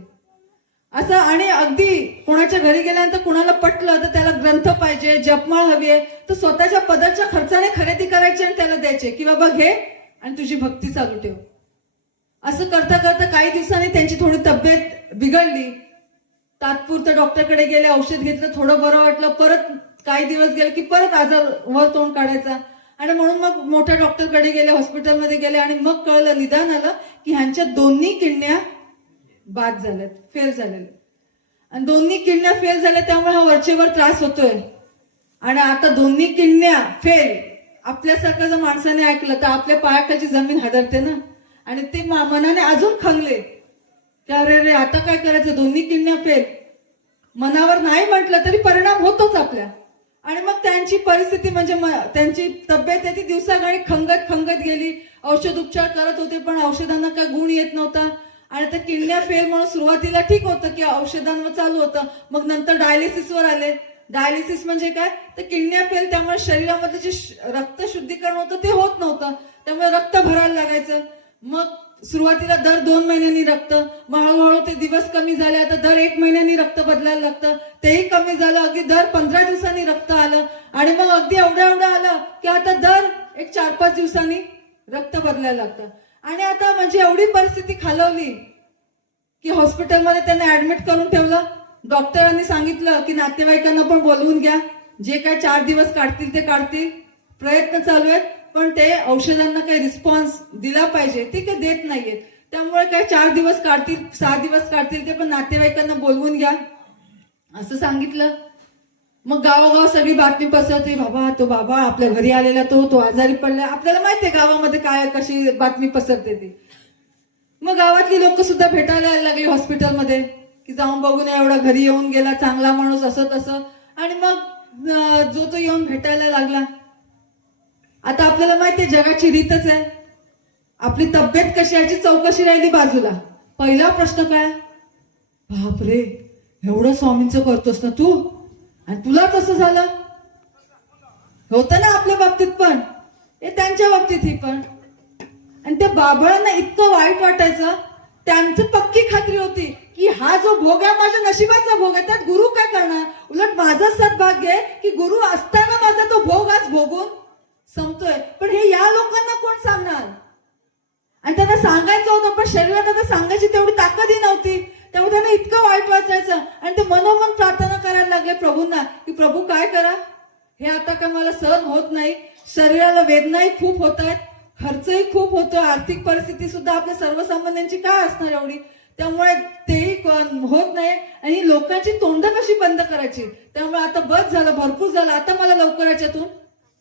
असं. आणि अगदी कोणाच्या घरी गेल्यानंतर कोणाला पटलं तर त्याला ग्रंथ पाहिजे जपमाळ हवी आहे तर स्वतःच्या पदरच्या खर्चाने खरेदी करायची आणि त्याला द्यायचे की बाबा घे आणि तुझी भक्ती चालू ठेव. असं करता करता काही दिवसांनी त्यांची थोडी तब्येत बिघडली. तात्पुरतं डॉक्टरकडे गेले औषध घेतलं थोडं बरं वाटलं. परत काही दिवस गेले की परत आजार वर तोंड काढायचा आणि म्हणून मग मोठ्या डॉक्टरकडे गेले हॉस्पिटलमध्ये गेले आणि मग कळलं निदान आलं की ह्यांच्या दोन्ही किडन्या बाद झाल्यात फेल झालेल्या आणि दोन्ही किडन्या फेल झाल्या त्यामुळे हा वरचेवर त्रास होतोय. आणि आता दोन्ही किडन्या फेल आपल्यासारखं जर माणसाने ऐकलं तर आपल्या पायाखालची जमीन हादरते ना. आणि ते मनाने अजून खंगले की अरे रे आता काय करायचं दोन्ही किडन्या फेल. मनावर नाही म्हटलं तरी परिणाम होतोच आपल्या. आणि मग त्यांची परिस्थिती म्हणजे त्यांची तब्येत आहे ती दिवसागणी खंगत खंगत गेली. औषध उपचार करत होते पण औषधांना काय गुण येत नव्हता. आणि त्या किडन्या फेल म्हणून सुरुवातीला ठीक होतं की औषधांवर चालू होतं मग नंतर डायलिसिसवर आले. डायलिसिस म्हणजे काय तर किडन्या फेल त्यामुळे शरीरामध्ये जे रक्त शुद्धीकरण होतं ते होत नव्हतं त्यामुळे रक्त भरायला लागायचं. मग सुरुवातीला दर 2 महिन्यांनी रक्त मग हळूहळू ते दिवस कमी झाले आता दर 1 महिन्यांनी रक्त बदलायला लागतं. तेही कमी झालं अगदी दर 15 दिवसांनी रक्त आलं आणि मग अगदी एवढं आलं की आता दर 4-5 दिवसांनी रक्त बदलायला लागतं. आणि आता म्हणजे एवढी परिस्थिती खालवली की हॉस्पिटलमध्ये त्यांना ऍडमिट करून ठेवलं. डॉक्टरांनी सांगितलं की नातेवाईकांना पण बोलवून घ्या जे काय 4 दिवस काढतील ते काढतील. प्रयत्न चालू आहेत पण ते औषधांना काही रिस्पॉन्स दिला पाहिजे ते काही देत नाहीयेत. त्यामुळे काय 4 दिवस काढतील 6 दिवस काढतील ते पण नातेवाईकांना बोलवून घ्या असं सांगितलं. मग गावोगाव सगळी बातमी पसरते बाबा तो बाबा आपल्या घरी आलेला तो आजारी पडला. आपल्याला माहितीये गावामध्ये काय कशी बातमी पसरते ती. मग गावातली लोक सुद्धा भेटायला यायला लागली हॉस्पिटलमध्ये की जाऊन बघून एवढा घरी येऊन गेला चांगला माणूस असं तसं. आणि मग जो तो येऊन भेटायला लागला. आता आपल्याला माहितीये जगाची रीतच आहे आपली तब्येत कशी याची चौकशी राहिली बाजूला. पहिला प्रश्न काय बापरे एवढं स्वामींचं करतोस ना तू आणि तुला कसं झालं. होतं ना आपल्या बाबतीत पण हे त्यांच्या बाबतीतही पण. आणि त्या बाबळांना इतकं वाईट वाटायचं त्यांची पक्की खात्री होती की हा जो भोग आहे माझ्या नशिबाचा भोग आहे, त्यात गुरु काय करणार? उलट माझं सद्भाग्य आहे की गुरु असताना माझा तो भोग आज भोगून संपतोय. पण हे या लोकांना कोण सांगणार? आणि त्यांना सांगायचं होतं, पण शरीरात आता सांगायची तेवढी ताकदही नव्हती. त्यामुळे त्यांना इतकं वाईट वाचायचं आणि ते मनोमन प्रार्थना करायला लागले प्रभूंना की प्रभू काय करा, हे आता का मला सहन होत नाही. शरीराला वेदनाही खूप होत आहेत, खर्चही खूप होतो, आर्थिक परिस्थिती सुद्धा आपल्या सर्वसामान्यांची काय असणार एवढी, त्यामुळे तेही होत नाही. आणि लोकांची तोंड कशी बंद करायची? त्यामुळे आता बस झालं, भरपूर झालं, आता मला लवकर याच्यातून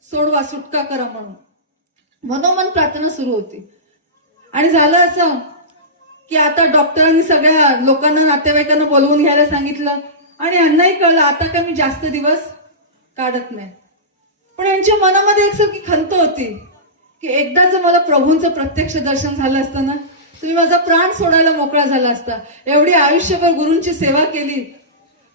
सोडवा, सुटका करा म्हणून मनोमन प्रार्थना सुरू होती. आणि झालं असं की आता डॉक्टरांनी सगळ्या लोकांना, नातेवाईकांना बोलवून घ्यायला सांगितलं आणि यांनाही कळलं आता का मी जास्त दिवस काढत नाही. पण यांच्या मनामध्ये एकसारखी खंत होती की एकदा जर मला प्रभूंचं प्रत्यक्ष दर्शन झालं असतं ना, तुम्ही माझा प्राण सोडायला मोकळा झाला असता. एवढी आयुष्यभर गुरूंची सेवा केली,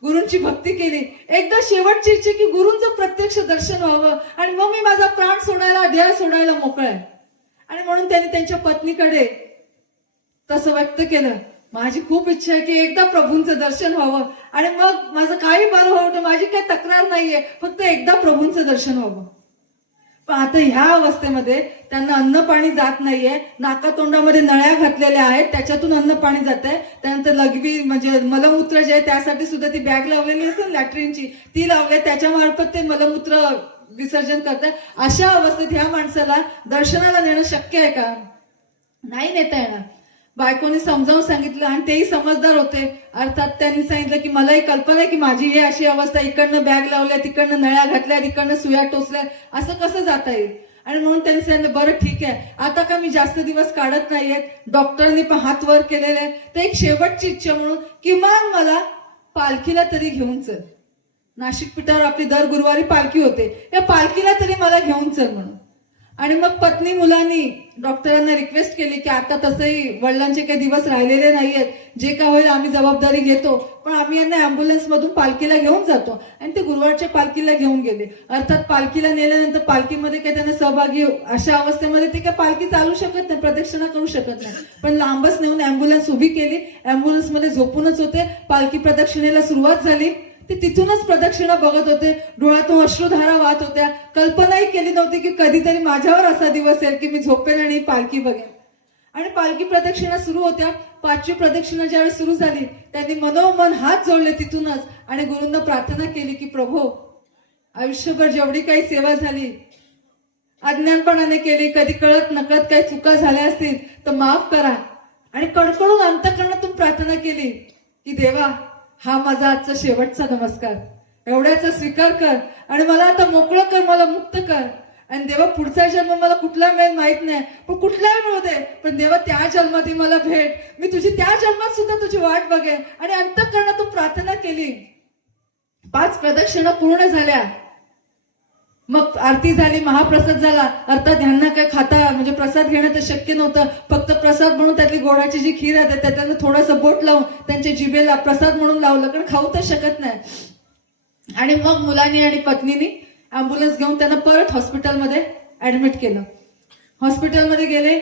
गुरूंची भक्ती केली, एकदा शेवटची इच्छा की गुरूंचं प्रत्यक्ष दर्शन व्हावं आणि मग मी माझा प्राण सोडायला, देह सोडायला मोकळा आहे. आणि म्हणून त्यांनी त्यांच्या पत्नीकडे तसं व्यक्त केलं, माझी खूप इच्छा आहे की एकदा प्रभूंचं दर्शन व्हावं आणि मग माझं काही बरं व्हावं, माझी काही तक्रार नाहीये, फक्त एकदा प्रभूंचं दर्शन व्हावं. पण आता ह्या अवस्थेमध्ये त्यांना अन्न पाणी जात नाहीये, नाकातोंडामध्ये नळ्या घातलेल्या आहेत, त्याच्यातून अन्न पाणी जात आहे. त्यानंतर लघवी म्हणजे मलमूत्र जे आहे त्यासाठी सुद्धा ती बॅग लावलेली असते लॅट्रिनची, ती लावली, त्याच्यामार्फत ते मलमूत्र विसर्जन करतात. अशा अवस्थेत ह्या माणसाला दर्शनाला नेणं शक्य आहे का? नाही नेता येणार. बायकोनी समजावून सांगितलं आणि तेही समजदार होते. अर्थात त्यांनी सांगितलं की मलाही कल्पना आहे की माझी ही अशी अवस्था, इकडनं बॅग लावल्या, तिकडनं नळ्या घातल्या, तिकडनं सुया टोचल्या, असं कसं जाता येईल. आणि म्हणून त्यांनी सांगितलं बरं ठीक आहे, आता का मी जास्त दिवस काढत नाहीये. डॉक्टरांनी पण हात वर केलेले, तर एक शेवटची इच्छा म्हणून किमान मला पालखीला तरी घेऊन चल. नाशिक पीठावर आपली दर गुरुवारी पालखी होते, या पालखीला तरी मला घेऊन चल म्हणून. आणि मग पत्नी मुलांनी डॉक्टरांना रिक्वेस्ट केली की आता तसंही वडिलांचे काही दिवस राहिलेले नाहीयेत, जे काय होईल आम्ही जबाबदारी घेतो, पण आम्ही यांना अँब्युलन्स मधून पालखीला घेऊन जातो. आणि ते गुरुवारच्या पालखीला घेऊन गेले. अर्थात पालखीला नेल्यानंतर पालखीमध्ये काही त्यांना सहभागी, अशा अवस्थेमध्ये ते काय पालखी चालू शकत नाही, प्रदक्षिणा करू शकत नाही, पण लांबच नेऊन अँब्युलन्स उभी केली. अँब्युलन्स मध्ये झोपूनच होते. पालखी प्रदक्षिणेला सुरुवात झाली. ते तिथूनच प्रदक्षिणा बघत होते, डोळ्यातून अश्रुधारा वाहत होत्या. कल्पनाही केली नव्हती की कधीतरी माझ्यावर असा दिवस येईल की मी झोपेल आणि पालखी बघेन. आणि पालखी प्रदक्षिणा सुरू होत्या. 5वी प्रदक्षिणा ज्यावेळी सुरू झाली, त्यांनी मनोमन हात जोडले तिथूनच आणि गुरूंना प्रार्थना केली की प्रभू, आयुष्यभर जेवढी काही सेवा झाली अज्ञानपणाने केली, कधी कळत नकळत काही चुका झाल्या असतील तर माफ करा. आणि कडकडून अंतःकरणातून प्रार्थना केली की देवा, हा माझा आजचा शेवटचा नमस्कार, एवढ्याचा स्वीकार कर आणि मला आता मोकळं कर, मला मुक्त कर. आणि देवा, पुढचा जन्म मला कुठला मिळेल माहित नाही, पण कुठलाही मिळू दे, पण देवा त्या जन्मात मला भेट, मी तुझी त्या जन्मात सुद्धा तुझी वाट बघेन. आणि अंतःकरणातून प्रार्थना केली. 5 प्रदक्षिणा पूर्ण झाल्या. मग आरती झाली, महाप्रसाद झाला. अर्थात ह्यांना काय खाता म्हणजे प्रसाद घेणं तर शक्य नव्हतं. फक्त प्रसाद म्हणून त्यातली गोडाची जी खीर आहे त्यातलं थोडंसं बोट लावून त्यांच्या जिभेला प्रसाद म्हणून लावलं, कारण खाऊ तर शकत नाही. आणि मग मुलांनी आणि पत्नीनी अँब्युलन्स घेऊन त्यांना परत हॉस्पिटलमध्ये ऍडमिट केलं. हॉस्पिटलमध्ये गेले,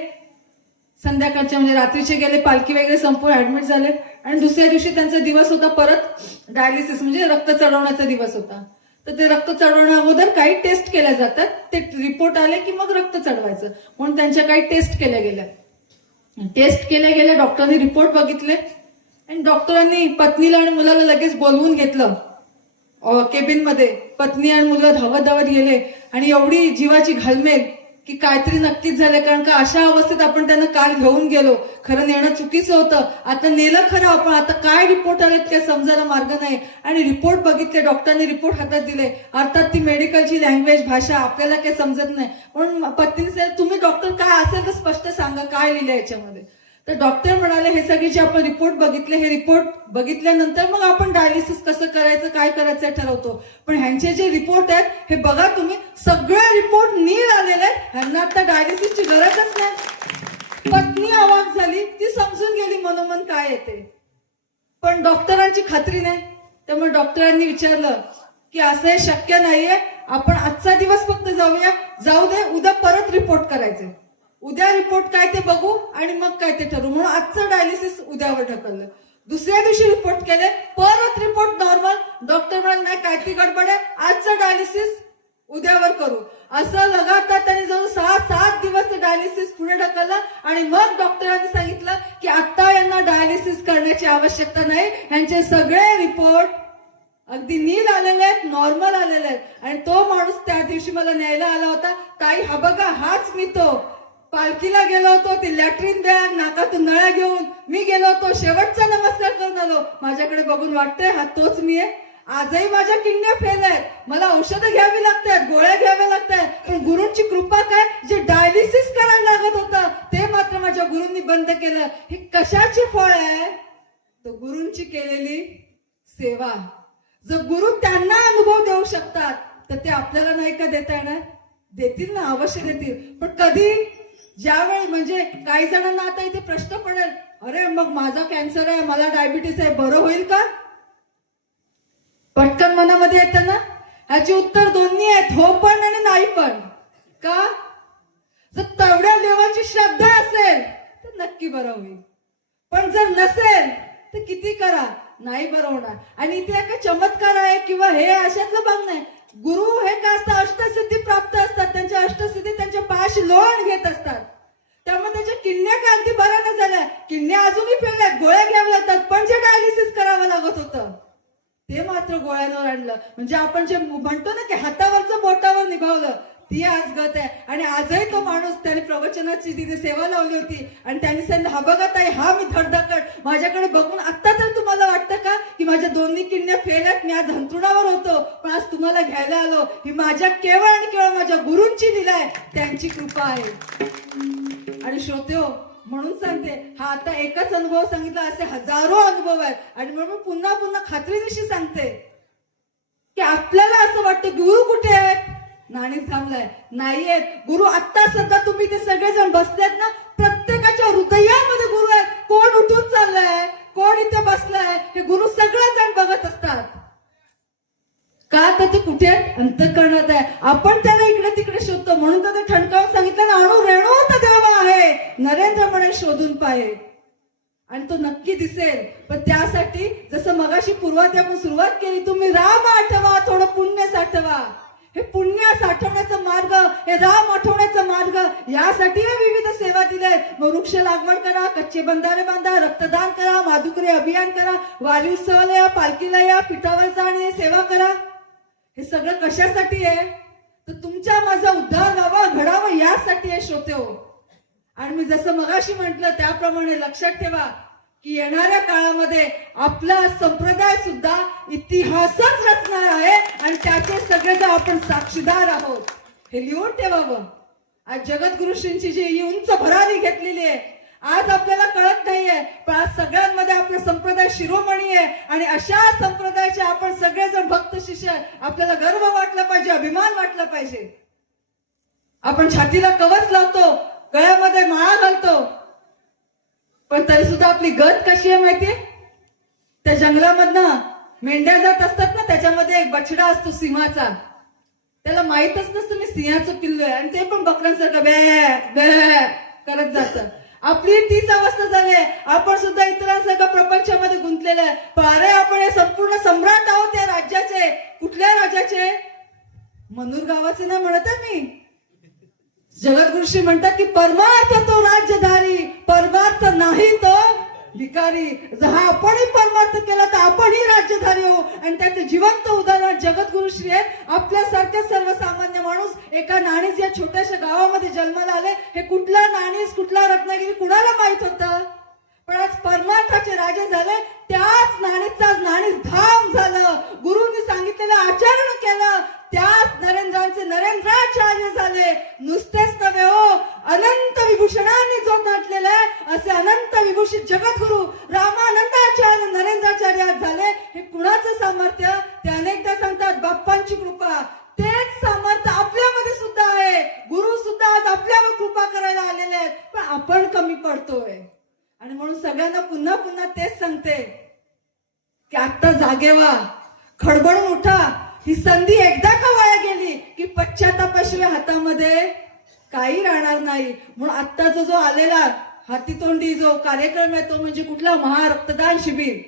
संध्याकाळचे म्हणजे रात्रीचे गेले, पालखी वगैरे संपून ऍडमिट झाले. आणि दुसऱ्या दिवशी त्यांचा दिवस होता परत डायलिसिस म्हणजे रक्त चढवण्याचा दिवस होता. तर ते रक्त चढवण्या अगोदर काही टेस्ट केल्या जातात, ते रिपोर्ट आले की मग रक्त चढवायचं म्हणून त्यांच्या काही टेस्ट केल्या गेल्या. टेस्ट केल्या गेल्या, डॉक्टरांनी रिपोर्ट बघितले आणि डॉक्टरांनी पत्नीला आणि मुलाला लगेच बोलवून घेतलं केबिन मध्ये. पत्नी आणि मुलगा धावत धावत गेले आणि एवढी जीवाची घालमेल की काहीतरी नक्कीच झालं, कारण का अशा अवस्थेत आपण त्यांना काल घेऊन गेलो, खरं नेणं चुकीचं होतं. आता नेलं खरं आपण, आता काय रिपोर्ट आलेत काय समजायला मार्ग नाही. आणि रिपोर्ट बघितले, डॉक्टरांनी रिपोर्ट हातात दिले. अर्थात ती मेडिकलची लँग्वेज, भाषा आपल्याला काही समजत नाही. म्हणून पत्नीने सांगितलं, तुम्ही डॉक्टर काय असेल तर स्पष्ट सांगा काय लिहिलं याच्यामध्ये. तर डॉक्टर म्हणाले, हे सगळे जे आपण रिपोर्ट बघितले, हे रिपोर्ट बघितल्यानंतर मग आपण डायलिसिस कसं करायचं, काय करायचं ठरवतो. पण ह्यांचे जे रिपोर्ट आहेत हे बघा तुम्ही, सगळे रिपोर्ट नील आलेले आहेत, ह्यांना आता डायलिसिसची गरजच नाही. पत्नी अवाक झाली, ती समजून गेली मनोमन काय येते, पण डॉक्टरांची खात्री नाही. त्यामुळे डॉक्टरांनी विचारलं की असं हे शक्य नाहीये, आपण आजचा दिवस फक्त जाऊया, जाऊ दे, उद्या परत रिपोर्ट करायचे, उद्या रिपोर्ट काय ते बघू आणि मग काय ते ठरवू. म्हणून आजचं डायलिसिस उद्यावर ढकललं. दुसऱ्या दिवशी रिपोर्ट केले, परत रिपोर्ट नॉर्मल. डॉक्टर म्हणाले नाही काहीतरी गडबड आहे, आजचं डायलिसिस उद्यावर करू. असं लगातार त्यांनी जवळ 6-7 दिवस ते डायलिसिस पुढे ढकललं आणि मग डॉक्टरांनी सांगितलं की आता यांना डायलिसिस करण्याची आवश्यकता नाही, यांचे सगळे रिपोर्ट अगदी नील आलेले आहेत, नॉर्मल आलेले आहेत. आणि तो माणूस त्या दिवशी मला न्यायला आला होता. ताई हा बघा हाच मी तो. पालखीला गेलो होतो, ती लॅट्रिन बॅग नाकातून नळ्या घेऊन मी गेलो होतो, शेवटचा नमस्कार करून आलो. माझ्याकडे बघून वाटतंय हा तोच मी आहे. आजही माझ्या किडन्या फेल आहेत, मला औषधं घ्यावी लागतात, गोळ्या घ्याव्या लागतात. पण गुरूंची कृपा काय, जे डायलिसिस करायला लागत होतं ते मात्र माझ्या गुरूंनी बंद केलं. हे कशाची फळ आहे, तो गुरूंची केलेली सेवा. जर गुरु त्यांना अनुभव देऊ शकतात तर ते आपल्याला नाही का देता येणार? देतील ना, अवश्य देतील. पण कधी, ज्यावेळी म्हणजे काही जणांना आता इथे प्रश्न पडेल, अरे मग माझा कॅन्सर आहे, मला डायबिटीस आहे, बरं होईल का? पटकन मनामध्ये येतं ना. ह्याची उत्तर दोन्ही आहेत, हो पण आणि नाही पण. का? जर तेवढ्या लेवलची श्रद्धा असेल तर नक्की बरं होईल, पण जर नसेल तर किती करा नाही बरं होणार. आणि इथे काय चमत्कार आहे किंवा हे अशातलं भाग नाही. गुरु हे काय असतं, अष्टसिद्धी प्राप्त असतात, त्यांच्या अष्टसिद्धी त्यांच्या पायाशी लोळण घेत असतात. त्यामुळे त्यांच्या किडन्या काय अगदी बऱ्या न झाल्या, किडन्या अजूनही फेल आहेत, गोळ्या घ्याव्या लागतात. पण जे डायलिसिस करावं लागत होतं ते मात्र गोळ्यांवर आणलं. म्हणजे आपण जे म्हणतो ना की हातावरचं बोटावर निभावलं, ती आज गत आहे. आणि आजही तो माणूस, त्याने प्रवचनाची तिथे सेवा लावली होती आणि त्यांनी सांगितलं हा बघा ताई हा मी धडधकड. माझ्याकडे बघून आता तर तुम्हाला वाटतं का की माझ्या दोन्ही किडन्या फेल आहेत, मी आज अंथरुणावर होतो पण आज तुम्हाला घ्यायला आलो. ही माझ्या केवळ आणि केवळ माझ्या गुरूंची लीला आहे, त्यांची कृपा आहे. आणि श्रोतेहो, म्हणून सांगते, हा आता एकच अनुभव सांगितला, असे हजारो अनुभव आहेत. आणि म्हणून पुन्हा पुन्हा खात्रीनिशी सांगते की आपल्याला असं वाटतं गुरु कुठे आहेत, नाणीच थांबलाय, नाहीयेत गुरु. आता सध्या तुम्ही ते सगळेजण बसलेत ना, प्रत्येकाच्या हृदयामध्ये गुरु आहेत. कोण उठून चाललाय, कोण इथे बसलाय, हे गुरु सगळेजण बघत असतात. का तर ते कुठे आहेत, अंतःकरणात आहे. आपण त्याला इकडे तिकडे शोधतो. म्हणून तर ते ठणकावून सांगितलं ना, अणु रेणू देवा आहे, नरेंद्र म्हणे शोधून पाहे. आणि तो नक्की दिसेल. पण त्यासाठी जसं मगाशी पूर्वात आपण सुरुवात केली, तुम्ही राम आठवा, थोडं पुण्य साठवा. हे पुण्य साठवण्याचा मार्ग, हे राम आठवण्याचा मार्ग, यासाठी हे विविध सेवा दिल्या. मग वृक्ष लागवड करा, कच्चे बंधारे बांधा, रक्तदान करा, माधुकरी अभियान करा, वारी उत्सवाला या, पालखीला या, पिठावर जा आणि सेवा करा. हे सगळं कशासाठी आहे, तर तुमच्या माझा उद्धार व्हावा, घडावा, यासाठी हे श्रोतेहो. आणि मी जसं मगाशी म्हटलं त्याप्रमाणे लक्षात ठेवा की येणाऱ्या काळामध्ये आपला संप्रदाय सुद्धा इतिहासच रचणार आहे आणि त्याचे सगळेजण आपण साक्षीदार आहोत. हे लिहून ठेवावं. आज जगद्गुरुश्रींची जी उंच भरारी घेतलेली आहे, आज आपल्याला कळत नाहीये, पण आज सगळ्यांमध्ये आपला संप्रदाय शिरोमणी आहे. आणि अशा संप्रदायाचे आपण सगळेजण भक्त शिष्य, आपल्याला गर्व वाटला पाहिजे, अभिमान वाटला पाहिजे. आपण छातीला कवच लावतो, गळ्यामध्ये माळा घालतो, पण तरी सुद्धा आपली गत कशी आहे माहितीये? त्या जंगलामधनं मेंढ्या जात असतात ना, त्याच्यामध्ये एक बछडा असतो सिंहाचा, त्याला माहीतच नसतं मी सिंहाचं पिल्लू आहे, आणि ते पण बकऱ्यांसारखं बे बे करत जात. आपली तीच अवस्था झाली आहे. आपण सुद्धा इतरांसारखं प्रपंचामध्ये गुंतलेलं आहे. पण अरे आपण हे संपूर्ण सम्राट आहोत या राज्याचे. कुठल्या राज्याचे? मनूर गावाचे नाही म्हणत आहे मी. जगद्गुरुश्री म्हणतात की परमार्थ तो राज्यधारी, परमार्थ नाही तो भिकारी. जर आपणही परमार्थ केला तर आपणही राज्यधारी होऊ. आणि त्याचे जिवंत उदाहरण जगद्गुरुश्री आहे. आपल्यासारखे सर्वसामान्य माणूस एका नाणीस या छोट्याशा गावामध्ये जन्माला आले. हे कुठला नाणीस, कुठला रत्नागिरी कुणाला माहित होतं? पण आज परमार्थाचे राजे झाले. त्याच नाणीचा नाणीस धाम झालं. गुरुंनी सांगितलेलं आचरण केलं. त्याच नरेंद्रांचे नरेंद्राचार्य झाले. नुसतेच नव्हे हो, अनंत विभूषणांनी जो नटलेला आहे असे अनंत विभूषित जगद्गुरु रामानंदाचार्य नरेंद्राचार्य झाले. हे कुणाचं सामर्थ्य? ते अनेकदा सांगतात बाप्पांची कृपा. तेच सामर्थ्य आपल्यामध्ये सुद्धा आहे. गुरु सुद्धा आज आपल्यावर कृपा करायला आलेले आहेत, पण आपण कमी पडतोय. आणि म्हणून सगळ्यांना पुन्हा पुन्हा तेच सांगते की आता जागे व्हा, खडबडून उठा. ही संधी एकदा का वाया गेली की पश्चातापाशिवाय हातामध्ये काही राहणार नाही. म्हणून आत्ताचा जो आलेला हातीतोंडी जो कार्यक्रम आहे तो म्हणजे कुठला महारक्तदान शिबिर.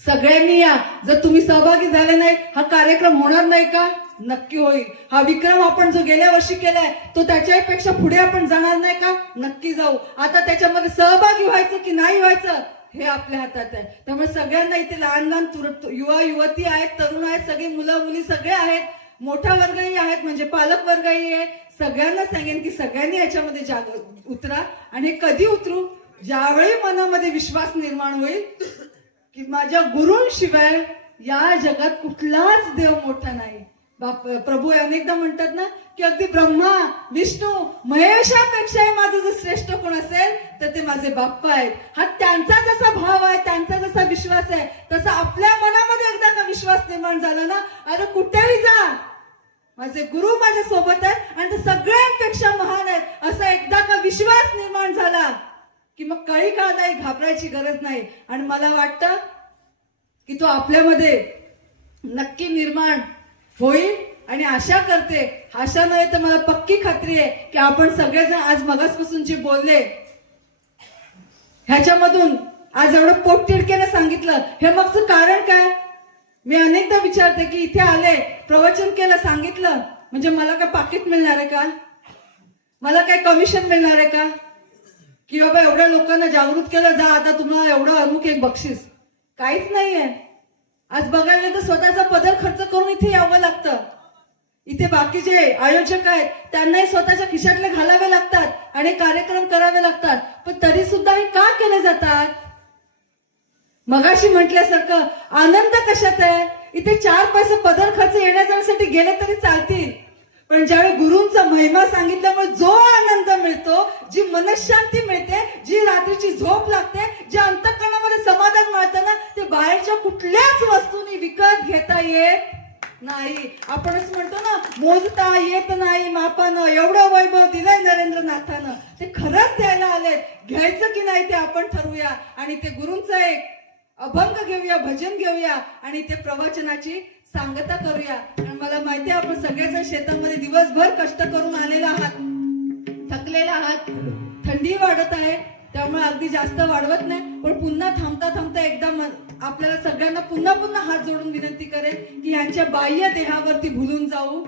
सगळ्यांनी या. जर तुम्ही सहभागी झाले नाही हा कार्यक्रम होणार नाही का? नक्की होईल. हा विक्रम आपण जो गेल्या वर्षी केलाय तो त्याच्यापेक्षा पुढे आपण जाणार नाही का? नक्की जाऊ. आता त्याच्यामध्ये सहभागी व्हायचं की नाही व्हायचं हे आपल्या हातात आहे. त्यामुळे सगळ्यांना इथे लहान लहान युवा युवती आहेत, तरुण आहेत, सगळी मुलं मुली सगळे आहेत, मोठा वर्गही आहेत, म्हणजे पालक वर्गही आहे. सगळ्यांना सांगेन की सगळ्यांनी याच्यामध्ये उतरा. आणि हे कधी उतरू? ज्यावेळी मनामध्ये विश्वास निर्माण होईल की माझ्या गुरूंशिवाय या जगात कुठलाच देव मोठा नाही. प्रभू अनेकदा म्हणतात ना की अगदी ब्रह्मा विष्णू महेशापेक्षाही माझं जर श्रेष्ठ कोण असेल तर ते माझे बाप्पा आहेत. हा त्यांचा जसा भाव आहे, त्यांचा जसा विश्वास आहे, तसा आपल्या मनामध्ये एकदा का विश्वास निर्माण झाला ना, अरे कुठेही जा माझे गुरु माझ्या सोबत आहेत आणि ते सगळ्यांपेक्षा महान आहेत असा एकदा का विश्वास निर्माण झाला की मग काही काळ नाही, घाबरायची गरज नाही. आणि मला वाटतं की तो आपल्यामध्ये नक्की निर्माण होईल. आणि आशा करते, आशा नाही तर मला पक्की खात्री आहे की आपण सगळेजण आज मगासपासून जे बोलले ह्याच्यामधून आज एवढं पोटतिडकीने सांगितलं, हे मागचं कारण काय? मी अनेकदा विचारते की इथे आले, प्रवचन केलं, सांगितलं म्हणजे मला काय पाकिट मिळणार आहे का? मला काय कमिशन मिळणार आहे का? की बाबा एवढ्या लोकांना जागृत केलं, जा आता तुम्हाला एवढं अमुक एक बक्षीस. काहीच नाहीये. आज बघायला तर स्वतःचा पदर खर्च करून इथे यावं लागतं. इथे बाकीचे आयोजक आहेत त्यांनाही स्वतःच्या खिशातले घालावे लागतात आणि कार्यक्रम करावे लागतात. पण तरी सुद्धा हे का केले जातात? मगाशी म्हटल्यासारखं आनंद कशात आहे? इथे 4 पैसे पदर खर्च येण्या जाण्यासाठी गेले तरी चालतील, पण ज्यावेळी गुरूंचा महिमा सांगितल्यामुळे जो आनंद मिळतो, जी मनशांती मिळते, जी रात्रीची झोप लागते, जे अंतःकरणामध्ये समाधान मिळतं ना, ते बाहेरच्या कुठल्याच वस्तूंनी विकत घेता येत नाही. आपणच म्हणतो ना, मोजता येत नाही मापानं, एवढं वैभव दिलंय नरेंद्रनाथानं. ते खरंच द्यायला आले, घ्यायचं की नाही ते आपण ठरवूया आणि ते गुरूंचं एक अभंग घेऊया, भजन घेऊया आणि ते प्रवचनाची सांगता करूया. आणि मला माहिती आहे आपण सगळेजण शेतामध्ये दिवसभर कष्ट करून आलेला आहात, थकलेला आहात, थंडी वाढत आहे, त्यामुळे अगदी जास्त वाढवत नाही. पण पुन्हा थांबता थांबता एकदा आपल्याला सगळ्यांना पुन्हा पुन्हा हात जोडून विनंती करेन की यांच्या बाह्य देहावरती भुलून जाऊ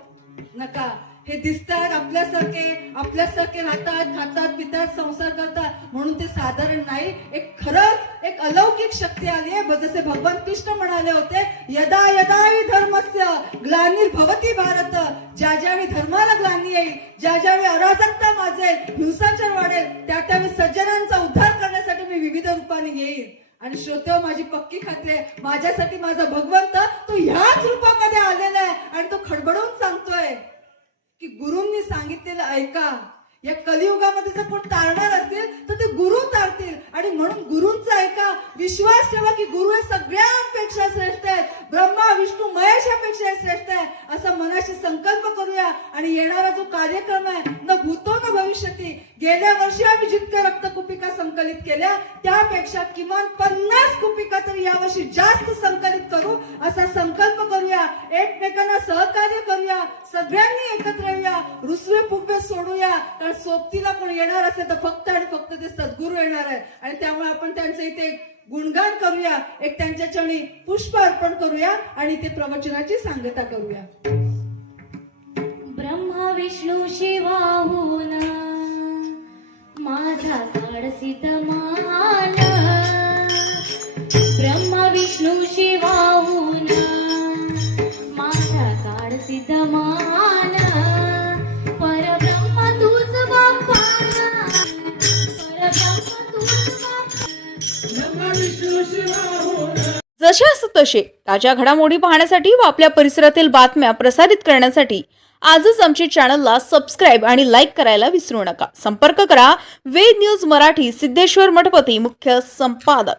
नका. हे दिसतात आपल्यासारखे राहतात, खातात, पितात, संसार करतात म्हणून ते साधारण नाही. एक खरंच एक अलौकिक शक्ती आली आहे. जसे भगवान कृष्ण म्हणाले होते, यदा यदा हि धर्मस्य ग्लानिर्भवति भारत. ज्या ज्यावेळी धर्माला ग्लानी येईल, ज्या ज्यावेळी अराजकता माजेल, हिंसाचार वाढेल, त्यावेळी सज्जनांचा उद्धार करण्यासाठी मी विविध रूपाने येईल. आणि श्रोतेहो, माझी पक्की खात्री आहे, माझ्यासाठी माझा भगवंत तो ह्याच रूपामध्ये आलेला आहे आणि तो खडबडून सांगतोय की गुरूंनी सांगितलेलं ऐका. या कलियुगामध्ये जर कोण तारणार असेल तर ते गुरु तारतील. आणि म्हणून गुरूंचं ऐका, विश्वास ठेवा की गुरु हे सगळ्यांपेक्षा श्रेष्ठ आहेत, ब्रह्मा विष्णू महेशापेक्षा श्रेष्ठ आहे असा मनाशी संकल्प करूया. आणि येणारा जो कार्यक्रम आहे, न भूतो न भविष्यती, गेल्या वर्षी आम्ही जितक्या रक्तकुपिका संकलित केल्या त्यापेक्षा किमान 50 कुपिका तरी यावर्षी जास्त संकलित करू असा संकल्प करूया. एकमेकांना सहकार्य करूया, सगळ्यांनी एकत्र येऊया, रुसवे फुगवे सोडूया. कारण सोबतीला कोण येणार असेल तर फक्त आणि फक्त ते सद्गुरू येणार आहे. आणि त्यामुळे आपण त्यांचे इथे गुणगान करूया, एक त्यांच्या चरणी पुष्प अर्पण करूया आणि ते प्रवचनाची सांगता करूया. ब्रह्मा विष्णू शिवाहून माझा काढसी दमान. ब्रह्मा विष्णू शिवाहून माझा काढसी दमान. परब्रह्म तूच बाप्पा, परब्रह्म तूच बाप्पा. ब्रह्मा विष्णू शिवाहून. जसे असत तसे ताज्या घडामोडी पाहण्यासाठी व आपल्या परिसरातील बातम्या प्रसारित करण्यासाठी आजच आमच्या चॅनलला सबस्क्राईब आणि लाईक करायला विसरू नका. संपर्क करा वेद न्यूज मराठी, सिद्धेश्वर मठपती, मुख्य संपादक.